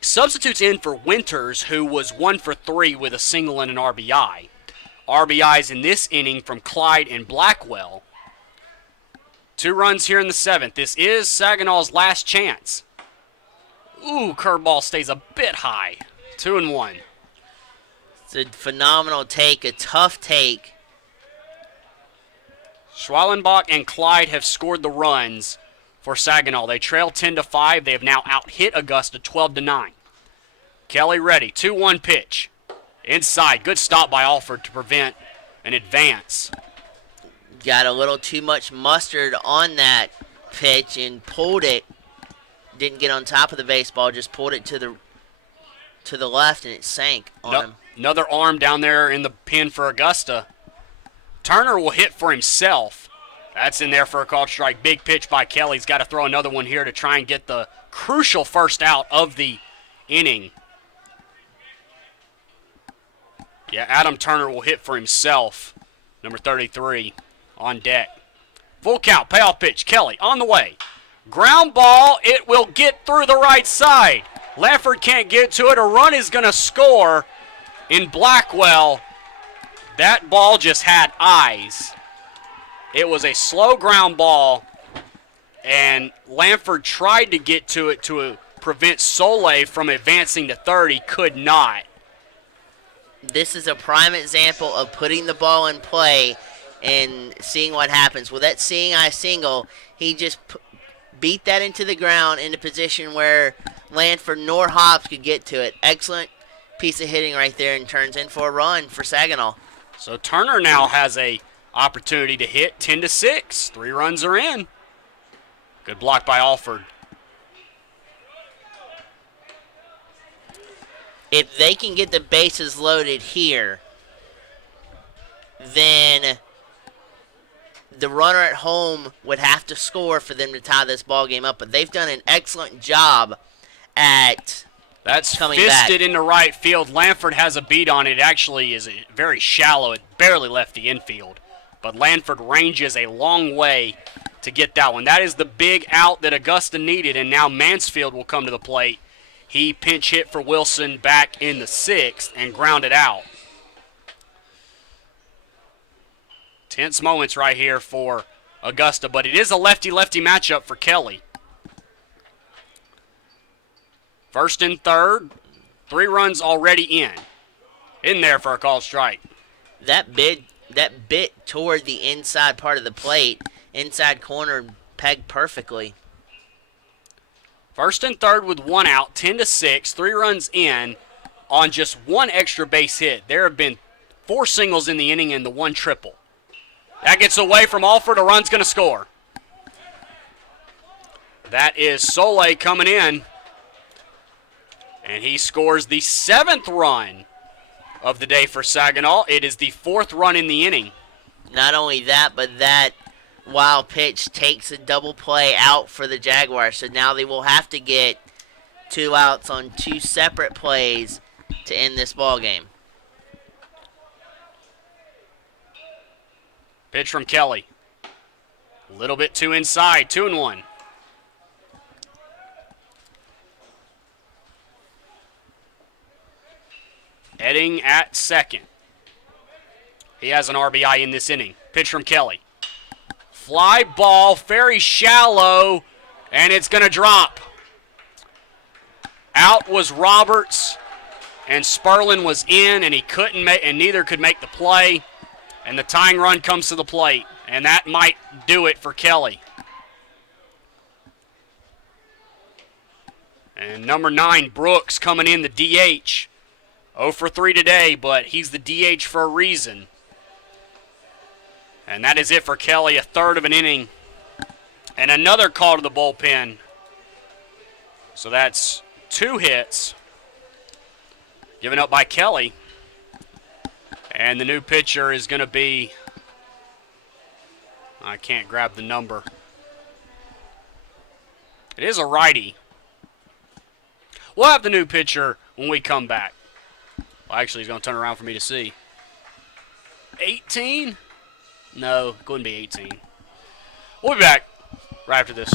substitutes in for Winters, who was 1 for 3 with a single and an RBI. RBIs in this inning from Clyde and Blackwell. 2 runs here in the 7th. This is Saginaw's last chance. Ooh, curveball stays a bit high. 2-1. It's a phenomenal take, a tough take. Schwallenbach and Clyde have scored the runs for Saginaw. They trail 10-5. They have now out-hit Augusta 12-9. Kelly ready. 2-1 pitch. Inside. Good stop by Alford to prevent an advance. Got a little too much mustard on that pitch and pulled it. Didn't get on top of the baseball, just pulled it to the left, and it sank on him. Another arm down there in the pin for Augusta. Turner will hit for himself. That's in there for a called strike. Big pitch by Kelly. He's got to throw another one here to try and get the crucial first out of the inning. Yeah, Adam Turner will hit for himself. Number 33 on deck. Full count, payoff pitch. Kelly on the way. Ground ball, it will get through the right side. Lanford can't get to it. A run is going to score in Blackwell. That ball just had eyes. It was a slow ground ball, and Lanford tried to get to it to prevent Soleil from advancing to third. He could not. This is a prime example of putting the ball in play and seeing what happens. With that seeing eye single, he just beat that into the ground in a position where Lanford nor Hobbs could get to it. Excellent piece of hitting right there, and turns in for a run for Saginaw. So Turner now has a opportunity to hit 10-6. 3 runs are in. Good block by Alford. If they can get the bases loaded here, then the runner at home would have to score for them to tie this ball game up. But they've done an excellent job at That's coming fisted back. into right field. Lanford has a beat on it. It actually is very shallow. It barely left the infield. But Lanford ranges a long way to get that one. That is the big out that Augusta needed, and now Mansfield will come to the plate. He pinch hit for Wilson back in the 6th and grounded out. Tense moments right here for Augusta, but it is a lefty-lefty matchup for Kelly. First and third, 3 runs already in. In there for a called strike. That bit toward the inside part of the plate, inside corner, pegged perfectly. First and third with 1 out, 10-6, 3 runs in on just 1 extra base hit. There have been 4 singles in the inning and the 1 triple. That gets away from Alford. A run's going to score. That is Soleil coming in. And he scores the 7th run of the day for Saginaw. It is the 4th run in the inning. Not only that, but that wild pitch takes a double play out for the Jaguars. So now they will have to get 2 outs on 2 separate plays to end this ball game. Pitch from Kelly. A little bit too inside. 2-1. Edding at second. He has an RBI in this inning. Pitch from Kelly. Fly ball, very shallow, and it's going to drop. Out was Roberts, and Sperlin was in, and he couldn't make, and neither could make the play. And the tying run comes to the plate, and that might do it for Kelly. And number 9, Brooks, coming in the DH. 0 for 3 today, but he's the DH for a reason. And that is it for Kelly, a third of an inning. And another call to the bullpen. So that's 2 hits given up by Kelly. And the new pitcher is going to be, I can't grab the number. It is a righty. We'll have the new pitcher when we come back. Well, actually, he's going to turn around for me to see. 18? No, it wouldn't be 18. We'll be back right after this.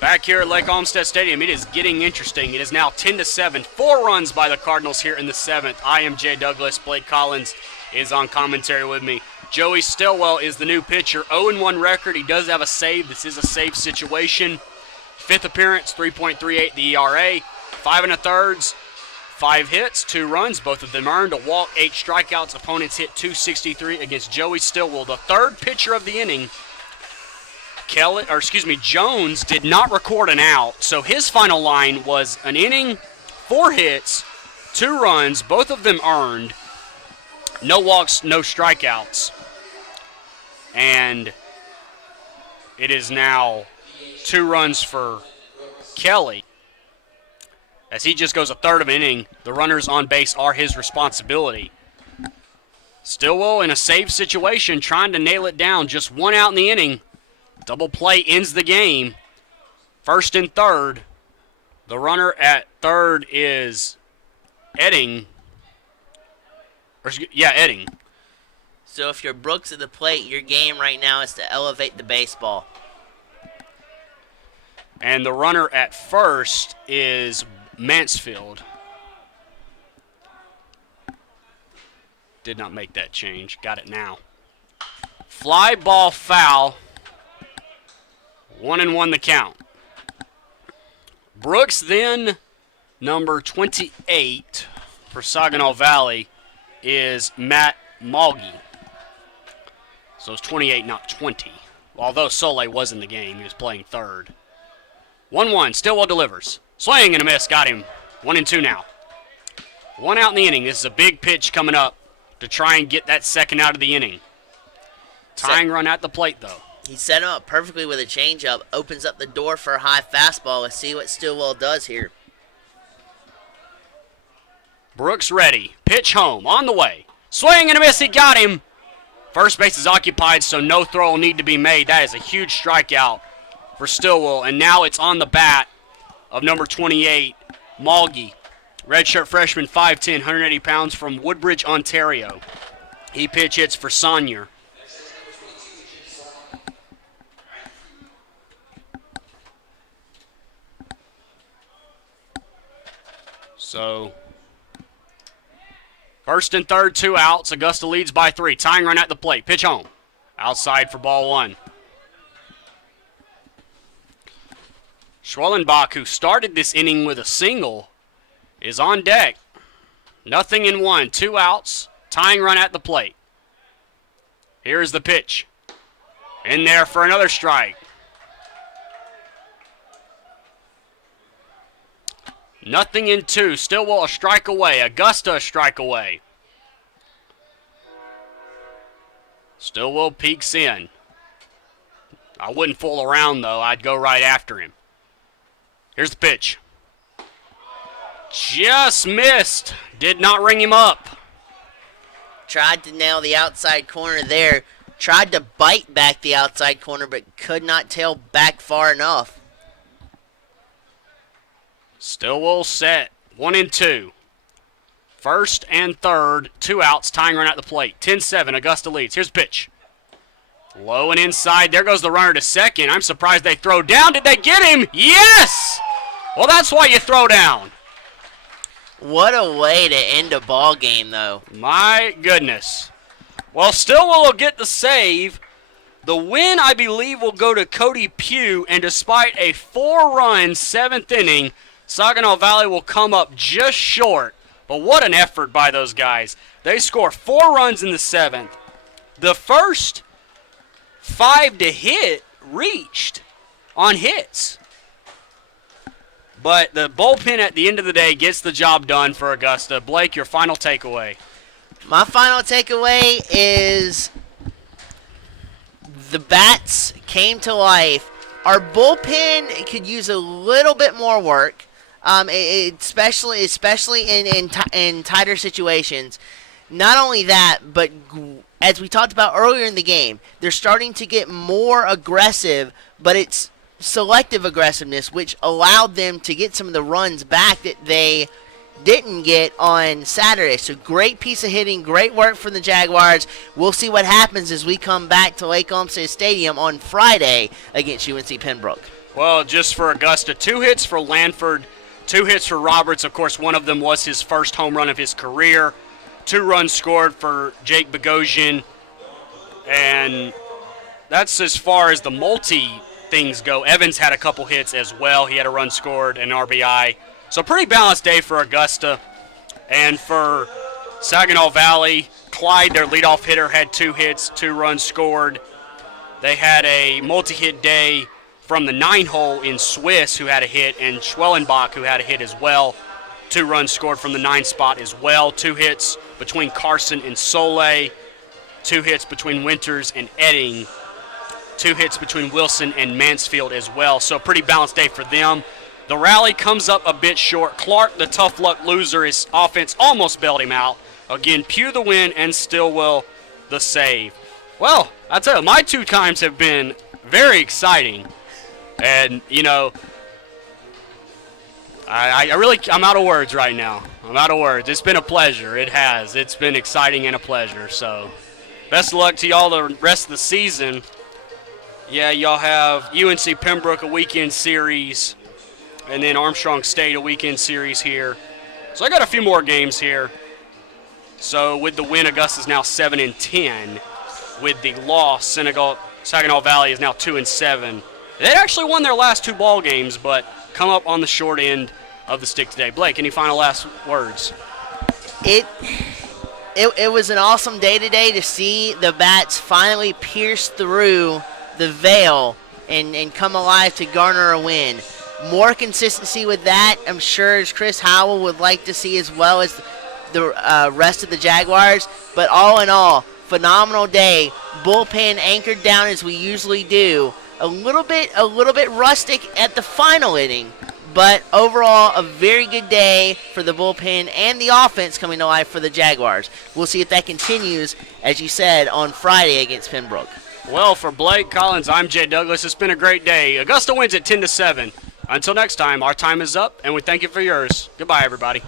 Back here at Lake Olmsted Stadium, it is getting interesting. It is now 10-7, 4 runs by the Cardinals here in the 7th. I am Jay Douglas. Blake Collins is on commentary with me. Joey Stillwell is the new pitcher. 0-1 record. He does have a save. This is a save situation. 5th appearance, 3.38 the ERA. 5 1/3, 5 hits, 2 runs, both of them earned. A walk, 8 strikeouts. Opponents hit .263 against Joey Stillwell, the 3rd pitcher of the inning. Jones did not record an out, so his final line was an inning, 4 hits, 2 runs, both of them earned, no walks, no strikeouts. And it is now 2 runs for Kelly. As he just goes a third of an inning, the runners on base are his responsibility. Stillwell in a save situation, trying to nail it down, just 1 out in the inning. Double play ends the game. 1st and 3rd. The runner at 3rd is Edding. Edding. So if you're Brooks at the plate, your game right now is to elevate the baseball. And the runner at 1st is Mansfield. Did not make that change. Got it now. Fly ball foul. 1-1 the count. Brooks then, number 28 for Saginaw Valley, is Matt Malgi. So it's 28, not 20. Although Soleil was in the game, he was playing 3rd. 1-1, Stillwell delivers. Swing and a miss, got him. 1-2 now. 1 out in the inning. This is a big pitch coming up to try and get that 2nd out of the inning. Tying run at the plate, though. He set him up perfectly with a changeup, opens up the door for a high fastball. Let's see what Stillwell does here. Brooks ready. Pitch home. On the way. Swing and a miss. He got him. First base is occupied, so no throw will need to be made. That is a huge strikeout for Stillwell. And now it's on the bat of number 28, Malgi. Redshirt freshman, 5'10", 180 pounds from Woodbridge, Ontario. He pitch hits for Sonier. So, first and third, 2 outs. Augusta leads by 3. Tying run at the plate. Pitch home. Outside for ball 1. Schwellenbach, who started this inning with a single, is on deck. 0-1, 2 outs. Tying run at the plate. Here's the pitch. In there for another strike. 0-2. Stillwell a strike away. Augusta a strike away. Stillwell peeks in. I wouldn't fool around, though. I'd go right after him. Here's the pitch. Just missed. Did not ring him up. Tried to nail the outside corner there. Tried to bite back the outside corner, but could not tail back far enough. Stillwell set. 1-2. First and third, 2 outs, tying run at the plate. 10-7, Augusta leads. Here's the pitch. Low and inside. There goes the runner to second. I'm surprised they throw down. Did they get him? Yes! Well, that's why you throw down. What a way to end a ball game, though. My goodness. Well, Stillwell will get the save. The win, I believe, will go to Cody Pugh, and despite a 4-run 7th inning, Saginaw Valley will come up just short. But what an effort by those guys. They score 4 runs in the 7th. The first 5 to hit reached on hits. But the bullpen at the end of the day gets the job done for Augusta. Blake, your final takeaway. My final takeaway is the bats came to life. Our bullpen could use a little bit more work, especially in tighter situations. Not only that, but as we talked about earlier in the game, they're starting to get more aggressive, but it's selective aggressiveness, which allowed them to get some of the runs back that they didn't get on Saturday. So great piece of hitting, great work from the Jaguars. We'll see what happens as we come back to Lake Olmsted Stadium on Friday against UNC Pembroke. Well, just for Augusta, 2 hits for Lanford, 2 hits for Roberts. Of course, one of them was his first home run of his career. 2 runs scored for Jake Bogosian. And that's as far as the multi things go. Evans had a couple hits as well. He had a run scored and an RBI. So pretty balanced day for Augusta. And for Saginaw Valley, Clyde, their leadoff hitter, had 2 hits, 2 runs scored. They had a multi-hit day from the 9-hole in Swiss, who had a hit, and Schwellenbach, who had a hit as well. 2 runs scored from the 9 spot as well. 2 hits between Carson and Soleil. 2 hits between Winters and Edding. 2 hits between Wilson and Mansfield as well. So pretty balanced day for them. The rally comes up a bit short. Clark, the tough luck loser, his offense almost bailed him out. Again, Pugh the win and Stillwell the save. Well, I tell you, my 2 times have been very exciting. And, you know, I'm out of words right now. I'm out of words. It's been a pleasure. It has. It's been exciting and a pleasure. So, best of luck to y'all the rest of the season. Yeah, y'all have UNC Pembroke a weekend series, and then Armstrong State a weekend series here. So I got a few more games here. So with the win, Augusta's now 7-10. With the loss, Saginaw Valley is now 2-7. They actually won their last 2 ball games, but come up on the short end of the stick today. Blake, any final last words? It was an awesome day today to see the bats finally pierce through the veil and come alive to garner a win. More consistency with that, I'm sure, as Chris Howell would like to see, as well as the rest of the Jaguars. But all in all, phenomenal day. Bullpen anchored down as we usually do. A little bit rustic at the final inning, but overall a very good day for the bullpen and the offense coming to life for the Jaguars. We'll see if that continues, as you said, on Friday against Pembroke. Well, for Blake Collins, I'm Jay Douglas. It's been a great day. Augusta wins at 10-7. Until next time, our time is up, and we thank you for yours. Goodbye, everybody.